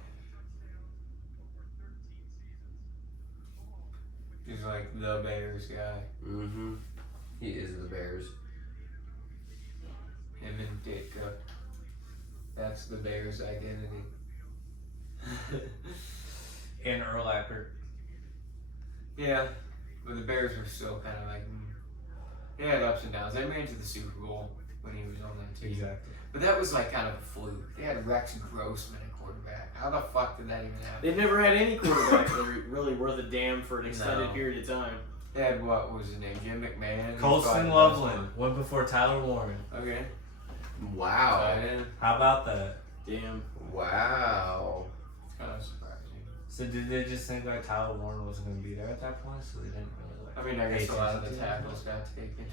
He's like the Bears guy. Mm-hmm. He is the Bears. Him and Ditka. That's the Bears' identity. And Earl Eckert. Yeah, but the Bears were still kind of like, they had ups and downs. They made it to the Super Bowl when he was on that team. Exactly. But that was like kind of a fluke. They had Rex Grossman at quarterback. How the fuck did that even happen? They've never had any quarterback really worth a damn for an extended No. period of time. They had what was his name? Jim McMahon. Colston Loveland went before Tyler Warren. Okay. Wow. Tight end. How about that? Damn. Wow. It's kind of surprising. So did they just think like Tyler Warren wasn't going to be there at that point, so they didn't really like? I mean, I guess pay a lot of the attention to him? tackles got taken.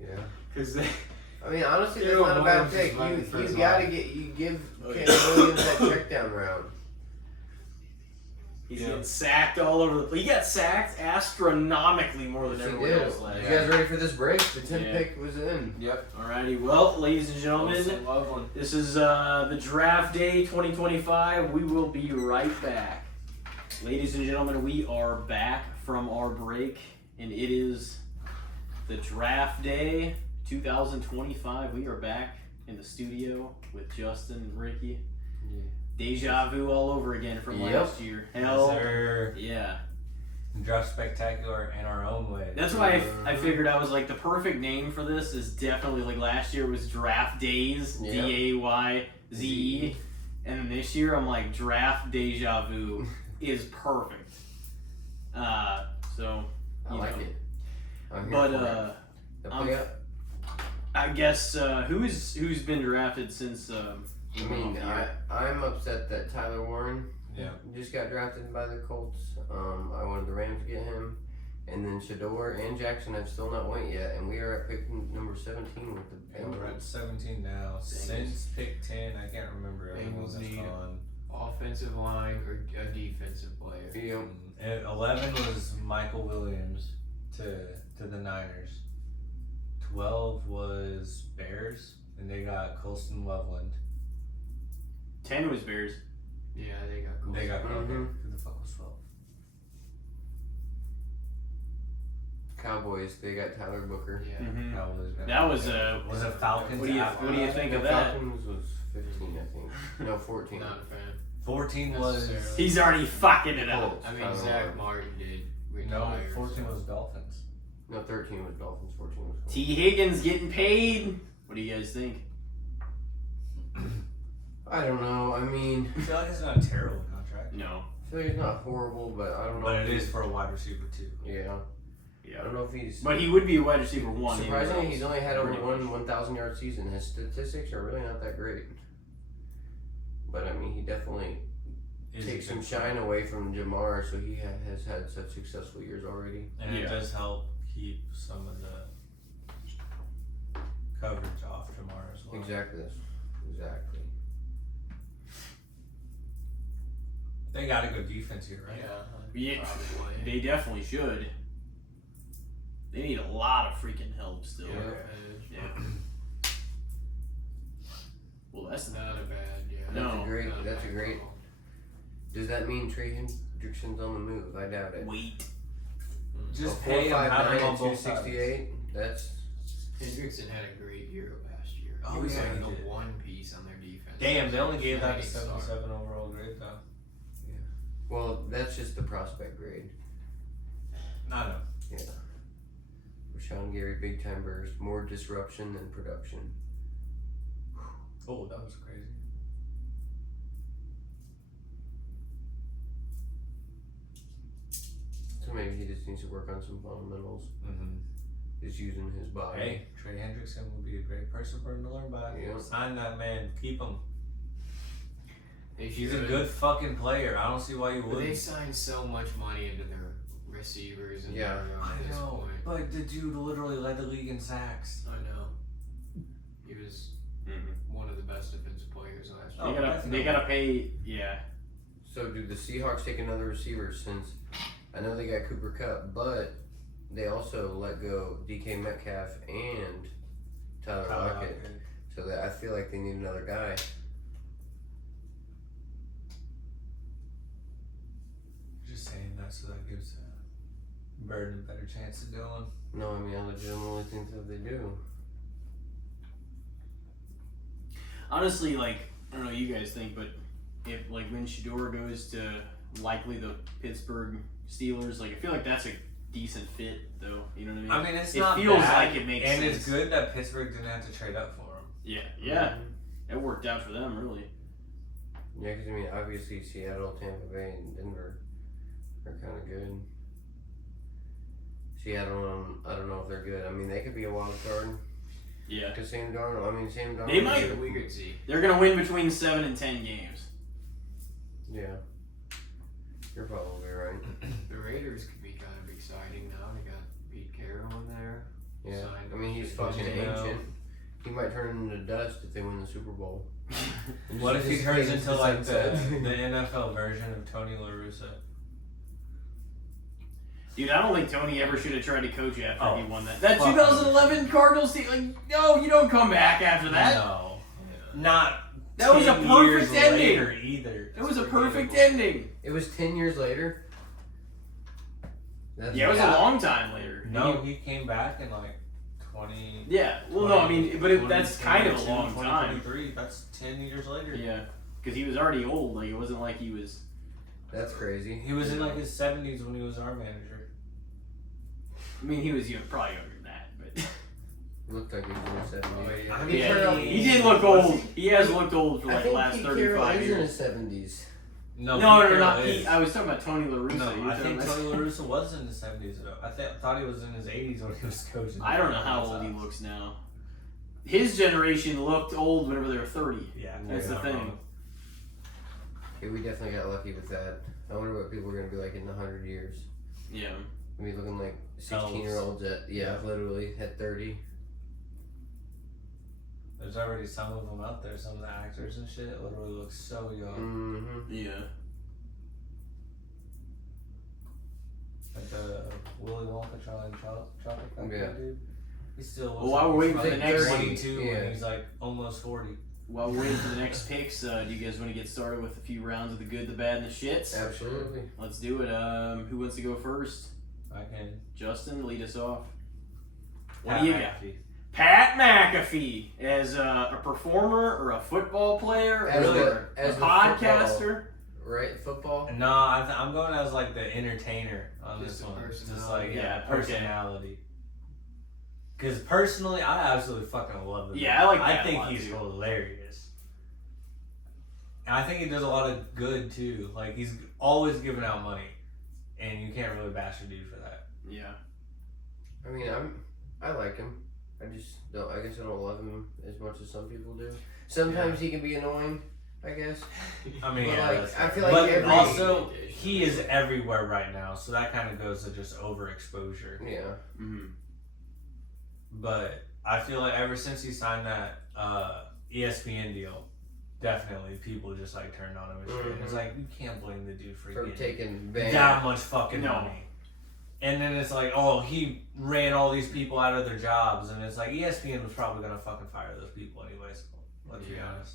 Yeah. Because they. I mean, honestly, that's Caleb not a bad Williams is pick. running for You his gotta life. give Oh, Caleb Williams that check down round. He's Yeah. getting sacked all over the place. He got sacked astronomically more than Yes, he everyone did. else last You year. guys ready for this break? The 10th Yeah. pick was in. Yep. Alrighty, well, ladies and gentlemen, Wilson Loveland. this is the Draft Day 2025. We will be right back. Ladies and gentlemen, we are back from our break, and it is the Draft Day 2025. We are back in the studio with Justyn and Ricky. Yeah. Deja vu all over again from Yep. last year. Hell, Sir, yeah. draft spectacular in our own way. That's why I figured I was like the perfect name for this is definitely like last year was Draft Days, Yep. DAYZE, and then this year I'm like Draft Deja Vu is perfect. So I you like know. it. I'm here But for it. The I'm- playoff- I guess who's been drafted since I mean, I'm upset that Tyler Warren Yeah. just got drafted by the Colts. I wanted the Rams to get him. And then Shador and Jackson have still not went yet. And we are at pick number 17 with the And we're at Bengals. 17 now. Since pick 10, I can't remember everyone Bengals that's need gone. Offensive line or a defensive player. Yep. And 11 was Michael Williams to the Niners. 12 was Bears, and they got Colston Loveland. 10 was Bears. Yeah, they got cool. They got Mhm. Who the fuck was 12? Cowboys, they got Tyler Booker. Yeah. Mhm. That That was was was it Falcons? What do you after what do you that? think The of that? Falcons was 15, I think. No, 14. Not a fan. 14 was Necessarily. He's already fucking it up. Colts, I mean, Tyler Zach Warren. Martin did no. retire. 14 was Dolphins. No, 13 was Dolphins, 14 was Colts. T. Higgins getting paid. What do you guys think? I don't know. I mean, I feel like it's not a terrible contract, No. I feel like it's not horrible, but I don't know. but if it is he's- for a wide receiver too. Yeah. I Yeah. don't know if he's. But he would be a wide receiver one. Surprisingly, anywhere he's else. only had only Pretty one much. 1,000-yard season. His statistics are really not that great. But I mean, he definitely Is takes a some good shine away from Jamar, so he has had such successful years already. And Yeah. it does help keep some of the coverage off Jamar as well. Exactly. Exactly. They got a good defense here, right? Yeah. Probably. They definitely should. They need a lot of freaking help still. Yeah. Yeah. Well, that's It's not a bad. Yeah. No. That's a great. Does that mean Trey Hendrickson's on the move? I doubt it. wait. Just A pay him, have 4.59 him on and both sides. 268. That's Hendrickson had a great year last year. Oh, he was yeah, like he the did. one piece on their defense. Damn, they only gave that a Shining star. 77 overall grade though. well, that's just the prospect grade. I know. Rashawn Gary, big time burst, more disruption than production. Oh, that was crazy. So maybe he just needs to work on some fundamentals. Mm-hmm. Just using his body. Hey, Trey Hendrickson would be a great person for him to learn by. Yeah. Sign that man. Keep him. They He's a should. good fucking player. I don't see why you But they wouldn't. signed so much money into their receivers and Yeah. everyone I at this know, point. but the dude literally led the league in sacks. I know. He was one of the best defensive players last year. Oh, They gotta pay. Yeah. So do the Seahawks take another receiver since I know they got Cooper Kupp, but they also let go DK Metcalf and Tyler Lockett. So that I feel like they need another guy. Just saying that so that gives Bird a better chance of going. No, I mean I legitimately think that they do. Honestly, like I don't know what you guys think, but if like when Shador goes to likely the Pittsburgh Steelers, like I feel like that's a decent fit, though. You know what I mean? I mean, it's It not feels bad, like it makes and sense. it's good that Pittsburgh didn't have to trade up for him. Yeah, yeah. It worked out for them, really. Yeah, because I mean obviously Seattle, Tampa Bay, and Denver are kind of good. Seattle, I don't know if they're good. I mean they could be a wild card. Yeah. Because Sam Darnold. They might. We could see. They're gonna win between 7 and 10 games. Yeah. You're probably right. The Raiders could be kind of exciting now. They got Pete Carroll in there. Yeah. Signed I mean, he's with fucking the- ancient. He might turn into dust if they win the Super Bowl. What if he Just turns fades into to like the sunset. NFL version of Tony La Russa? Dude, I don't think Tony ever should have tried to coach after he won that. That fuck 2011 Cardinals team, like, no, you don't come back after that. No, not. That was a 10 perfect years ending. later either. It was a perfect Unbelievable. ending. It was 10 years later. That's Yeah, it was a long time later. No, he came back in like 20. Yeah, well, no, I mean, but that's kind of a long time. 2023. That's 10 years later. Yeah, because he was already old. Like, it wasn't like he was. That's crazy. He was in like his 70s when he was our manager. I mean, he was probably younger than that, but. Looked like he was in his 70s. yeah. I mean, Yeah, he did look old. He has looked old for I like the think last Pete 35 Carroll is in years. his 70s. No, No, not Carroll Pete. is. I was talking about Tony La Russa. No, You were I talking think about- Tony La Russa was in his 70s though. I thought he was in his 80s when he was coaching. I don't know how old he looks now. His generation looked old whenever they were 30. Yeah, That's the not thing. wrong. Okay, we definitely got lucky with that. I wonder what people are going to be like in 100 years. Yeah. I mean, looking like 16-year-olds at, literally, at 30. There's already some of them out there. Some of the actors and shit literally look so young. Mm-hmm. Yeah. Like the Willy Wonka Charlie Chocolate Factory Yeah. dude. He still looks Well, while we're waiting he's for the like next- 22 Yeah. and he's like almost 40. While we're waiting for the next picks, do you guys want to get started with a few rounds of the good, the bad, and the shits? Absolutely. Let's do it. Who wants to go first? I can. Justin, lead us off. What Pat do you got? McAfee. Pat McAfee as a performer or a football player As or as a the podcaster. Right? Football? No, I'm going as like the entertainer on Just this the one. Just personality. like Yeah, personality. Because personally, I absolutely fucking love him. Yeah, I like Pat I a think lot, he's too. hilarious. And I think he does a lot of good too. Like he's always giving out money, and you can't really bash a dude for that. Yeah. I mean, I like him. I just don't. I guess I don't love him as much as some people do. Sometimes he can be annoying. I guess. I mean, But, yeah, like, that's I fair. feel like but every- also he is everywhere right now, so that kind of goes to just overexposure. Yeah. Mm-hmm. But I feel like ever since he signed that ESPN deal, definitely people just like turned on him and shit. Mhm. It's like you can't blame the dude for From getting taking that bang. much fucking No. money. And then it's like, oh, he ran all these people out of their jobs, and it's like ESPN was probably gonna fucking fire those people anyways. Let's be honest.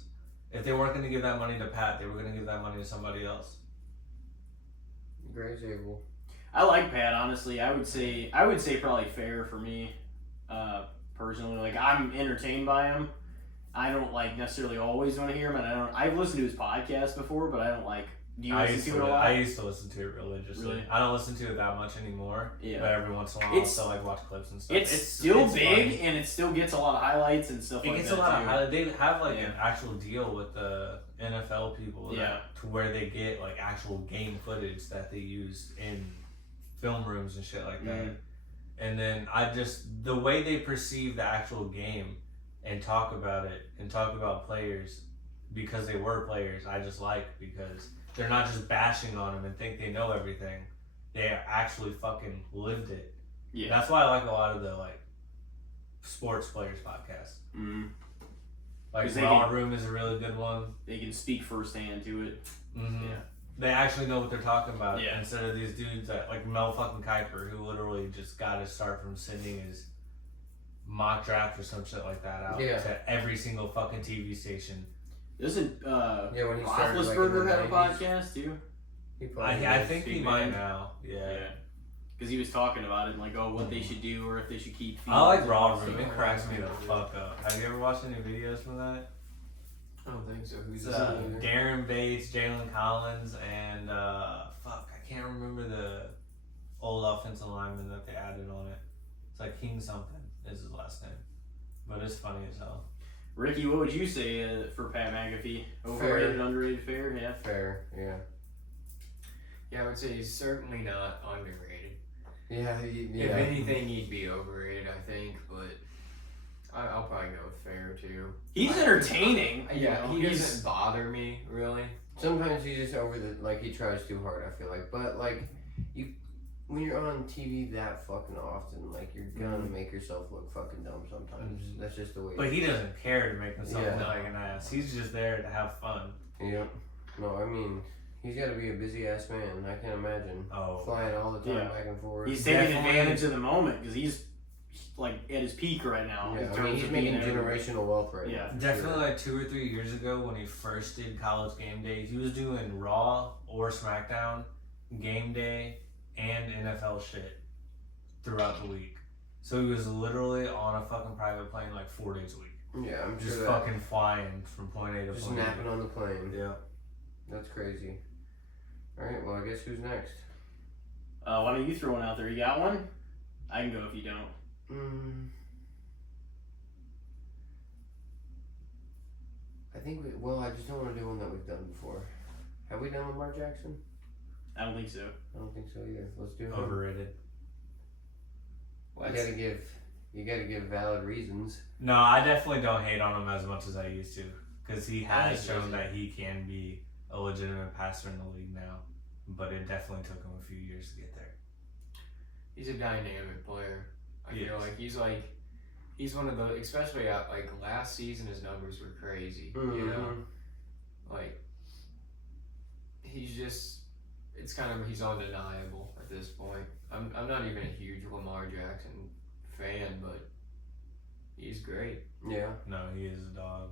If they weren't gonna give that money to Pat, they were gonna give that money to somebody else. Great example. I like Pat, honestly. I would say probably fair for me, personally. Like, I'm entertained by him. I don't like necessarily always want to hear him, and I've listened to his podcast before, but I don't like. Do you listen to it a lot? I used to listen to it religiously. Really? I don't listen to it that much anymore. Yeah. But every once in a while, It's- I'll still like watch clips and stuff. It's still it's big, funny. and it still gets a lot of highlights and stuff It like gets that a lot too. of highlights. They have like Yeah. an actual deal with the NFL people, Yeah. to where they get like actual game footage that they use in film rooms and shit like that. Mhm. And then the way they perceive the actual game and talk about it and talk about players because they were players, I just like, because they're not just bashing on them and think they know everything. They actually fucking lived it. Yeah. That's why I like a lot of the like sports players podcasts. Mhm. Like 'Cause they Raw can- Room is a really good one. They can speak firsthand to it. Mm-hmm. Yeah. They actually know what they're talking about, Yeah. instead of these dudes that like Mel fucking Kiper, who literally just got his start from sending his mock draft or some shit like that out Yeah. to every single fucking TV station. Doesn't Yeah, when he started, like, in Roethlisberger the have a 90s. podcast too? He probably I does. think he big might man. now. Yeah. Because he was talking about it and like, oh, what they should do or if they should keep. I like Fields Raw and Room. stuff. It cracks me the fuck up. Have you ever watched any videos from that? I don't think so. Who's It's that? Darren Bates, Jalen Collins, and fuck, I can't remember the old offensive lineman that they added on it. It's like King something is his last name, but it's funny as hell. Ricky, what would you say for Pat McAfee? Overrated, underrated, fair? Yeah. Fair, yeah. Yeah, I would say he's certainly not underrated. Yeah, If anything, he'd be overrated, I think. But I'll probably go with fair too. He's entertaining. Yeah, he he's- doesn't bother me really. Sometimes he's just over the he tries too hard. I feel like, but when you're on TV that fucking often, you're gonna make yourself look fucking dumb sometimes. Mhm. That's just the way. But he doesn't care to make himself Yeah. look like an ass. He's just there to have fun. Yep. No, I mean, he's got to be a busy ass man. I can imagine. Oh. Flying all the time Yeah. back and forth. He's taking Definitely. advantage of the moment because he's at his peak right now. Yeah, in I mean, terms he's of making being everywhere. generational wealth right Yeah. now. for Definitely sure. 2 or 3 years ago when he first did College Game Day, he was doing Raw or SmackDown, Game Day, and NFL shit throughout the week. So he was literally on a fucking private plane 4 days a week. Yeah, I'm Just sure that. fucking flying from point A to Just point napping B. on the plane. Yeah. That's crazy. All right, well, I guess who's next? Why don't you throw one out there? You got one? I can go if you don't. I think I just don't want to do one that we've done before. Have we done Lamar Jackson? I don't think so. I don't think so either. Let's do it. Overrated. You gotta give valid reasons. No, I definitely don't hate on him as much as I used to. Because he has think shown so. that he can be a legitimate passer in the league now. But it definitely took him a few years to get there. He's a dynamic player. I He feel is. like he's one of those, especially at last season, his numbers were crazy. You know, he's undeniable at this point. I'm not even a huge Lamar Jackson fan, but he's great. Yeah. No, he is a dog.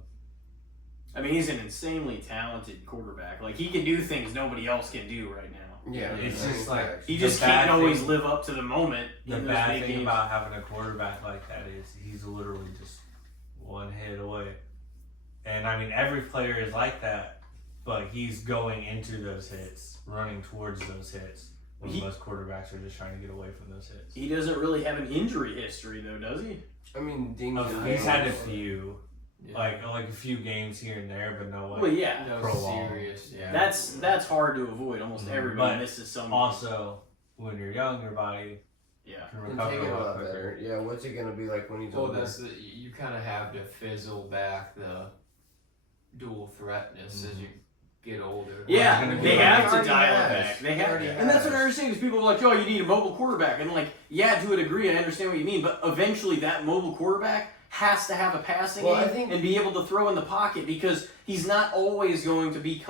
I mean, he's an insanely talented quarterback. He can do things nobody else can do right now. Yeah. It's I mean, just facts. He The just bad can't always thing- live up to the moment. The in those bad big thing games. about having a quarterback like that is he's literally just one hit away. And I mean, every player is like that, but he's going into those hits, running towards those hits. When most quarterbacks are just trying to get away from those hits. He doesn't really have an injury history, though, does he? I mean, dings and He's had a bangs. few, Yeah. like a few games here and there, but no Well, yeah. no prolonged. serious. Yeah. That's hard to avoid. Almost everybody But misses some. Also, when you're young, your body Yeah. can And recover take it a a lot lot quicker. better. Yeah, what's it gonna be like when he's Well, older? you kind of have to fizzle back the dual threatness as you get older. Yeah, gonna they be have He to already dial has. it back. They He have, already and that's what I has. understand. Because people are like, "Oh, you need a mobile quarterback," and yeah, to a degree, I understand what you mean. But eventually, that mobile quarterback has to have a passing Well, I game think- and be able to throw in the pocket because he's not always going to be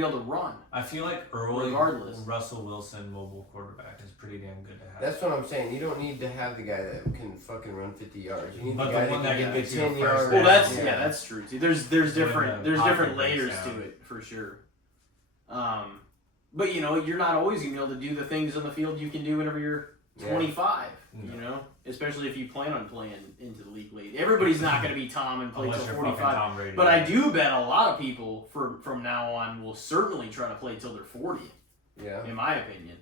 able to run. I feel like early Regardless. Russell Wilson mobile quarterback is pretty damn good to have. That's what I'm saying. You don't need to have the guy that can fucking run 50 yards. You need But the the guy one that that can can get get the you a 10 first yards. Well, down. that's true. See, there's different the different pocket layers breaks to down. it for sure. But you're not always gonna be able to do the things on the field you can do whenever you're 25. No. Especially if you plan on playing into the league late. Everybody's not gonna be Tom and play Unless till you're fucking 45. Tom Brady. But I do bet a lot of people from now on will certainly try to play till they're 40. Yeah. In my opinion.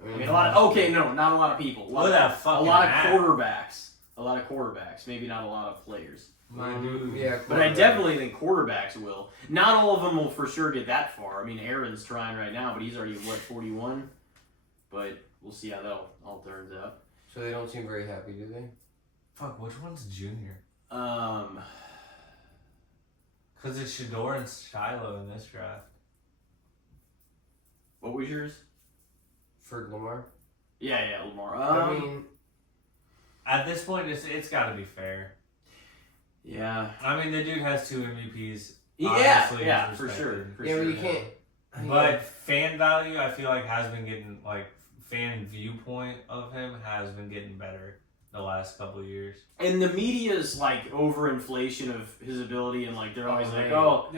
I I mean, mean, not a lot of people. Look at that A fucking lot of hat. quarterbacks. A lot of quarterbacks. Maybe not a lot of players. My dude. Yeah, But I definitely think quarterbacks will. Not all of them will for sure get that far. I mean, Aaron's trying right now, but he's already, 41? But we'll see how that all turns out. So they don't seem very happy, do they? Fuck, which one's Junior? Because it's Shador and Shiloh in this draft. What was yours? For Lamar? Yeah, Lamar. I mean, At this point, it's got to be fair. yeah. I mean, the dude has 2 MVPs. Yeah, Obviously, yeah, he's for sure. respected. For yeah, sure. but you can't. But fan value, I feel like, has been getting, fan viewpoint of him has been getting better the last couple of years. And the media's, overinflation of his ability, and, they're always no,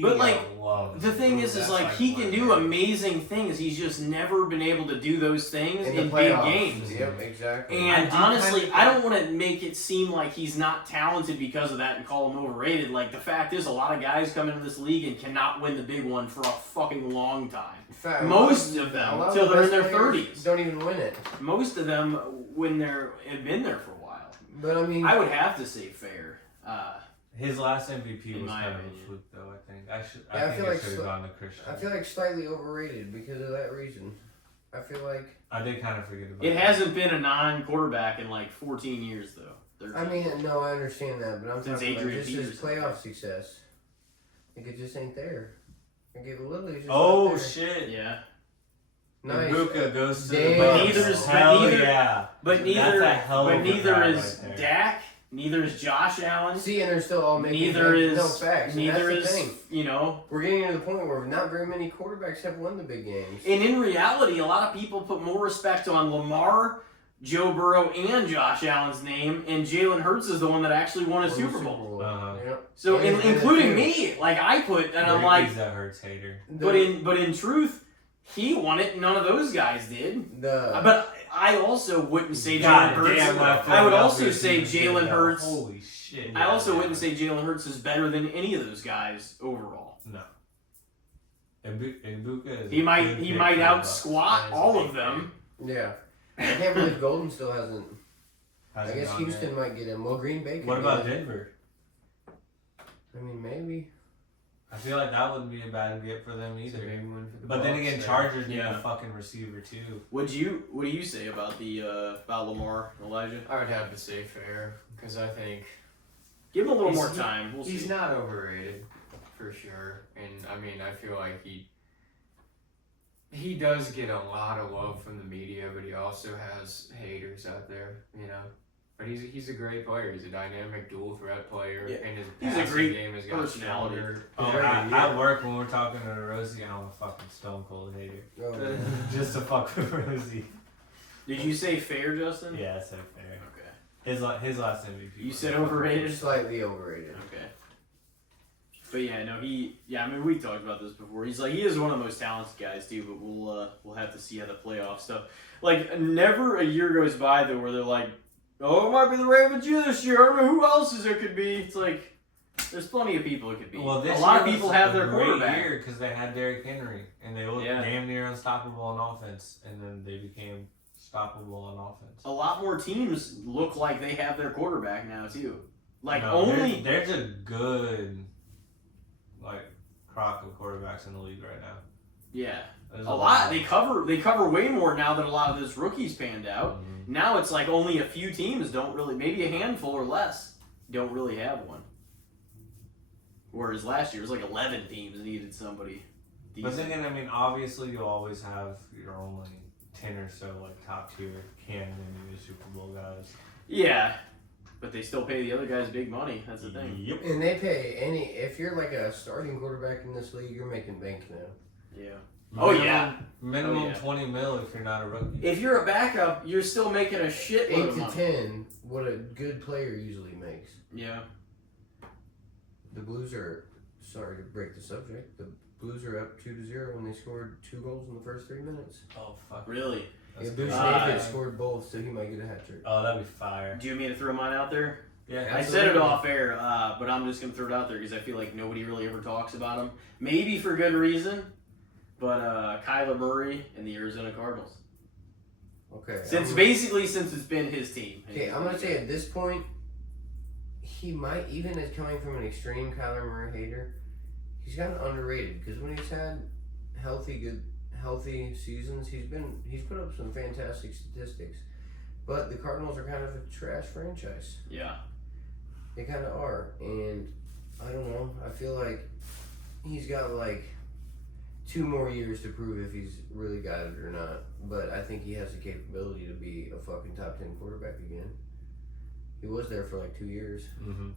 But, love the thing is, he can do amazing things. He's just never been able to do those things In in the big playoffs. games. Yep, exactly. And I do honestly, kinda- I don't want to make it seem like he's not talented because of that and call him overrated. The fact is, a lot of guys come into this league and cannot win the big one for a fucking long time. In fact, Most of a them, lot of till the they're in best their players 30s. don't even win it. Most of them, when have been there for a while. But I mean, I would have to say fair. His last MVP In was my kind of a opinion. fluke, though, I think. I I feel think like it should have so- gone to Christian. I feel like slightly overrated because of that reason. I feel like I did kind of forget about It that. hasn't been a non-quarterback in 14 years, though. 13th. I mean, no, I understand that, but I'm Since talking about Adrian just his Peterson. playoff success. Like, it just ain't there. Like, it literally just Oh not there. shit! Yeah. Nice. Ibuka goes to the Damn. Bucks. Neither's- Hell but neither- yeah. But neither, That's a hell of a neither grab is right there. Dak. Neither is Josh Allen. See, and they're still all making Neither is no facts. And Neither that's the is thing. We're getting to the point where not very many quarterbacks have won the big games. And in reality, a lot of people put more respect on Lamar, Joe Burrow, and Josh Allen's name, and Jalen Hurts is the one that actually won a Super Bowl. Uh-huh. Yep. So, And- and including the me, like I put, and I'm like, Ricky's a Hurts hater. but in truth, he won it. None of those guys did. But I also wouldn't say Jalen God Hurts. damn, I would also say Philadelphia Jalen Hurts. Holy shit. I also wouldn't say Jalen Hurts is better than any of those guys overall. No. Ibuka is He a might good he pick might for the Bucks. outsquat That is all a of big them. Yeah. I can't believe Golden still hasn't. I Hasn't guess gone Houston yet. might get him. Well, Green Bay could What get about him. Denver? I mean, maybe. I feel like that wouldn't be a bad get for them It's a either. big one for the But then Bucks again, there. Chargers need Yeah. a fucking receiver too. What do you say about the about Lamar, Elijah? I would have to say fair because I think Give him a little He's- more time. We'll he's see. not overrated for sure, and I mean I feel like he does get a lot of love from the media, but he also has haters out there, you know. But he's a great player. He's a dynamic dual threat player, Yeah. and his He's a passing great game has got personality. stronger. Oh, every year. at work when we're talking to Rosie, I'm a fucking stone cold hater. Oh, Just to fuck with Rosie. Did you say fair, Justin? Yeah, I said fair. Okay. His last MVP. You was said fucking- overrated? slightly overrated. Okay. But yeah, no, I mean, we talked about this before. He is one of the most talented guys too. But we'll have to see how the playoff stuff. Like, never a year goes by though where they're like, oh, it might be the Ravens year this year. I don't know who else is it could be. It's like, there's plenty of people it could be. Well, this a lot of year people was have a their great quarterback. year because they had Derrick Henry and they looked Yeah. damn near unstoppable on offense, and then they became stoppable on offense. A lot more teams look like they have their quarterback now too. Like No, only there's a good crock of quarterbacks in the league right now. yeah. There's A lot. They cover way more now than a lot of those rookies panned out. Mhm. Now it's like only a few teams don't really, maybe a handful or less, don't really have one. Whereas last year it was like 11 teams needed somebody. But decent. then again, I mean, obviously you always have your only 10 or so top tier can win the Super Bowl guys. Yeah, but they still pay the other guys big money. That's the thing. Yep. And they pay if you're like a starting quarterback in this league, you're making bank now. Yeah. Oh, yeah. Minimum Oh, yeah. 20 mil if you're not a rookie. If you're a backup, you're still making a shitload 8 of to money. 10, what a good player usually makes. Yeah. The Blues are, sorry to break the subject, the Blues are up 2-0 when they scored 2 goals in the first 3 minutes. Oh, fuck. Really? Yeah, That's Boucher good. scored both, so he might get a hat trick. Oh, that'd be fire. Do you want me to throw mine out there? Yeah. I said it off air, but I'm just going to throw it out there because I feel like nobody really ever talks about him. Maybe for good reason, but Kyler Murray and the Arizona Cardinals. Okay. Since I'm it's been his team. going to say at this point, he might, even as coming from an extreme Kyler Murray hater, he's gotten underrated because when he's had healthy seasons, he's put up some fantastic statistics. But the Cardinals are kind of a trash franchise. Yeah. They kind of are, and I don't know. I feel like he's got 2 more years to prove if he's really got it or not. But I think he has the capability to be a fucking top 10 quarterback again. He was there for 2 years. Mm-hmm.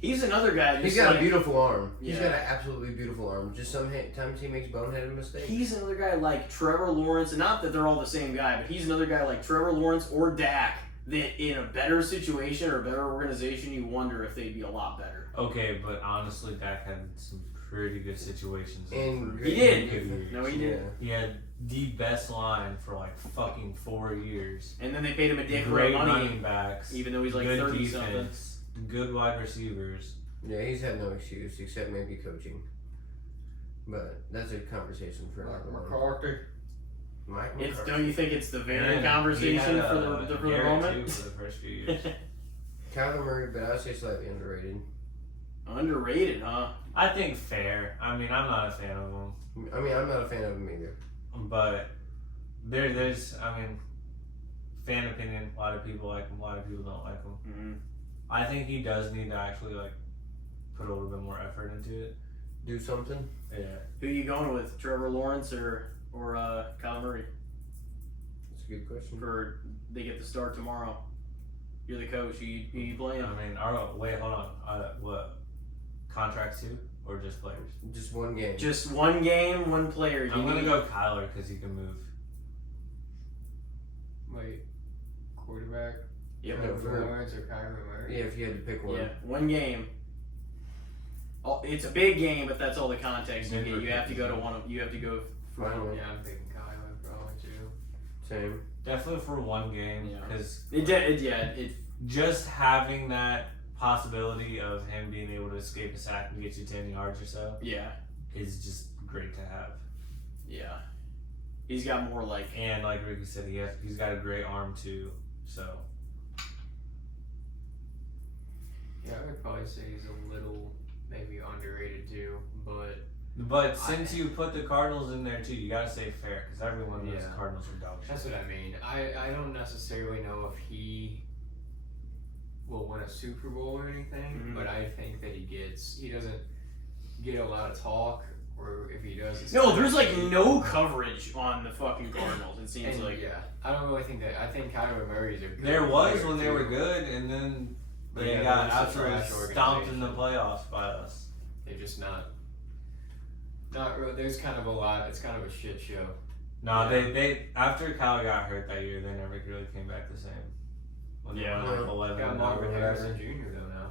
He's another guy. He's just got a beautiful arm. He's Yeah. got an absolutely beautiful arm. Just sometimes he makes boneheaded mistakes. He's another guy like Trevor Lawrence, and not that they're all the same guy, but he's another guy like Trevor Lawrence or Dak that in a better situation or a better organization, you wonder if they'd be a lot better. Okay, but honestly, Dak had some pretty good situations. And He did. Good years. No, he did. He had the best line for fucking 4 years. And then they paid him a dick Great for money, running backs. even though he's like good 30 something. defense. Good wide receivers. Yeah, he's had no excuse except maybe coaching. But that's a conversation for another one. McCarthy. Mike It's McCarthy. don't you think it's the very And conversation he had, for the Garrett, moment? too, for the first few years. Kyler Murray, but I would say slightly underrated. Underrated, huh? I think fair. I mean, I'm not a fan of him, I mean, I'm not a fan of him either. but there's fan opinion. A lot of people like him. A lot of people don't like him. Mm-hmm. I think he does need to actually like put a little bit more effort into it. Do something. Yeah. Who are you going with, Trevor Lawrence or Kyler Murray? That's a good question. They get the start tomorrow. You're the coach. Who you playing? I mean, wait, hold on. What? Contracts too, or just players? Just one game. Just one game, one player. I'm gonna go Kyler because he can move. Wait, quarterback? Yep. Trevor Lawrence or Kyler Murray? Yeah, if you had to pick one. Yeah, one game. Oh, it's a big game, but that's all the context you get. You have to go to one of. You have to go. Finally. Yeah, I'm thinking Kyler probably too. Same. Definitely for one game Yeah. because It just having that possibility of him being able to escape a sack and get you 10 yards or so yeah. is just great to have. Yeah. He's got more like. And like Ricky said, he's got a great arm too. So Yeah, I would probably say he's a little maybe underrated too, but since you put the Cardinals in there too, you gotta say fair because everyone knows Yeah. the Cardinals are dog shit. that's what I mean. I don't necessarily know if he will win a Super Bowl or anything, Mhm. but I think that he doesn't get a lot of talk, or if he does, it's No, there's like no coverage on the fucking Cardinals. It seems and like. yeah, I don't really think that. I think Kyler Murray's a good There was player, when they too. were good, and then they Yeah, got that's a absolutely trash stomped in the organization. playoffs by us. They're just not really. There's kind of a lot. It's kind of a shit show. No, Yeah. they after Kyle got hurt that year, they never really came back the same. When they Yeah. won like 11 Got or Marvin whatever. Harrison Jr. though now.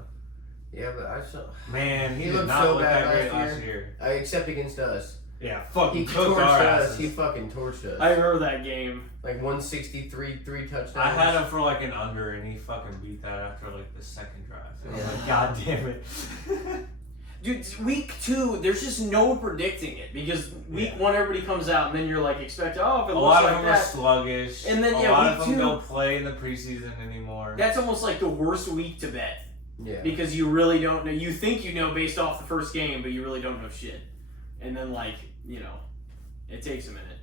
Yeah, but I saw. Man, he He did looked not so look bad that great last last year. Except against us. Yeah, He fucking cooked torched our us. asses. He fucking torched us. I remember that game. Like 163, 3 touchdowns. I had him for like an under, and he fucking beat that after like the second drive. I was Yeah. like, God damn it. Dude, week 2, there's just no predicting it because week 1 everybody comes out and then you're like expect if it A looks lot of like them are that. sluggish. And then, a yeah, lot week of them 2 don't play in the preseason anymore. That's almost like the worst week to bet Yeah. because you really don't know. You think you know based off the first game, but you really don't know shit. And then it takes a minute.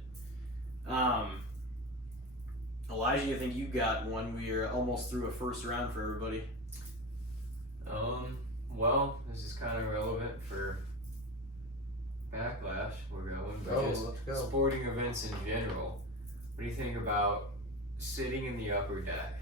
Elijah, you think you got one? We're almost through a first round for everybody. Well, this is kind of relevant for Backlash. We're going, but Oh, just let's go. sporting events in general. What do you think about sitting in the upper deck?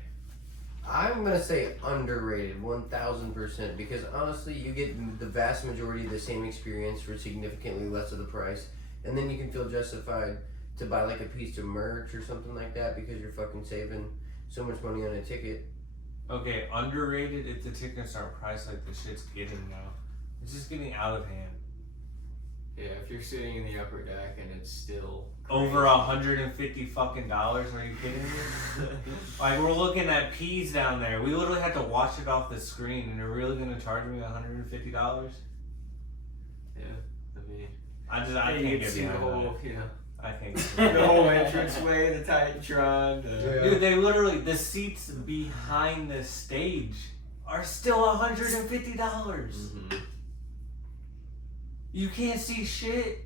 I'm gonna say underrated, 1,000%, because honestly, you get the vast majority of the same experience for significantly less of the price, and then you can feel justified to buy like a piece of merch or something like that because you're fucking saving so much money on a ticket. Okay, underrated if the tickets aren't priced like the shit's getting now. It's just getting out of hand. Yeah, if you're sitting in the upper deck and it's still Over $150 fucking dollars? Are you kidding me? Like we're looking at peas down there. We literally had to watch it off the screen, and they're really gonna charge me $150? Yeah, I mean, I you can't can get see the behind whole, that. I can't. the whole entranceway, the Titantron. Dude, they literally the seats behind the stage are still $150. Mm-hmm. You can't see shit.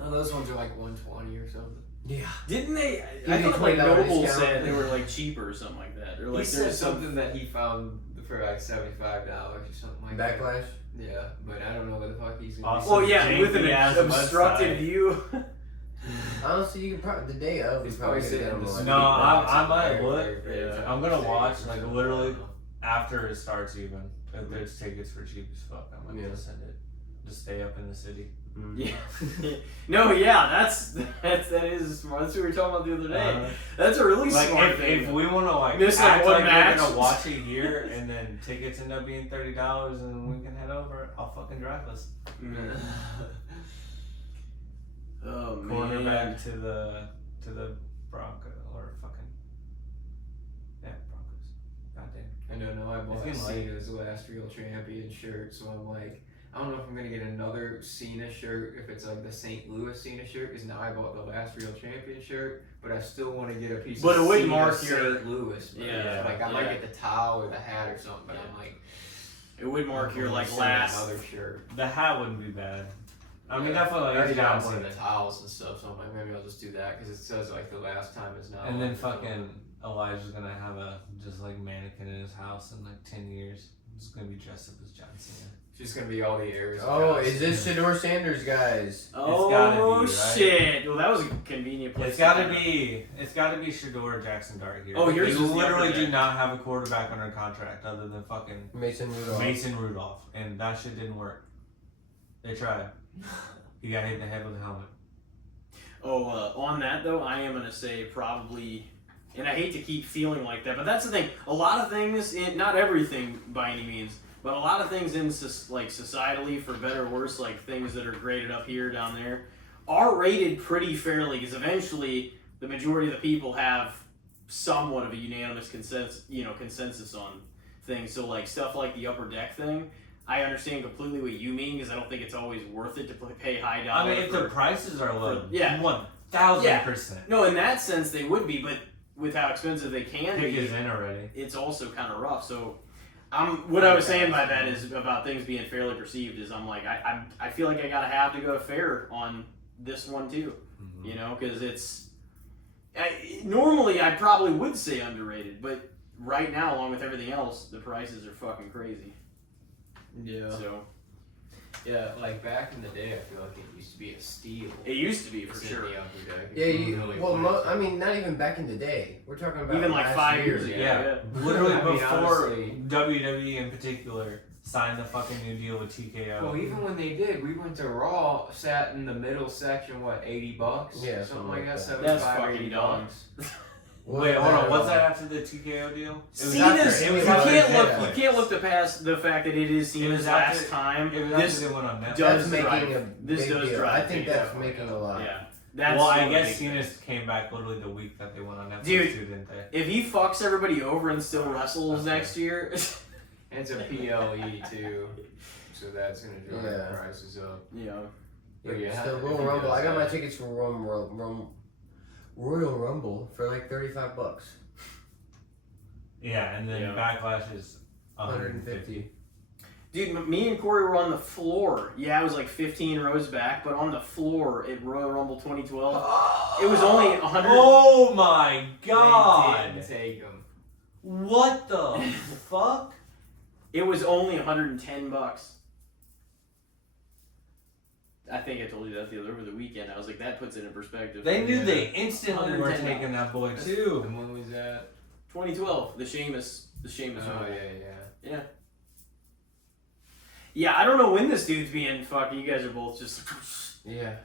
Oh, those ones are like 120 or something. Yeah. Didn't they? Give I me thought like $20 Noble discount. said they were like cheaper or something like that. Or like He said there's something that he found for like $75 or something like that. Backlash? Yeah, but I don't know what the fuck he's gonna Awesome. Well, yeah, with an janky-ass obstructed website. view. Honestly, you could probably, the day of, He's you probably probably get sitting them in like the No, sweet I box might and look. very Yeah, I'm gonna stage watch or like something. literally I don't know. after it starts even. If there's tickets for cheap as fuck, I might Yeah. just send it. Just stay up in the city. Yeah. No, yeah, that is smart. That's what we were talking about the other day. That's a really Like smart if, thing. if we want to like Miss, like, act one like match. we're gonna watch it here and then tickets end up being $30 and we can head over, I'll fucking drive us. Mm. Oh man. Cornerback to the Broncos or fucking Broncos. Goddamn. I don't know. I bought It's getting Cena's last real champion shirt, so I'm like, I don't know if I'm gonna get another Cena shirt if it's like the St. Louis Cena shirt, because now I bought the last real champion shirt, but I still want to get a piece But of it would Cena mark St. your- Louis. Bro. Yeah, Like I yeah. might get the towel or the hat or something, but Yeah. I'm like, It would mark I'm your gonna like send last. another shirt. The hat wouldn't be bad. I mean, Yeah. definitely I already like got down one of to the towels and stuff, so I'm like, maybe I'll just do that because it says like the last time is now. And then or something. fucking Elijah's gonna have a just like mannequin in his house in like 10 years. It's gonna be dressed up as John Cena. She's gonna be all the heirs. Oh, is this Shador Sanders, guys? Oh gotta be, right? shit! Well, that was a convenient place. It's gotta be Shador Jackson Dart here. Oh, yours you is the literally upper do deck. not have a quarterback under contract other than fucking Mason Rudolph. Mason Rudolph, and that shit didn't work. They tried. He got hit in the head with a helmet. Oh, on that though, I am gonna say probably, and I hate to keep feeling like that, but that's the thing. A lot of things, not everything by any means, but a lot of things in like societally, for better or worse, like things that are graded up here, down there, are rated pretty fairly, because eventually the majority of the people have somewhat of a unanimous consensus on things. So like stuff like the upper deck thing, I understand completely what you mean, because I don't think it's always worth it to pay high dollar. I mean, if the prices are low, yeah. 1,000%. No, in that sense they would be, but with how expensive they can Pick be, is in already. it's also kind of rough. So, what I was saying by that is about things being fairly perceived is I'm like I feel like I gotta have to go fair on this one too, Mm-hmm. you know, because it's normally I probably would say underrated, but right now, along with everything else, the prices are fucking crazy. Yeah. So Yeah, like back in the day, I feel like it used to be a steal. it used to be for It's in sure. the upper deck. Yeah, I mean, not even back in the day. We're talking about Even like last 5 year. years ago. Yeah, literally I mean, before honestly- WWE in particular signed the fucking new deal with TKO. Well, even when they did, we went to Raw, sat in the middle section, what, $80? Yeah, something like that. that. 75, That's fucking 80 dumb. bucks. Wait, hold on. What's that after the TKO deal? It was Cena's. after- it was You after can't Netflix. look. You can't look past the fact that it is It Cena's was last after- time. It was This after they went on Netflix. does That's making drive- a this big does deal. drive I think things that's up. making a lot. Yeah. That's Well, I one of the guess big Cena things. came back literally the week that they went on Netflix Dude. too, didn't they? If he fucks everybody over and still wrestles Okay. next year, And it's a PLE too, so that's gonna drive Yeah. the prices up. yeah. But yeah, So if Royal he Rumble. does I got my that- tickets for Royal Rumble for like $35. Yeah, and then Yeah. Backlash is 150. Dude, me and Corey were on the floor. Yeah, it was like 15 rows back, but on the floor at Royal Rumble 2012, it was only 100. Oh my god! They didn't take him. What the fuck? It was only $110. I think I told you that over the weekend. I was like, that puts it in perspective. They knew they instantly were $110. taking that boy too. And when was that? 2012, the Sheamus Oh Rumble. yeah. Yeah, I don't know when this dude's being fucked. You guys are both just. Yeah.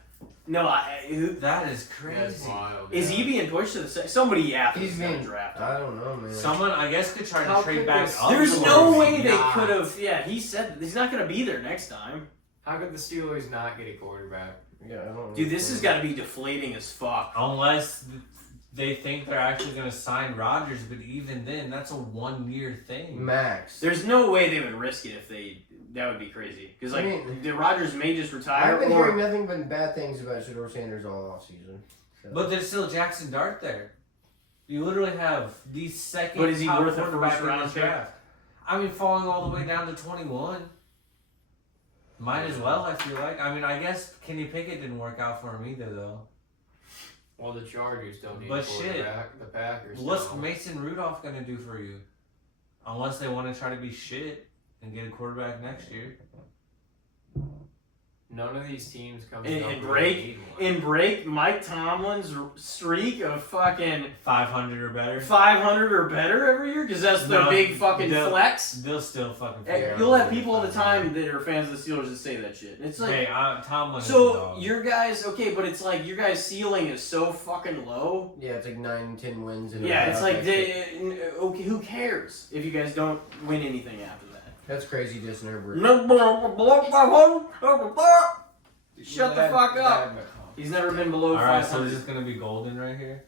No, That is That's crazy. wild. is he being pushed to the second? Somebody after He's he's being being drafted. I don't know, man. Someone, I guess, could try How to trade could back this- up. There's to no him. way they not. could have. Yeah, he said he's not going to be there next time. How could the Steelers not get a quarterback? Yeah, I don't know. Dude, this has got to be deflating as fuck. Unless they think they're actually going to sign Rodgers, but even then, that's a 1-year thing. Max. There's no way they would risk it if they. That would be crazy. Because like, I mean- the Rodgers may just retire. I've been or, hearing nothing but bad things about Shador Sanders all offseason. So. But there's still Jackson Dart there. You literally have the second But is he top worth a quarterback first in round this pick? draft. I mean, falling all the way down to 21. Might as well, I feel like. I mean, I guess Kenny Pickett didn't work out for him either, though. Well, the Chargers don't need But a quarterback. The Packers What's don't. Mason Rudolph going to do for you? Unless they want to try to be shit and get a quarterback next year. None of these teams come And break Mike Tomlin's streak of fucking 500 or better. 500 or better every year, because that's the No, big fucking they'll- flex. They'll still fucking Hey, figure out you'll a have way to people all the find time that are fans of the Steelers that say that shit. It's it. like, Hey, Tomlin is a so dog. your guys, okay, but it's like your guys' ceiling is so fucking low. Yeah, it's like 9-10 wins. In a Yeah, it's row. like, okay, who cares if you guys don't win anything after that? That's crazy, Justin Herbert. Shut the fuck up. He's never been below Alright, 500. so is this going to be golden right here?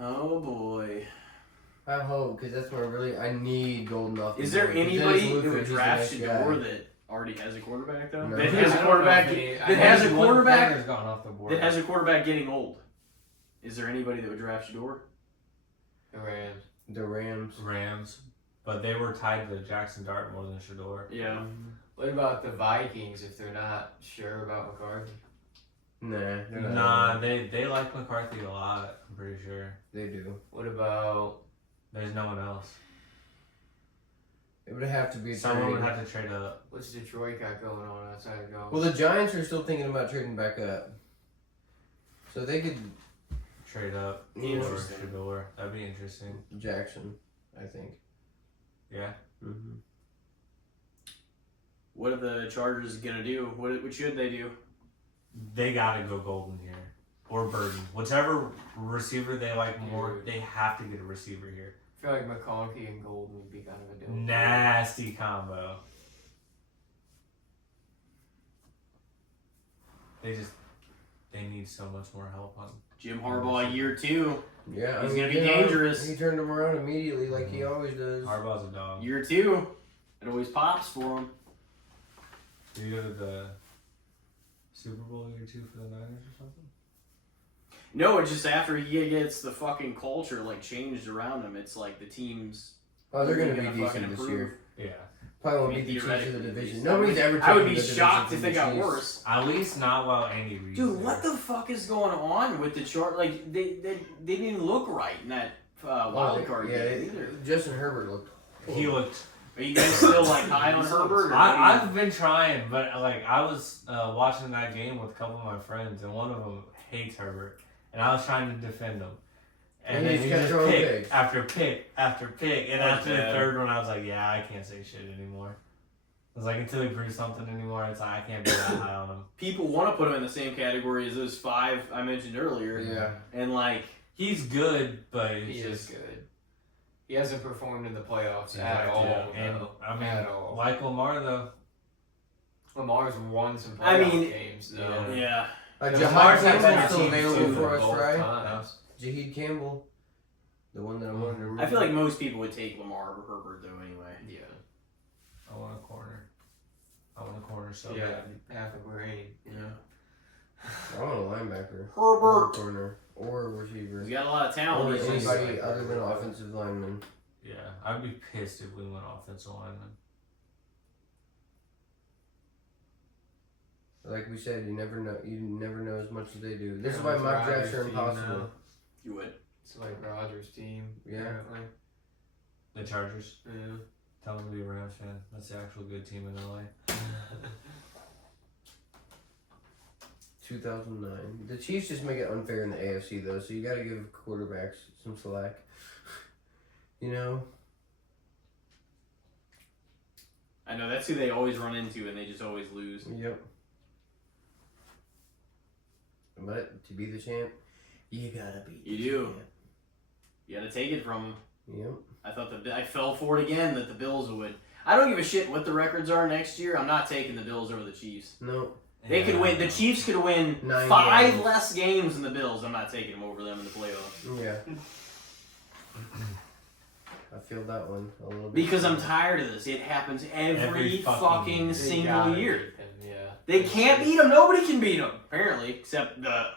Oh boy. I hope, because that's where I need Golden off. Is there anybody who would draft Shador that already has a quarterback though? No. That has a quarterback that has a One quarterback player's gone off the board. that has a quarterback getting old. Is there anybody that would draft Shador? The Rams. The Rams. Rams. But they were tied to Jackson Dart more than Shador. Yeah. What about the Vikings if they're not sure about McCarthy? Nah, they're not. Nah, they like McCarthy a lot. I'm pretty sure. They do. What about There's no one else. It would have to be a Someone trade. would have to trade up. what's Detroit got going on outside of golf? Well, the Giants are still thinking about trading back up. So they could Trade up. Interesting. Or Shador. That'd be interesting. Jackson, I think. Yeah. Mm-hmm. What are the Chargers gonna do? What should they do? They gotta go Golden here. Or Burden. Whichever receiver they like more, Dude. they have to get a receiver here. I feel like McConkey and Golden would be kind of a dope. Nasty combo. They need so much more help on. Jim Harbaugh year 2. Yeah, He's gonna be dangerous. He turned him around immediately, like he always does. Harbaugh's a dog. Year 2. It always pops for him. Did you go to the Super Bowl year 2 for the Niners or something? No, it's just after he gets the fucking culture like changed around him, it's like the team's. Oh, they're gonna be fucking decent this improve. year. Yeah. Probably won't I mean, beat the Chiefs in the theoretically, division. I would- Nobody's ever. I would taken be the shocked division if from they got the Chiefs. worse. At least not while Andy Reid's Dude, there. what the fuck is going on with the chart? Like they didn't even look right in that wild card game either. Justin Herbert looked. He looked. Are you guys still like high on Herbert? Or I've been trying, but like I was watching that game with a couple of my friends, and one of them hates Herbert, and I was trying to defend him. And And then he he just just kept throwing pick picks. after pick after pick, and That's after the bad. third one, I was like, "Yeah, I can't say shit anymore." I was like, until he proves something anymore, it's like I can't be that high on him. people want to put him in the same category as those 5 I mentioned earlier. Yeah. And like He's good, but it's He just is good. He hasn't performed in the playoffs at Exactly. all. And though. I mean, At all. like Lamar though, Lamar's won some I playoff mean, games though. yeah. Lamar's Jahad had better Campbell's still teams available too, for us, both right? times. Jaheed Campbell, the one that I wanted to. I feel like most people would take Lamar over Herbert though anyway. Yeah. I want a corner. I want a corner so Yeah. bad. Half a brain. I want a linebacker, or a Herbert. corner, or a receiver, He's got a lot of or talent. He's just- anybody other than offensive lineman. Yeah, I'd be pissed if we went offensive lineman. Like we said, you never know. You never know as much as they do. This is Yeah, why it's mock drafts Rodgers' are team impossible. now. You would. It's like Rodgers' team. Yeah. Apparently. The Chargers. Yeah. Tell them to be a Rams fan. That's the actual good team in LA. 2009. The Chiefs just make it unfair in the AFC though, so you got to give quarterbacks some slack. You know. I know that's who they always run into, and they just always lose. Yep. But to be the champ, you gotta be. You do. You got to take it from them. Yep. I thought I fell for it again that the Bills would. I don't give a shit what the records are next year. I'm not taking the Bills over the Chiefs. No. They could win. The Chiefs could win 9 5 games. less games than the Bills. I'm not taking them over them in the playoffs. Yeah. I feel that one a little bit. Because I'm tired of this. It happens every fucking They single gotta year. beat them, yeah. They can't beat them. Nobody can beat them, apparently, except the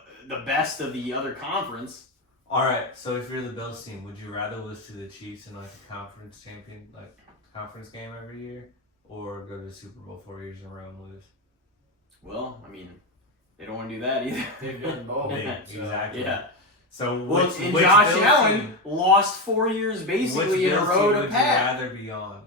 best of the other conference. All right, so if you're the Bills team, would you rather lose to the Chiefs in like a conference conference game every year, or go to the Super Bowl 4 years in a row and lose? Well, I mean, they don't want to do that either. They've done both. Yeah, so- exactly. Yeah. So Well, which and which Josh Bills Allen team- lost 4 years which basically in a Bills row team to would Pat. you rather be on?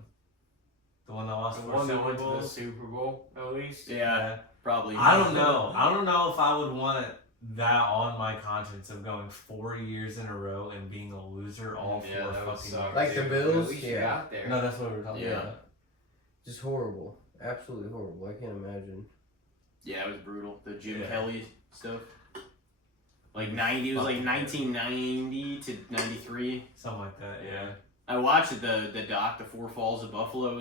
The one that The lost 4 one that Super went to the Bowls? Super Bowl, at least. Yeah, probably. I don't know. I don't know if I would want that on my conscience of going 4 years in a row and being a loser all Yeah, 4 that would fucking suck. years. Like the Dude, Bills? At least you Yeah. got there. No, that's what we were talking Yeah. about. Just horrible. Absolutely horrible. I can't imagine. Yeah, it was brutal. The Jim Yeah. Kelly stuff. Like 90, it was like 1990 to 93. Something like that, yeah. I watched it, the doc, The Four Falls of Buffalo. It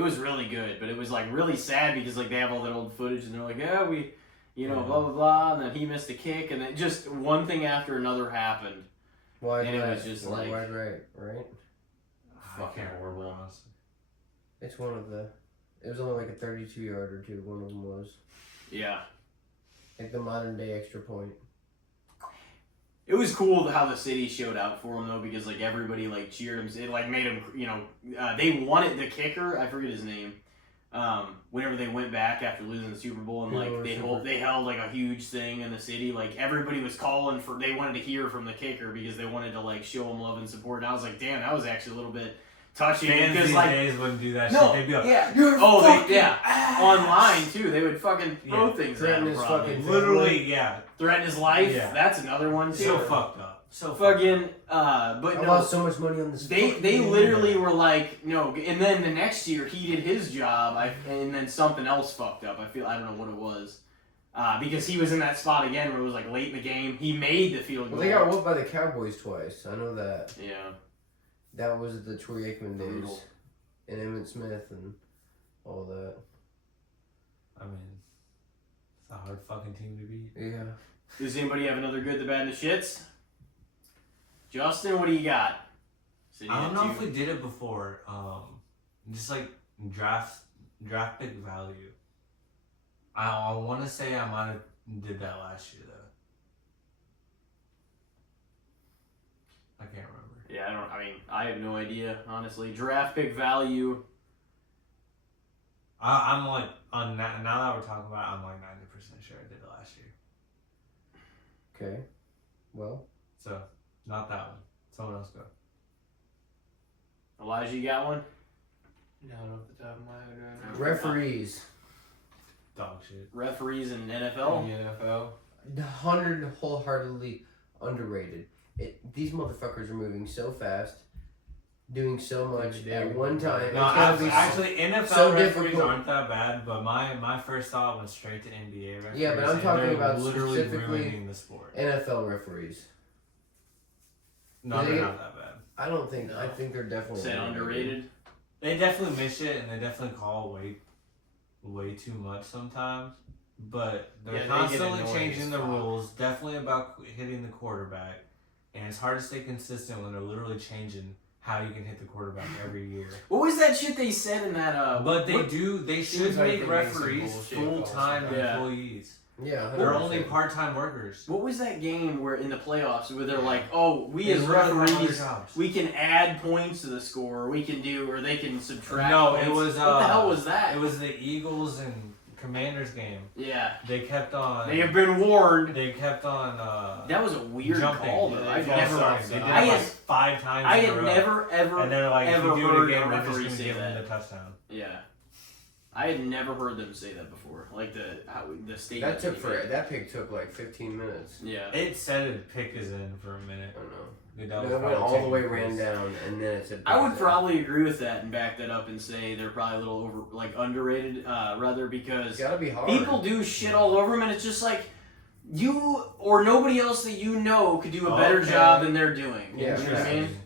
was really good, but it was like really sad because like they have all that old footage and they're like, yeah, we, blah blah blah, and then he missed a kick, and then just one thing after another happened. Wide And it right. was just Wide like- right, right? I Fucking can't remember, horrible. honestly. It's one of the. It was only like a 32-yarder too. One of them was Yeah. like the modern day extra point. It was cool how the city showed out for him though, because like everybody like cheered him. It like made him, they wanted the kicker. I forget his name. whenever they went back after losing the Super Bowl, and like they held like a huge thing in the city. Like everybody was calling for, they wanted to hear from the kicker because they wanted to like show him love and support. And I was like, damn, that was actually a little bit touching. Fans because these like days wouldn't do that no, shit. They'd be like, yeah, you're ass. Online too. They would fucking throw things at him. Probably. Literally, yeah. Threaten his life. Yeah. That's another one too. So fucked up. So fucking. But I no. lost so much money on this. They literally were like, no, and then the next year he did his job, and then something else fucked up. I don't know what it was, because he was in that spot again where it was like late in the game. He made the field goal. Well, they got whooped by the Cowboys twice. I know that. Yeah. That was the Troy Aikman days, Brutal. and Emmitt Smith and all that. I mean, it's a hard fucking team to beat. Yeah. Does anybody have another good, the bad, and the shits? Justin, what do you got? I don't know if we did it before. Just like draft pick value. I want to say I might have did that last year though. I can't remember. Yeah, I have no idea, honestly. Draft pick value. I'm like, now that we're talking about it, I'm like 90% sure I did it last year. Okay. Well. So, not that one. Someone else go. Elijah, you got one? Not off the top of my head right now. Referees. Dog shit. Referees in In NFL? the NFL. 100 wholeheartedly underrated. These motherfuckers are moving so fast, doing so much at one time. No, actually, NFL so referees difficult. aren't that bad, but my first thought went straight to NBA referees. Yeah, but I'm and talking they're about literally specifically ruining the sport. NFL referees. No, They- they're not that bad. I don't think. I think they're definitely Say underrated? They definitely miss it, and they definitely call way too much sometimes. But they're Yeah, they get constantly annoying changing as the fuck. rules. Definitely about hitting the quarterback, and it's hard to stay consistent when they're literally changing how you can hit the quarterback every year. What was that shit they said in that? But they should seems like make they make some referees bullshit full-time calls. Yeah. employees. Yeah, They're 100%. only part-time workers. What was that game where in the playoffs where they're like, oh, we They as literally have other referees, jobs. we can add points to the score, we can do, or they can subtract. No, points. it was. What the hell was that? It was the Eagles and Commanders game. Yeah, They kept on. they have been warned. They kept on. That was a weird jumping. call, though. Yeah, I've they never, false They did it I like had, 5 times. I in a had row. never ever, And they're like, ever if you do heard it a again, we're just referee gonna say give them that. the touchdown. Yeah, I had never heard them say that before. Like the statement. That pick took like 15 minutes. Yeah. It said a pick is in for a minute. I don't know. That No, was it went probably all the taking way place. ran down, and then it said. I would probably agree with that and back that up and say they're probably a little over, like underrated, rather, because It's gotta be hard. people do shit all over them, and it's just like you or nobody else that you know could do a better Okay. job than they're doing. Yeah, You know what I mean?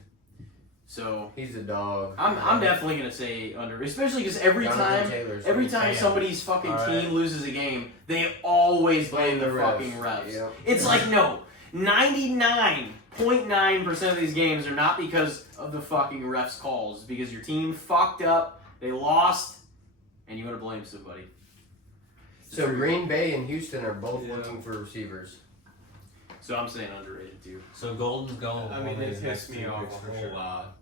So He's a dog. I'm definitely gonna say under, especially because every Jonathan time Taylor's time Damn. somebody's fucking All team right. loses a game, they always blame the refs. fucking refs. Yep. It's like no, 99.9% of these games are not because of the fucking refs' calls, because your team fucked up, they lost, and you want to blame somebody. So Green Bay and Houston are both Yeah. looking for receivers. So I'm saying underrated too. So Golden's going. I mean, one of it his next pissed me 2 off picks a for whole sure. lot.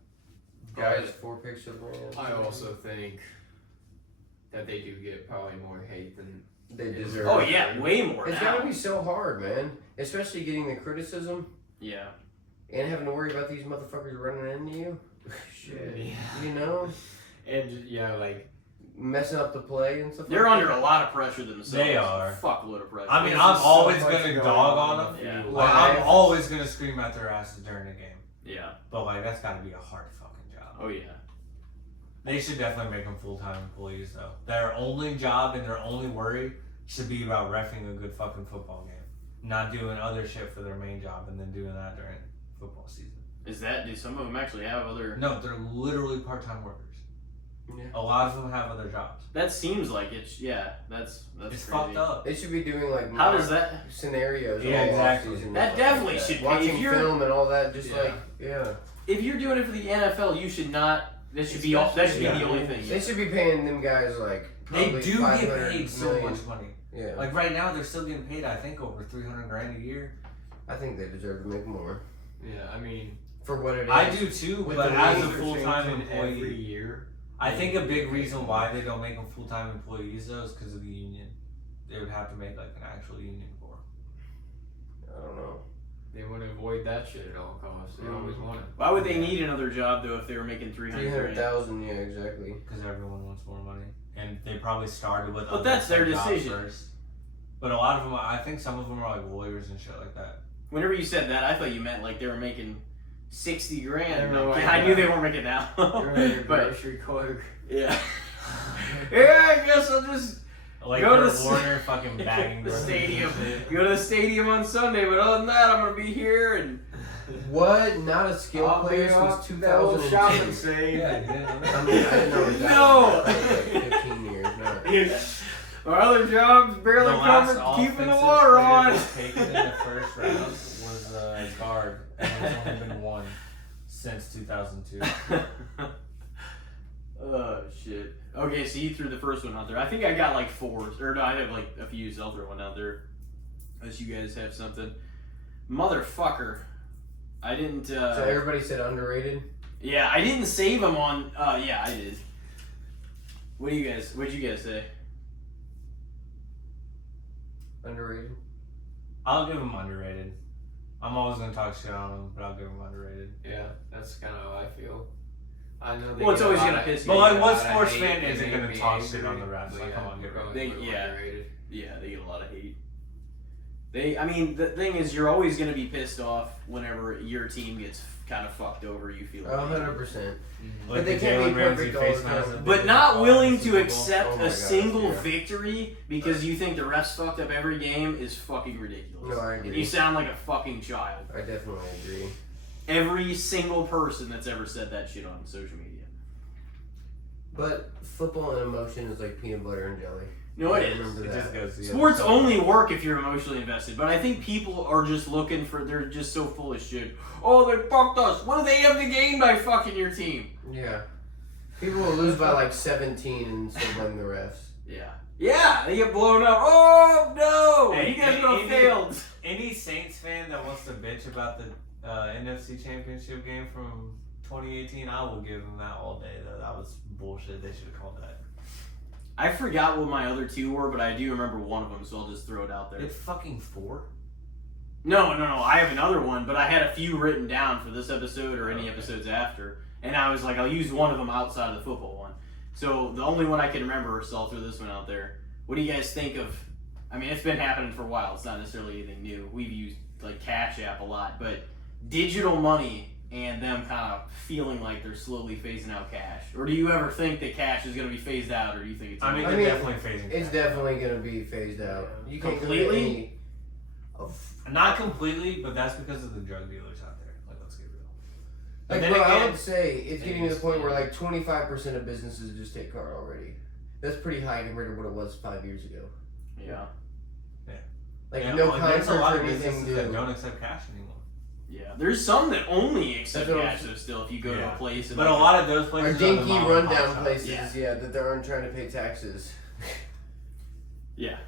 Guys, 4 picks to the Rams. I also think that they do get probably more hate than They deserve. Oh it. yeah, way more. It's now. gotta be so hard, man. Especially getting the criticism Yeah. and having to worry about these motherfuckers running into you. Shit. Yeah. You know, And yeah, like messing up the play and stuff. They're like under that. a lot of pressure themselves. They are. Fuckload of pressure. I mean, There's I'm just so always much gonna going dog on on them. Yeah. field. Like, I'm always gonna scream at their asses during the game. Yeah. But like, that's gotta be a hard fucking job. Oh yeah. They should definitely make them full-time employees though. Their only job and their only worry should be about reffing a good fucking football game. Not doing other shit for their main job and then doing that during football season. Is that? Do some of them actually have other? No, they're literally part-time workers. Yeah. A lot of them have other jobs. That seems like it's. Yeah. That's It's crazy. fucked up. They should be doing like How mock does that? scenarios. Yeah, all exactly. offseason and That stuff definitely like that. should pay. Watching If you're- film and all that, just Yeah. like yeah. If you're doing it for the NFL, you should not. That should be all. That should be Yeah. the only thing. They should be paying them guys like. They probably do get 500 paid so million. much money. Yeah, Like right now, they're still getting paid. I think over $300,000 a year. I think they deserve to make more yeah, I mean for what it is. I do too, With but the as a league full-time changing every employee, year. I think a big reason why they don't make them full-time employees though is because of the union. They would have to make like an actual union for 'em. I don't know. They want to avoid that shit at all costs. They always want it. Why would they need another job though if they were making 300,000? 300,000, yeah, exactly. Because everyone wants more money, and they probably started with. But that's their jobs decision. First. But a lot of them, I think some of them are like lawyers and shit like that. Whenever you said that, I thought you meant like they were making 60 grand. They were Like, like, I knew they weren't making that. You're a But grocery clerk. yeah, yeah. I guess I'll just Like Go to Kurt the Warner fucking bagging the groceries stadium. and shit. Go to the stadium on Sunday, but other than that, I'm gonna be here and What? Not a skill player since 2002. save. Yeah, yeah. I mean, I didn't know it was that No. long. That was like 15 years. No. our other jobs barely The last coming, keeping the offensive water player on. taken in the first round was guard, and there's only been one since 2002. Oh shit. Okay, so you threw the first one out there. I think I got like 4, or no, I have like a few, so I'll throw one out there. Unless you guys have something. Motherfucker. I didn't, So everybody said underrated? yeah, I didn't save them on, yeah, I did. What'd you guys say? Underrated? I'll give him underrated. I'm always gonna talk shit on him, but I'll give him underrated. Yeah, that's kind of how I feel. I know they Well, it's get a always lot gonna of- piss you But off. like, what a lot of sports hate fan and isn't they gonna be talk shit angry, on the refs? but Like, yeah, come on, get rid of probably it. put them Yeah. underrated. Yeah, they get a lot of hate. I mean, the thing is, you're always going to be pissed off whenever your team gets kind of fucked over. You feel like 100%. Like they the can't be Jalen Ramsey perfect all the face mask time. that but they not did willing in the to Super Bowl. accept Oh my a gosh, single yeah. victory because you think the refs fucked up every game is fucking ridiculous. No, I agree. You sound like a fucking child. I definitely agree. Every single person that's ever said that shit on social media. But football and emotion is like peanut butter and jelly. No, it I is. remember It that. just goes the Sports other side. only work if you're emotionally invested, but I think people are just looking for, they're just so full of shit. Oh, they fucked us. What do they have to gain by fucking your team? Yeah. People will lose by like 17 and still blame the refs. Yeah. Yeah, they get blown up. Oh, no. Hey, you guys any- would have any- failed. Any Saints fan that wants to bitch about the NFC Championship game from 2018, I will give them that all day. Though that was bullshit. They should have called that. I forgot what my other 2 were, but I do remember one of them, so I'll just throw it out there. It's fucking 4. No. I have another one, but I had a few written down for this episode or any Okay. episodes after. And I was like, I'll use one of them outside of the football one. So the only one I can remember, so I'll throw this one out there. What do you guys think of, I mean, it's been happening for a while. It's not necessarily anything new. We've used like Cash App a lot, but digital money and them kind of feeling like they're slowly phasing out cash. Or do you ever think that cash is going to be phased out, or do you think it's I mean, I they're mean, definitely phasing. It's cash. definitely going to be phased out. You can't Completely? get any of. Not completely, but that's because of the drug dealers out there. Like, let's get real. But Like, then bro, I again, would say it's getting to the it's- point where like 25% of businesses just take card already. That's pretty high compared to what it was 5 years ago. Yeah. Like yeah, no well, there's concerts a lot or of anything businesses that new. don't accept cash anymore. Yeah. There's some that only accept That's what cash, though, still, if you go to Yeah. a place. And But a like, lot of those Or places dinky are the mom and pop rundown shops. places, Yeah. yeah, that they aren't trying to pay taxes. Yeah.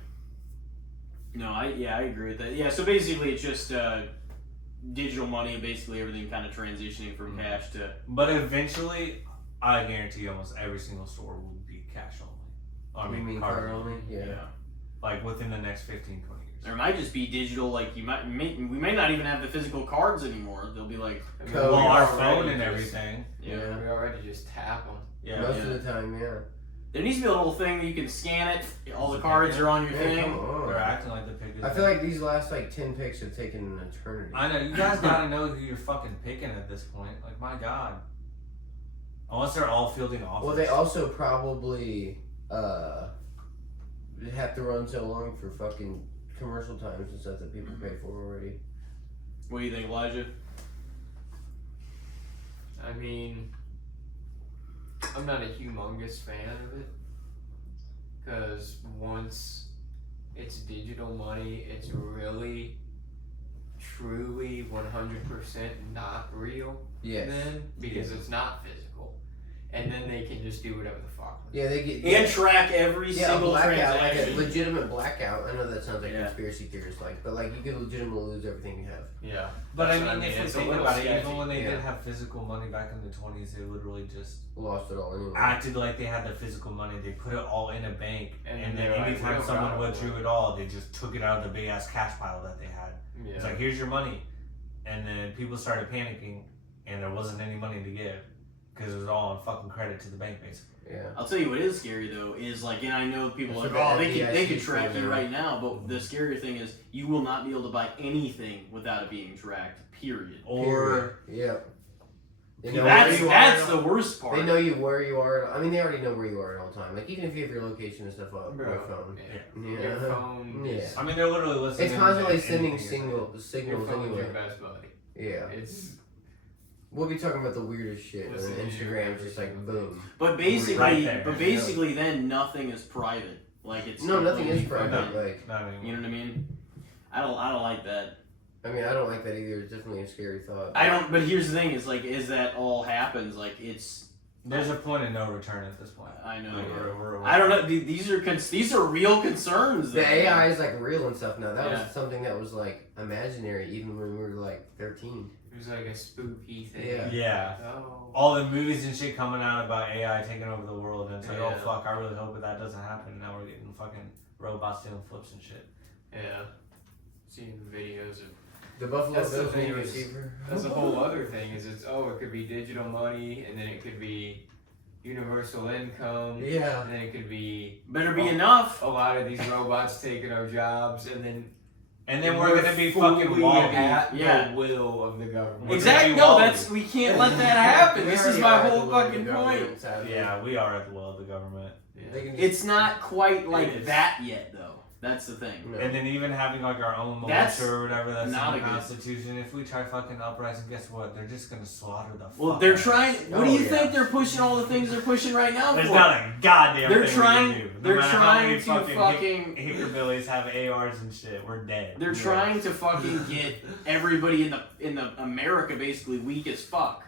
No, I agree with that. Yeah, so basically it's just digital money and basically everything kind of transitioning from cash to. But eventually, I guarantee you almost every single store will be cash only. I You mean card card only? Yeah. Like within the next 15, 20 years. There might just be digital, like we may not even have the physical cards anymore. They'll be like, I mean, Well, Well, we our already phone and just- everything. Yeah. We already just tap them. Yeah. Most Yeah. of the time, yeah. there needs to be a little thing that you can scan it. All the cards are on your Man, thing. come on. They're acting like the pick is. I feel like these last like 10 picks have taken an eternity. I know you guys gotta know who you're fucking picking at this point. Like my god. Unless they're all fielding offers. Well, they also probably have to run so long for fucking commercial times and stuff that people pay for already. What do you think, Elijah? I mean, I'm not a humongous fan of it. Because once it's digital money, it's really, truly 100% not real Yes. then. Because it's not physical. and then they can just do whatever the fuck. Yeah, they get And track every a single blackout, like a transaction. legitimate blackout. I know that sounds like Yeah. conspiracy theorist like, but like you could legitimately lose everything you have. Yeah. But That's I what mean, if you it's a think little about it, sketchy. even when they Yeah. did have physical money back in the 20s, they literally just Lost it all anyway. acted like they had the physical money. They put it all in a bank, And and they're then like, anytime "We don't someone got it." withdrew it all, they just took it out of the big ass cash pile that they had. Yeah. It's like, here's your money. And then people started panicking, and there wasn't any money to give because it was all on fucking credit to the bank, basically. Yeah. I'll tell you what is scary though is like, and I know people are It's like, like oh, they FDIC could track thing you now. right now, but the scary thing is you will not be able to buy anything without it being tracked. Period. Or yeah. They know That's where you that's are. the worst part. They know you where you are. I mean, they already know where you are at all time. Like even if you have your location and stuff on Bro, your phone. Yeah. Yeah. Your phone. is- I mean, they're literally listening. It's constantly to sending anything you're saying. Your signals phone's anyway. your best buddy. Yeah. It's We'll be talking about the weirdest shit, and Listen to Instagram's you. just like boom. But basically, Right there. then nothing is private. Like it's No, nothing is completely private. Like Not anymore. You know what I mean? I don't like that. I mean, I don't like that either. It's definitely a scary thought. I don't. But here's the thing: is like, as that all happens, like it's. There's a point of no return at this point. I know. Like, we're- I don't know. These are real concerns. The though. AI is like real and stuff now. That Yeah. was something that was like imaginary even when we were like 13. it was like a spooky thing. Yeah. Yeah. Oh. All the movies and shit coming out about AI taking over the world, and it's like, oh Yeah. fuck, I really hope that doesn't happen. Now we're getting fucking robots doing flips and shit. Yeah. Seeing videos of. The Buffalo That's the Bills thing need a is- receiver. That's a whole other thing. Is it could be digital money, and then it could be universal income, Yeah. and then it could be Better be enough. a lot of these robots taking our jobs, and then We're gonna be fucking fully Wall-E. at Yeah. the will of the government. We're Exactly. gonna be No, Wall-E. that's we can't let that happen. We This is already my are at the whole will of the fucking government, point. sadly. Yeah, we are at the will of the government. Yeah. They can just, It's not quite like It is. that yet, though. That's the thing. no. And then even having like our own That's militia or whatever that's not in a the good- Constitution, if we try fucking uprising, guess what? They're just gonna slaughter the Well, fuck they're out of trying. us. What do you Oh, yeah. think they're pushing? All the things they're pushing right now There's for? not a goddamn They're thing trying- we can do. No they're matter how trying many to fucking fucking- hickorbillies have ARs and shit. We're dead. They're trying to fucking get everybody in the America basically weak as fuck.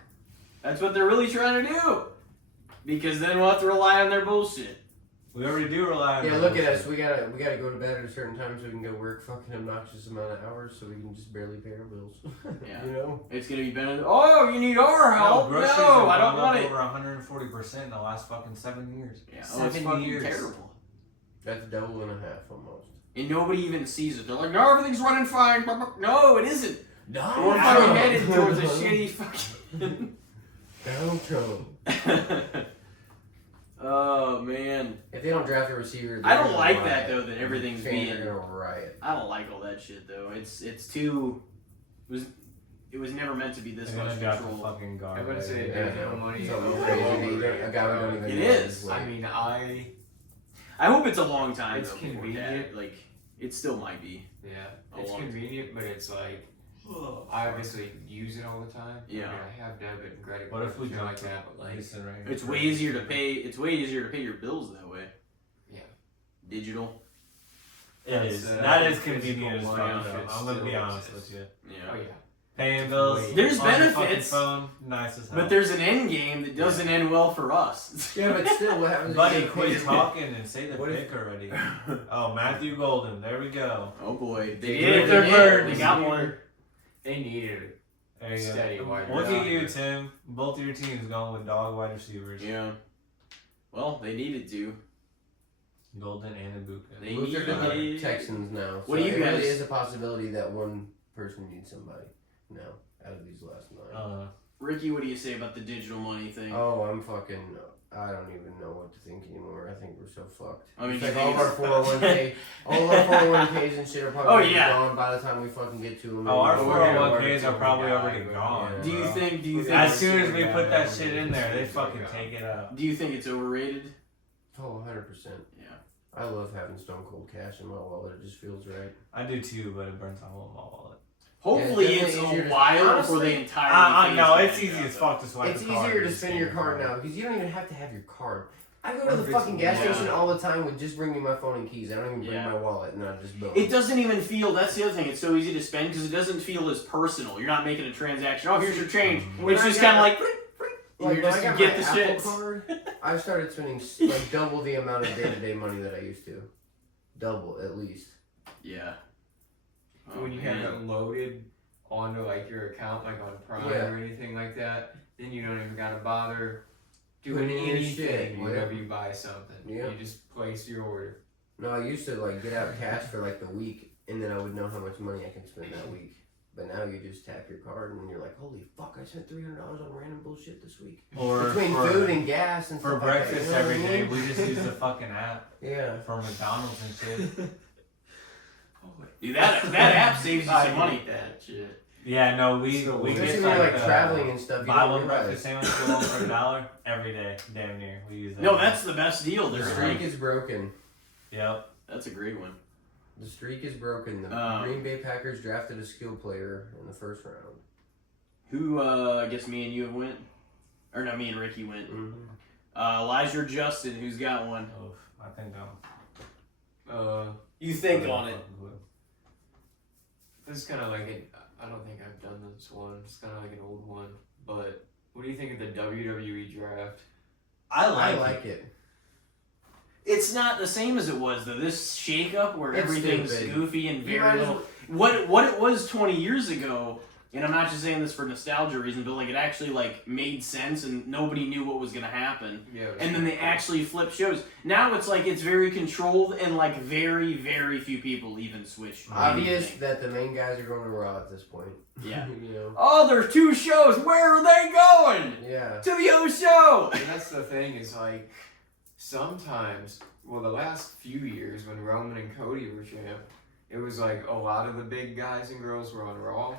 That's what they're really trying to do. Because then we'll have to rely on their bullshit. We already do rely on Yeah, them. look at us. We gotta go to bed at a certain time so we can go work fucking obnoxious amount of hours so we can just barely pay our bills. Yeah. You know? It's gonna be better. Oh, you need our No, help? groceries No, have I don't gone want up it. over 140% in the last fucking 7 years. Yeah, oh, it's 7 fucking years. terrible. That's double and a half almost. And nobody even sees it. They're like, no, everything's running fine. No, it isn't. No, We're fucking headed towards a shitty fucking. Donald Trump. Oh man, If they don't draft a receiver, I don't they're like gonna that riot. though. That everything's Fans being. are gonna riot. I don't like all that shit though. It's too. It was never meant to be this They're much gonna drop the control. fucking guard. I'm gonna say Yeah, digital money. something over crazy. over A guy we don't even It know is. his I way. mean, I hope it's a long time. It's though, before convenient. that. Like it still might be. yeah, A it's lot. convenient, but it's like I obviously use it all the time. Yeah. I mean, I have debit and credit What cards if we and shit jump like to that, but like Listen right here. It's way easier to pay. It's way easier to pay your bills that way. Yeah. Digital. It is. That's, That is physical convenient as fuck money though. should I'm gonna be still honest exist. with you. Yeah. Oh yeah. Paying bills. There's on your fucking benefits. phone, nice as hell. But there's an end game that doesn't end well for us. Yeah, but still, what happens? Buddy, if you quit pay- talking and say the What if- pick already. Oh, Matthew Golden. There we go. Oh boy, They they did did it. their They bird. did. They got one. They needed There you steady go. wide Look at you, receiver. Tim. Both of your teams going with dog wide receivers. Yeah. Well, they needed to. Golden and Ibuka. They Luther to the needed. Texans now. What do you it really guys- is a possibility that one person needs somebody now out of these last 9. Ricky, what do you say about the digital money thing? Oh, I'm fucking. I don't even know what to think anymore. I think we're so fucked. I mean, It's you like think all of our 401k, all of our 401ks and shit are probably Oh, gonna be yeah. gone by the time we fucking get to them. Oh, our But we're gonna 401ks work are probably till we already die, gone. yeah. do you bro. think? Do you think? As soon as we Yeah, put that yeah, shit yeah, in there, they yeah. fucking take it up. Do you think it's overrated? Oh, 100%. Yeah. I love having stone cold cash in my wallet. It just feels right. I do too, but it burns a hole in my wallet. Hopefully, Yeah, it's definitely easier a to- while before honestly, they entirely. No, phase it's that easy out, as though. fuck to swipe It's the card. easier to and spend your scan card it. now because you don't even have to have your card. I go to the Perfect. fucking gas Yeah. station all the time with just bringing my phone and keys. I don't even bring Yeah. my wallet and I just boom. It doesn't even feel. That's the other thing. It's so easy to spend because it doesn't feel as personal. You're not making a transaction. Oh, here's your change. When It's I just got- kind of like. Like, you when just I got get my the Apple shits. card, I started spending like double the amount of day-to-day money that I used to. Double, at least. Yeah. When you have it loaded onto like your account, like on Prime Yeah. or anything like that, then you don't even gotta bother doing Putting in anything shit, whenever you buy something. Yeah. You just place your order. No, I used to like get out cash for like the week, and then I would know how much money I can spend that week. But now you just tap your card, and you're like, holy fuck, I spent $300 on random bullshit this week. Or Between food and gas and for stuff like that, breakfast you know what I every day, mean? we just use the fucking app Yeah. for McDonald's and shit. Dude, that app saves you some money. That shit. Yeah, no, we Especially get when you're like like traveling and stuff. You buy don't one realize. breakfast sandwich for one for $1 every day, damn near. We use that. No, that's the best deal. The There's streak is broken. Yep. That's a great one. The streak is broken. The Green Bay Packers drafted a skill player in the first round. Who, I guess me and you have went? Or no, me and Ricky went. Mm-hmm. Elijah or Justin, who's got one? Oh, I think I'm. You think on it. This is kind of like I don't think I've done this one. It's kind of like an old one. But what do you think of the WWE Draft? I I like like it. It's not the same as it was though. This shake-up where It's everything's stupid. goofy and You very might as little. What it was 20 years ago, and I'm not just saying this for nostalgia reason, but like it actually like made sense and nobody knew what was gonna happen. Yeah. And then they actually flip shows. Now it's like it's very controlled and like very, very few people even switch. Obvious anything. that the main guys are going to Raw at this point. Yeah. You know? Oh, there's 2 shows. Where are they going? Yeah. To the other show. And that's the thing is like sometimes, well, the last few years when Roman and Cody were champ, it was like a lot of the big guys and girls were on Raw,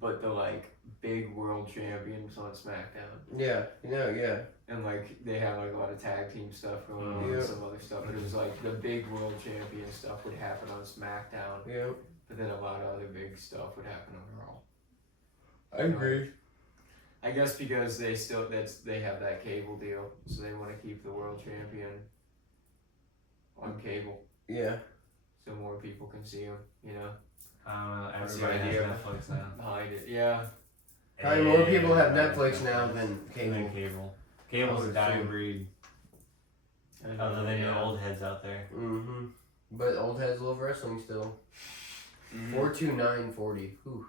but the like big world champions on SmackDown. Yeah. Yeah. And like they had like a lot of tag team stuff going on Yeah. and some other stuff, but it was like the big world champion stuff would happen on SmackDown, Yeah. but then a lot of other big stuff would happen on Raw. I agree. I guess because they have that cable deal, so they want to keep the world champion on cable, Yeah. so more people can see him. You know, I don't know. That's the Everybody has idea. Netflix now. behind it. Yeah, Probably more people have Yeah, Netflix now than cable. Than cable. Cable's a dying breed. Other than your old heads out there. Mm-hmm. But old heads love wrestling still. Mhm. 42940. Whew.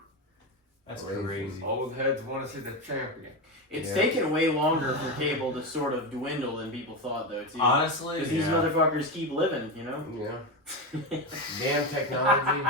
That's Crazy. crazy. old heads want to see the champion. It's Yeah. taken way longer for cable to sort of dwindle than people thought, though, too. Honestly, Because these yeah. motherfuckers keep living, you know? Yeah. Damn technology.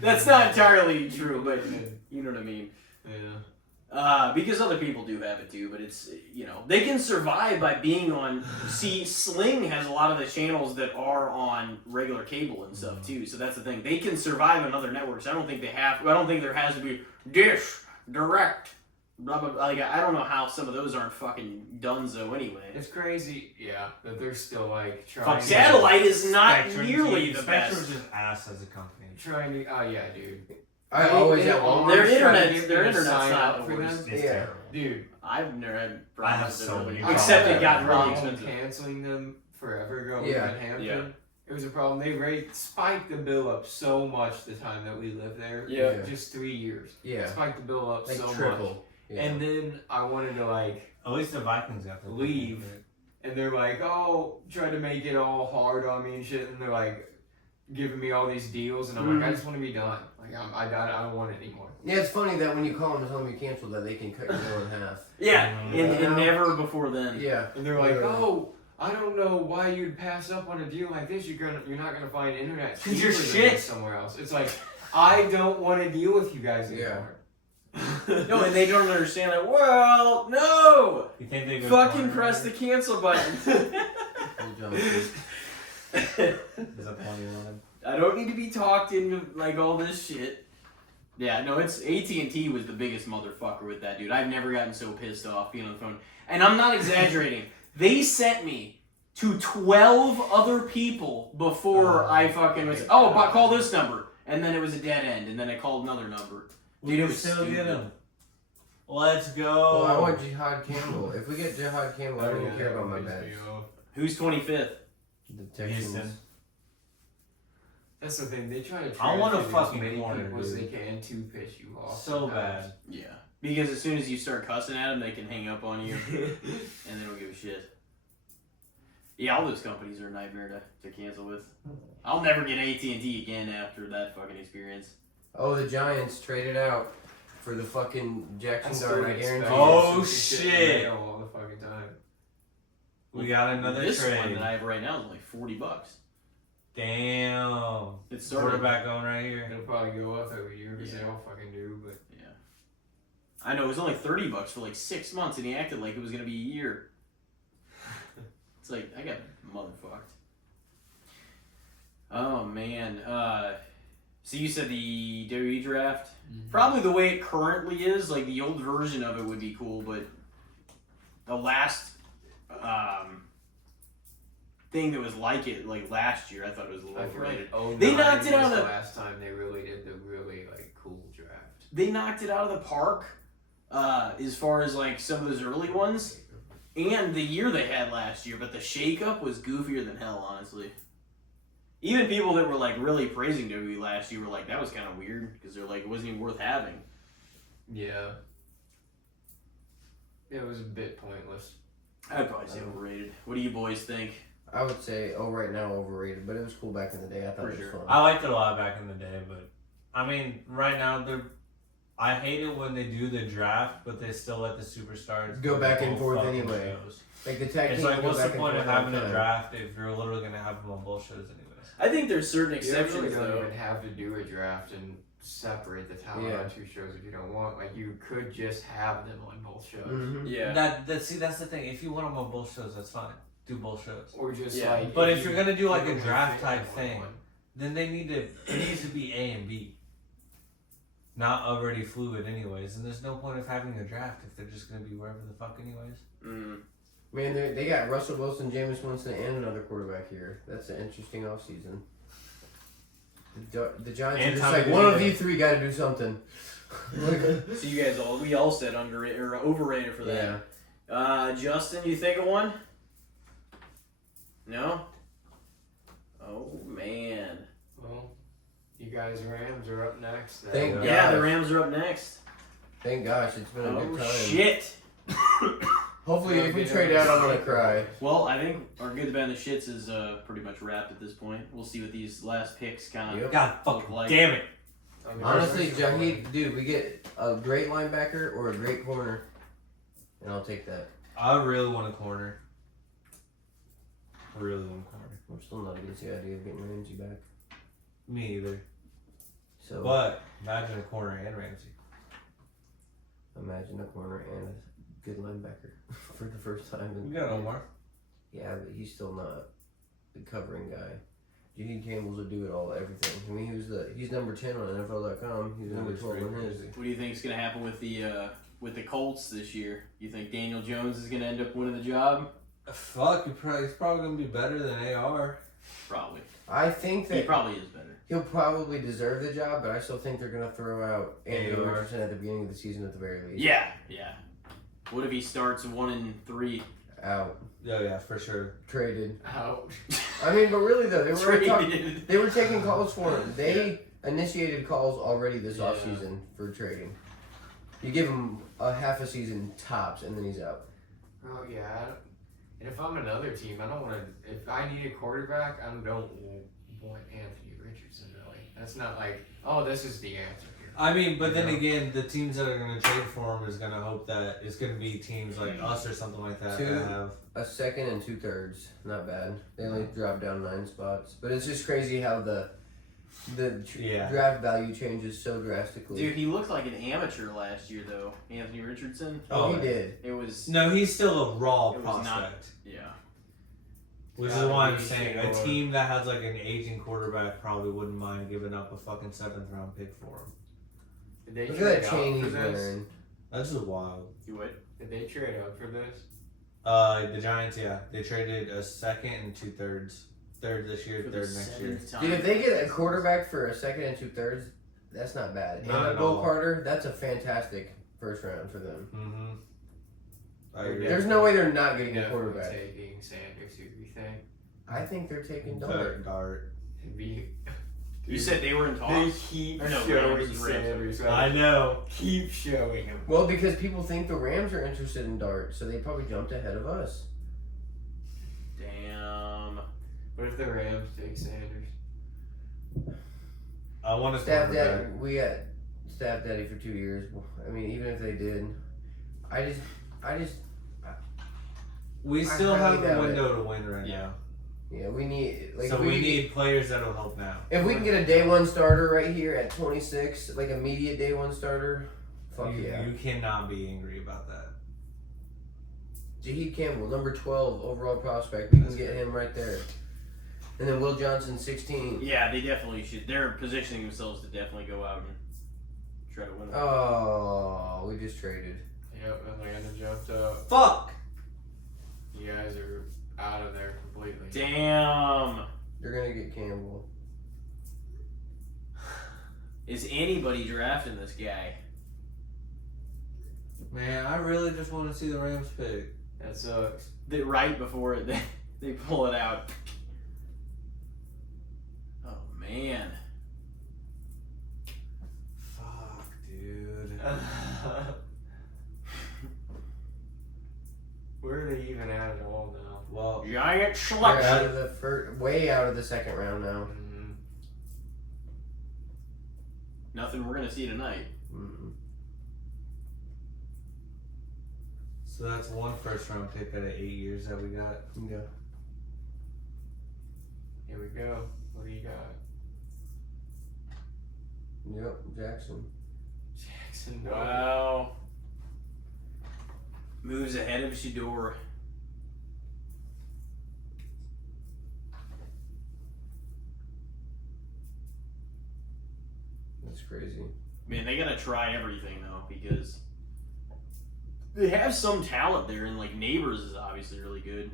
That's not entirely true, but you know what I mean. Yeah. Because other people do have it too, but it's, you know, they can survive by being on. See, Sling has a lot of the channels that are on regular cable and stuff too, so that's the thing. They can survive on other networks. I don't think there has to be Dish, Direct, blah blah blah. Like, I don't know how some of those aren't fucking donezo anyway. It's crazy, yeah, that they're still like Fuck trying. Satellite is not Spectrum nearly TV. the Spectrum's best. just ass as a company. Trying to. Oh yeah, dude. I always They at Walmart. Their almost tried to internet- get their me to internet's sign not up the for worst. them. It's Yeah. terrible. Dude, I've never had I have problems so with it. many Except it problems. got really problem expensive. canceling them forever ago Yeah. in Hampton. Yeah. It was a problem. They spiked the bill up so much the time that we lived there. Yeah. Just 3 years. Yeah. Spiked the bill up Like so much. triple. Yeah. And then I wanted to like, At least the Vikings got the Leave. and they're like, oh, try to make it all hard on me and shit. And they're like giving me all these deals. And I'm like, I just want to be done. Like, I don't want it anymore. Yeah, it's funny that when you call them and tell them you canceled that, they can cut your bill in half. Yeah, Mhm. and never before then. Yeah. And they're like, Literally. oh, I don't know why you'd pass up on a deal like this. You're not gonna find internet 'Cause you're cheaper than shit. this somewhere else. It's like, I don't want to deal with you guys anymore. No, and they don't understand that. Well, no! You think they go Fucking press the cancel button. Is that 21? I don't need to be talked into like all this shit. Yeah, no, it's AT&T was the biggest motherfucker with that, dude. I've never gotten so pissed off being on the phone. And I'm not exaggerating. They sent me to 12 other people before I fucking was, but call this number. And then it was a dead end, and then I called another number. Dude, it was still stupid. get him. Let's go. Well, I want Jihad Campbell. If we get Jihad Campbell, I don't even care about my badge. Who's 25th? The Texans. Houston. That's the thing. They try to I want a transfer fucking as many corner, people as dude. they can to piss you off. So sometimes. bad. Yeah. Because as soon as you start cussing at them, they can hang up on you, and they don't give a shit. Yeah, all those companies are a nightmare to cancel with. I'll never get AT&T again after that fucking experience. Oh, the Giants traded out for the fucking Jackson Dart, I guarantee. Oh, You shit in the shit. mail all the fucking time. We got another this trade. one that I have right now is only $40. Damn. It's starting. Quarterback going right here. It'll probably go up every year because Yeah. they all fucking do. But Yeah. I know, it was only $30 for like 6 months, and he acted like it was going to be a year. It's like, I got motherfucked. Oh, man. So you said the WWE Draft? Probably the way it currently is, like the old version of it would be cool, but the last thing that was like it, like last year, I thought it was a little I feel overrated. like They knocked it out of the the- last time they really did the really like cool draft. They knocked it out of the park as far as like some of those early ones, and the year they had last year, but the shakeup was goofier than hell, honestly. Even people that were like really praising WWE last year were like, that was kind of weird, because they're like, it wasn't even worth having. Yeah. It was a bit pointless. I'd probably say overrated. What do you boys think? I would say, right now overrated, but it was cool back in the day. I thought For it was sure. fun. I liked it a lot back in the day, but I mean, right now I hate it when they do the draft, but they still let the superstars Go back and both forth fucking anyway. shows. Like the tag It's team like, go what's the back and point of forth all having the a time. draft if you're literally gonna have them on both shows anyways? I think there's certain You exceptions, really don't though. even have to do a draft and separate the talent Yeah. on two shows if you don't want. Like you could just have them on both shows, Mhm. Yeah. See, that's the thing. If you want them on both shows, that's fine. Do both shows. or just Yeah. like. But if you're gonna do like you a only draft fit type in one thing, one. then it needs to be A and B. Not already fluid anyways, and there's no point of having a draft if they're just gonna be wherever the fuck anyways. Mm. Man, they got Russell Wilson, Jameis Winston, and another quarterback here. That's an interesting offseason. The Giants And are just Tommy like, one of DeVito. you three got to do something. So you guys we all said underrated or overrated for that. Yeah. Justin, you think of one? No? Oh, man. Well, you guys Rams are up next. Then. Thank Yeah, God. the Rams are up next. Thank gosh, it's been a Oh, good time. shit. Hopefully, if we trade out, I'm gonna cry. Well, I think our good, the bad, and the shits is pretty much wrapped at this point. We'll see what these last picks kind of Yep. God fucking like- damn it! I mean, Honestly, there's no Jaheed, dude, we get a great linebacker or a great corner, and I'll take that. I really want a corner. I really want a corner. I'm still not against the idea of getting Ramsey back. Me either. So But imagine a corner and Ramsey. imagine a corner and a good linebacker for the first time. We got Omar. Yeah, but he's still not the covering guy. Jaheed Campbell's will do it all, everything. I mean, he's number 10 on NFL.com. He's number 12 on his. What do you think is going to happen with the Colts this year? You think Daniel Jones is going to end up winning the job? Fuck, he's probably gonna be better than AR. Probably. I think He that probably is better. he'll probably deserve the job, but I still think they're gonna throw out Andy AR. Richardson at the beginning of the season at the very least. Yeah. What if he starts 1-3? Out, Oh yeah, for sure. traded. Ouch. I mean, but really though, Traded. they were taking calls for him. They initiated calls already this Yeah. offseason for trading. You give him a half a season tops, and then he's out. Oh yeah. And if I'm another team, I don't want to. If I need a quarterback, I don't want Anthony Richardson. Really, that's not like, oh, this is the answer here. I mean, but then Yeah. again, the teams that are gonna trade for him is gonna hope that it's gonna be teams like us or something like that Two. that have. A second and 2/3, not bad. They only dropped down 9 spots, but it's just crazy how the Yeah. draft value changes so drastically. Dude, he looked like an amateur last year, though. Anthony Richardson. Oh, he yeah. did. It was. No, he's still a raw It was not- prospect. Yeah. Which is Gotta why I'm be saying a sure. team that has like an aging quarterback probably wouldn't mind giving up a fucking 7th round pick for him. Did they Look at trade that up chain for he's this? wearing. That's just wild. You would. Did they trade up for this? The Giants, yeah, they traded a 2nd and 2/3, 3rd this year, For the 3rd next year. 7th time. Dude, if they get a quarterback for a second and 2/3, that's not bad. Not And at a Will all. Carter, that's a fantastic first round for them. Mm-hmm. I agree. There's no way they're not getting a Definitely quarterback. taking Sanders, who we think I think they're taking Dart. Dart. it'd be You said they were in They talks. keep Or no, showing Rams. Sanders. I know. Keep showing him. Well, because people think the Rams are interested in Dart, so they probably jumped ahead of us. Damn. What if the Rams take Sanders? I want to Staff Daddy, we had Staff Daddy for 2 years. I mean, even if they did, I just, We I still highly have the doubt window to win right Yeah. now. yeah, we need like So if we need players that'll help now. if we can get a day one starter right here at 26, like immediate day one starter, fuck you, yeah. You cannot be angry about that. Jaheed Campbell, number 12 overall prospect. We can get him right there. And then Will Johnson, 16. Yeah, they definitely should. They're positioning themselves to definitely go out and try to win. Oh, we just traded. Yep, Atlanta jumped up. Fuck! You guys are out of there completely. Damn. They're gonna get Campbell. Is anybody drafting this guy? Man, I really just want to see the Rams pick. That sucks. Right before they pull it out. Oh man. Fuck, dude. Where are they even at all now? Well, Giant They're out selection. of the first, way out of the second round now. Mm-hmm. Nothing we're gonna see tonight. Mm-mm. so that's one first round pick out of 8 years that we got. Yeah. Here we go. What do you got? Yep, Jackson. Jackson. Wow. Moves ahead of Shador. That's crazy. Man, they gotta try everything though, because they have some talent there, and like Neighbors is obviously really good.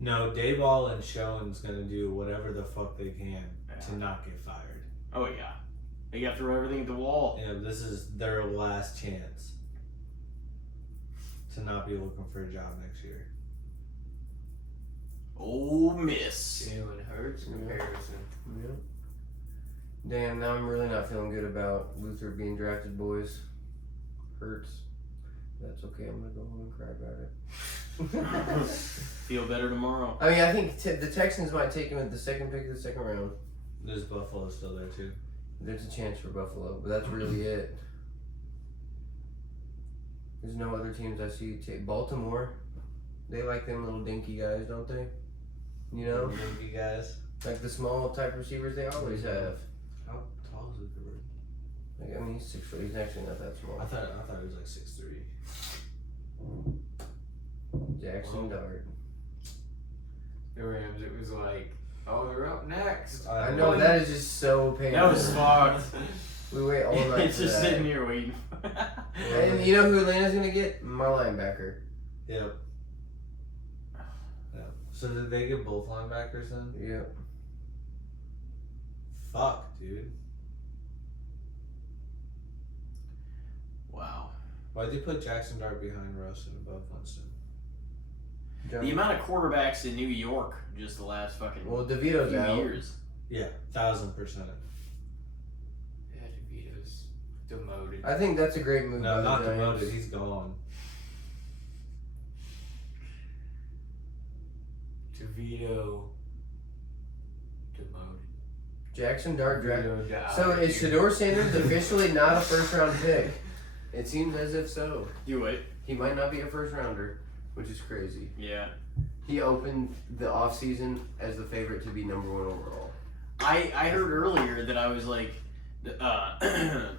No, Dayball and Schoen's gonna do whatever the fuck they can Yeah. to not get fired. Oh yeah, they gotta throw everything at the wall. You know, this is their last chance to not be looking for a job next year. Ole Miss. Jalen Hurts comparison. Yep. Damn, now I'm really not feeling good about Luther being drafted, boys. Hurts. That's okay, I'm gonna go home and cry about it. Feel better tomorrow. I mean, I think the Texans might take him at the second pick of the second round. There's Buffalo still there too. There's a chance for Buffalo, but that's really it. There's no other teams I see take. Baltimore, they like them little dinky guys, don't they? You know, Thank you guys. like the small type receivers they always have. How tall is Luther? Like, I mean, he's 6 foot. He's actually not that small. I thought he was like 6'3". Jackson Dart. The Rams, it was like, oh, they're up next. I know that is just so painful. That was fucked. We wait all night It's for just that. sitting here waiting. And you know who Atlanta's gonna get? My linebacker. Yep. Yeah. So did they get both linebackers then? Yep. Fuck, dude. Wow. Why'd they put Jackson Dart behind Russ and above Winston? The amount of quarterbacks in New York just the last fucking Well, DeVito's few out. years. Yeah, 1000%. Yeah, DeVito's demoted. I think that's a great move. No, by not the Giants. demoted. He's gone. DeVito demoted. Jackson Dart draft. DeVito died. So is Shador Sanders officially not a first round pick? It seems as if so. Do it. He might not be a first rounder, which is crazy. Yeah. He opened the offseason as the favorite to be number 1 overall. I heard earlier that I was like,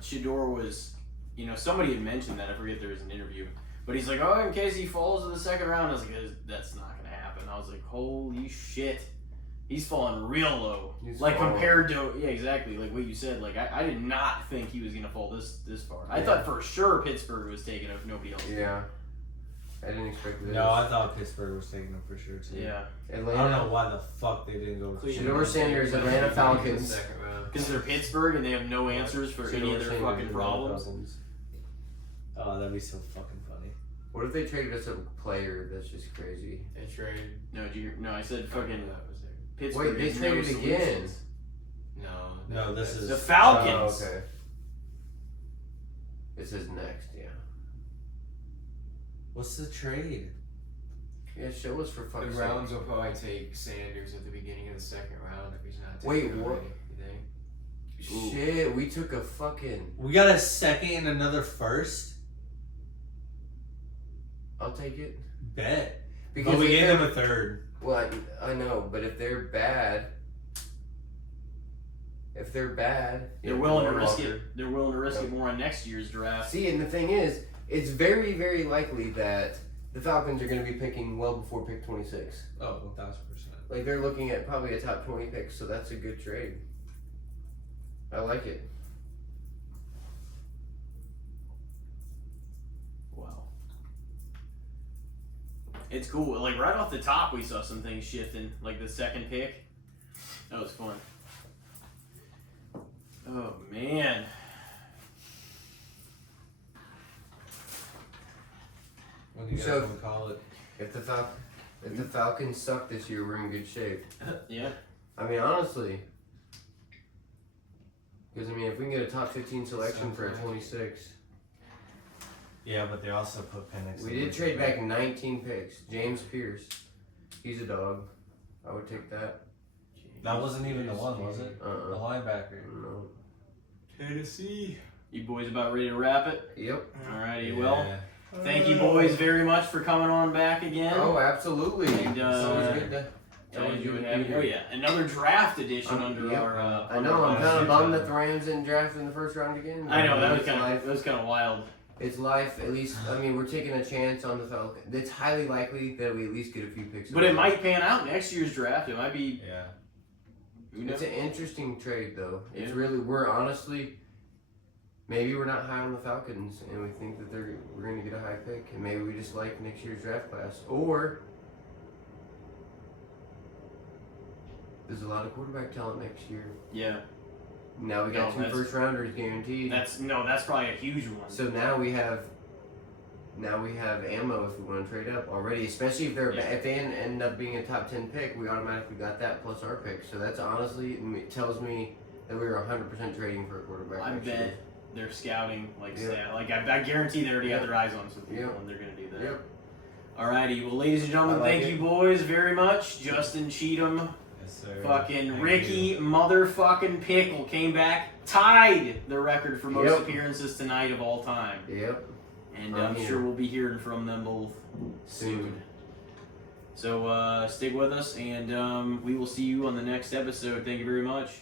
Shador was, you know, somebody had mentioned that. I forget if there was an interview. But he's like, oh, in case he falls to the second round. I was like, that's not going to happen. I was like, holy shit. He's falling real low. He's like falling. compared to, yeah, exactly. Like what you said. Like I did not think he was going to fall this far. I Yeah. thought for sure Pittsburgh was taking it if nobody else did. Yeah. I didn't expect this. No, I thought Pittsburgh was taking him for sure too. Yeah. I don't Atlanta. know why the fuck they didn't go with Shador Sanders, Atlanta Falcons. Second round. Because they're Pittsburgh and they have no answers for any of their Shador fucking Sanders, problems. Falcons. Oh, that'd be so fucking funny. What if they traded us a player that's just crazy? They traded. No, I said fucking. That was there. Pittsburgh. Wait, they has traded no again. solutions. No, this is The Falcons. Oh, okay. It says next, yeah. What's the trade? Yeah, show us for The fuck's Browns sake. will probably take Sanders at the beginning of the second round if he's not taken. Wait, already, what? You think? Shit, we took a fucking. We got a second and another first. I'll take it. Bet. Because But we if gave they're- them a third. Well, I know, but if they're bad, They're you know, willing to Walker- risk it. They're willing to risk it more on next year's draft. See, and the thing is, it's very, very likely that the Falcons are going to be picking well before pick 26. Oh, 1,000%. Like, they're looking at probably a top 20 pick, so that's a good trade. I like it. Wow. It's cool. Like right off the top, we saw some things shifting. Like the second pick. That was fun. Oh man. What do you guys So- want to call it? If the Falcons suck this year, we're in good shape. Yeah. I mean, honestly. Because, I mean, if we can get a top 15 selection for a 26. Yeah, but they also put Penix. We did trade back 19 picks. James Pierce. He's a dog. I would take that. That wasn't even the one, was it? The linebacker. No. Tennessee. You boys about ready to wrap it? Yep. Alrighty, well. Thank you boys very much for coming on back again. Oh, absolutely. And, it's always good to. Yeah, always enjoyed good to having be you. Oh here. yeah, another draft edition under Yep. our. I know. I'm kind of bummed that the Rams didn't draft in the first round again. I know that It's was kind of wild. It's life. At least, I mean, we're taking a chance on the Falcons. It's highly likely that we at least get a few picks. But it might pan out next year's draft. It might be. Yeah. Who knows? It's an interesting trade, though. It's Yeah. really. We're honestly. Maybe we're not high on the Falcons, and we think that we're going to get a high pick, and maybe we just like next year's draft class, or there's a lot of quarterback talent next year. Yeah. Now we got No, two that's- first rounders guaranteed. That's probably a huge one. So now we have ammo if we want to trade up already, especially if if they end up being a top 10 pick, we automatically got that plus our pick. So that's honestly it tells me that we were 100% trading for a quarterback. I next bet year. they're scouting like Yep. I guarantee they already Yep. have their eyes on some people Yep. and they're gonna do that. Yep. Alrighty, well ladies and gentlemen, I like thank it. you boys very much. Justyn Cheatham, Yes, sir. fucking Thank Ricky you. motherfucking Pikul came back, tied the record for most Yep. appearances tonight of all time. Yep. And I'm I'm here. sure we'll be hearing from them both soon. So stick with us and we will see you on the next episode. Thank you very much.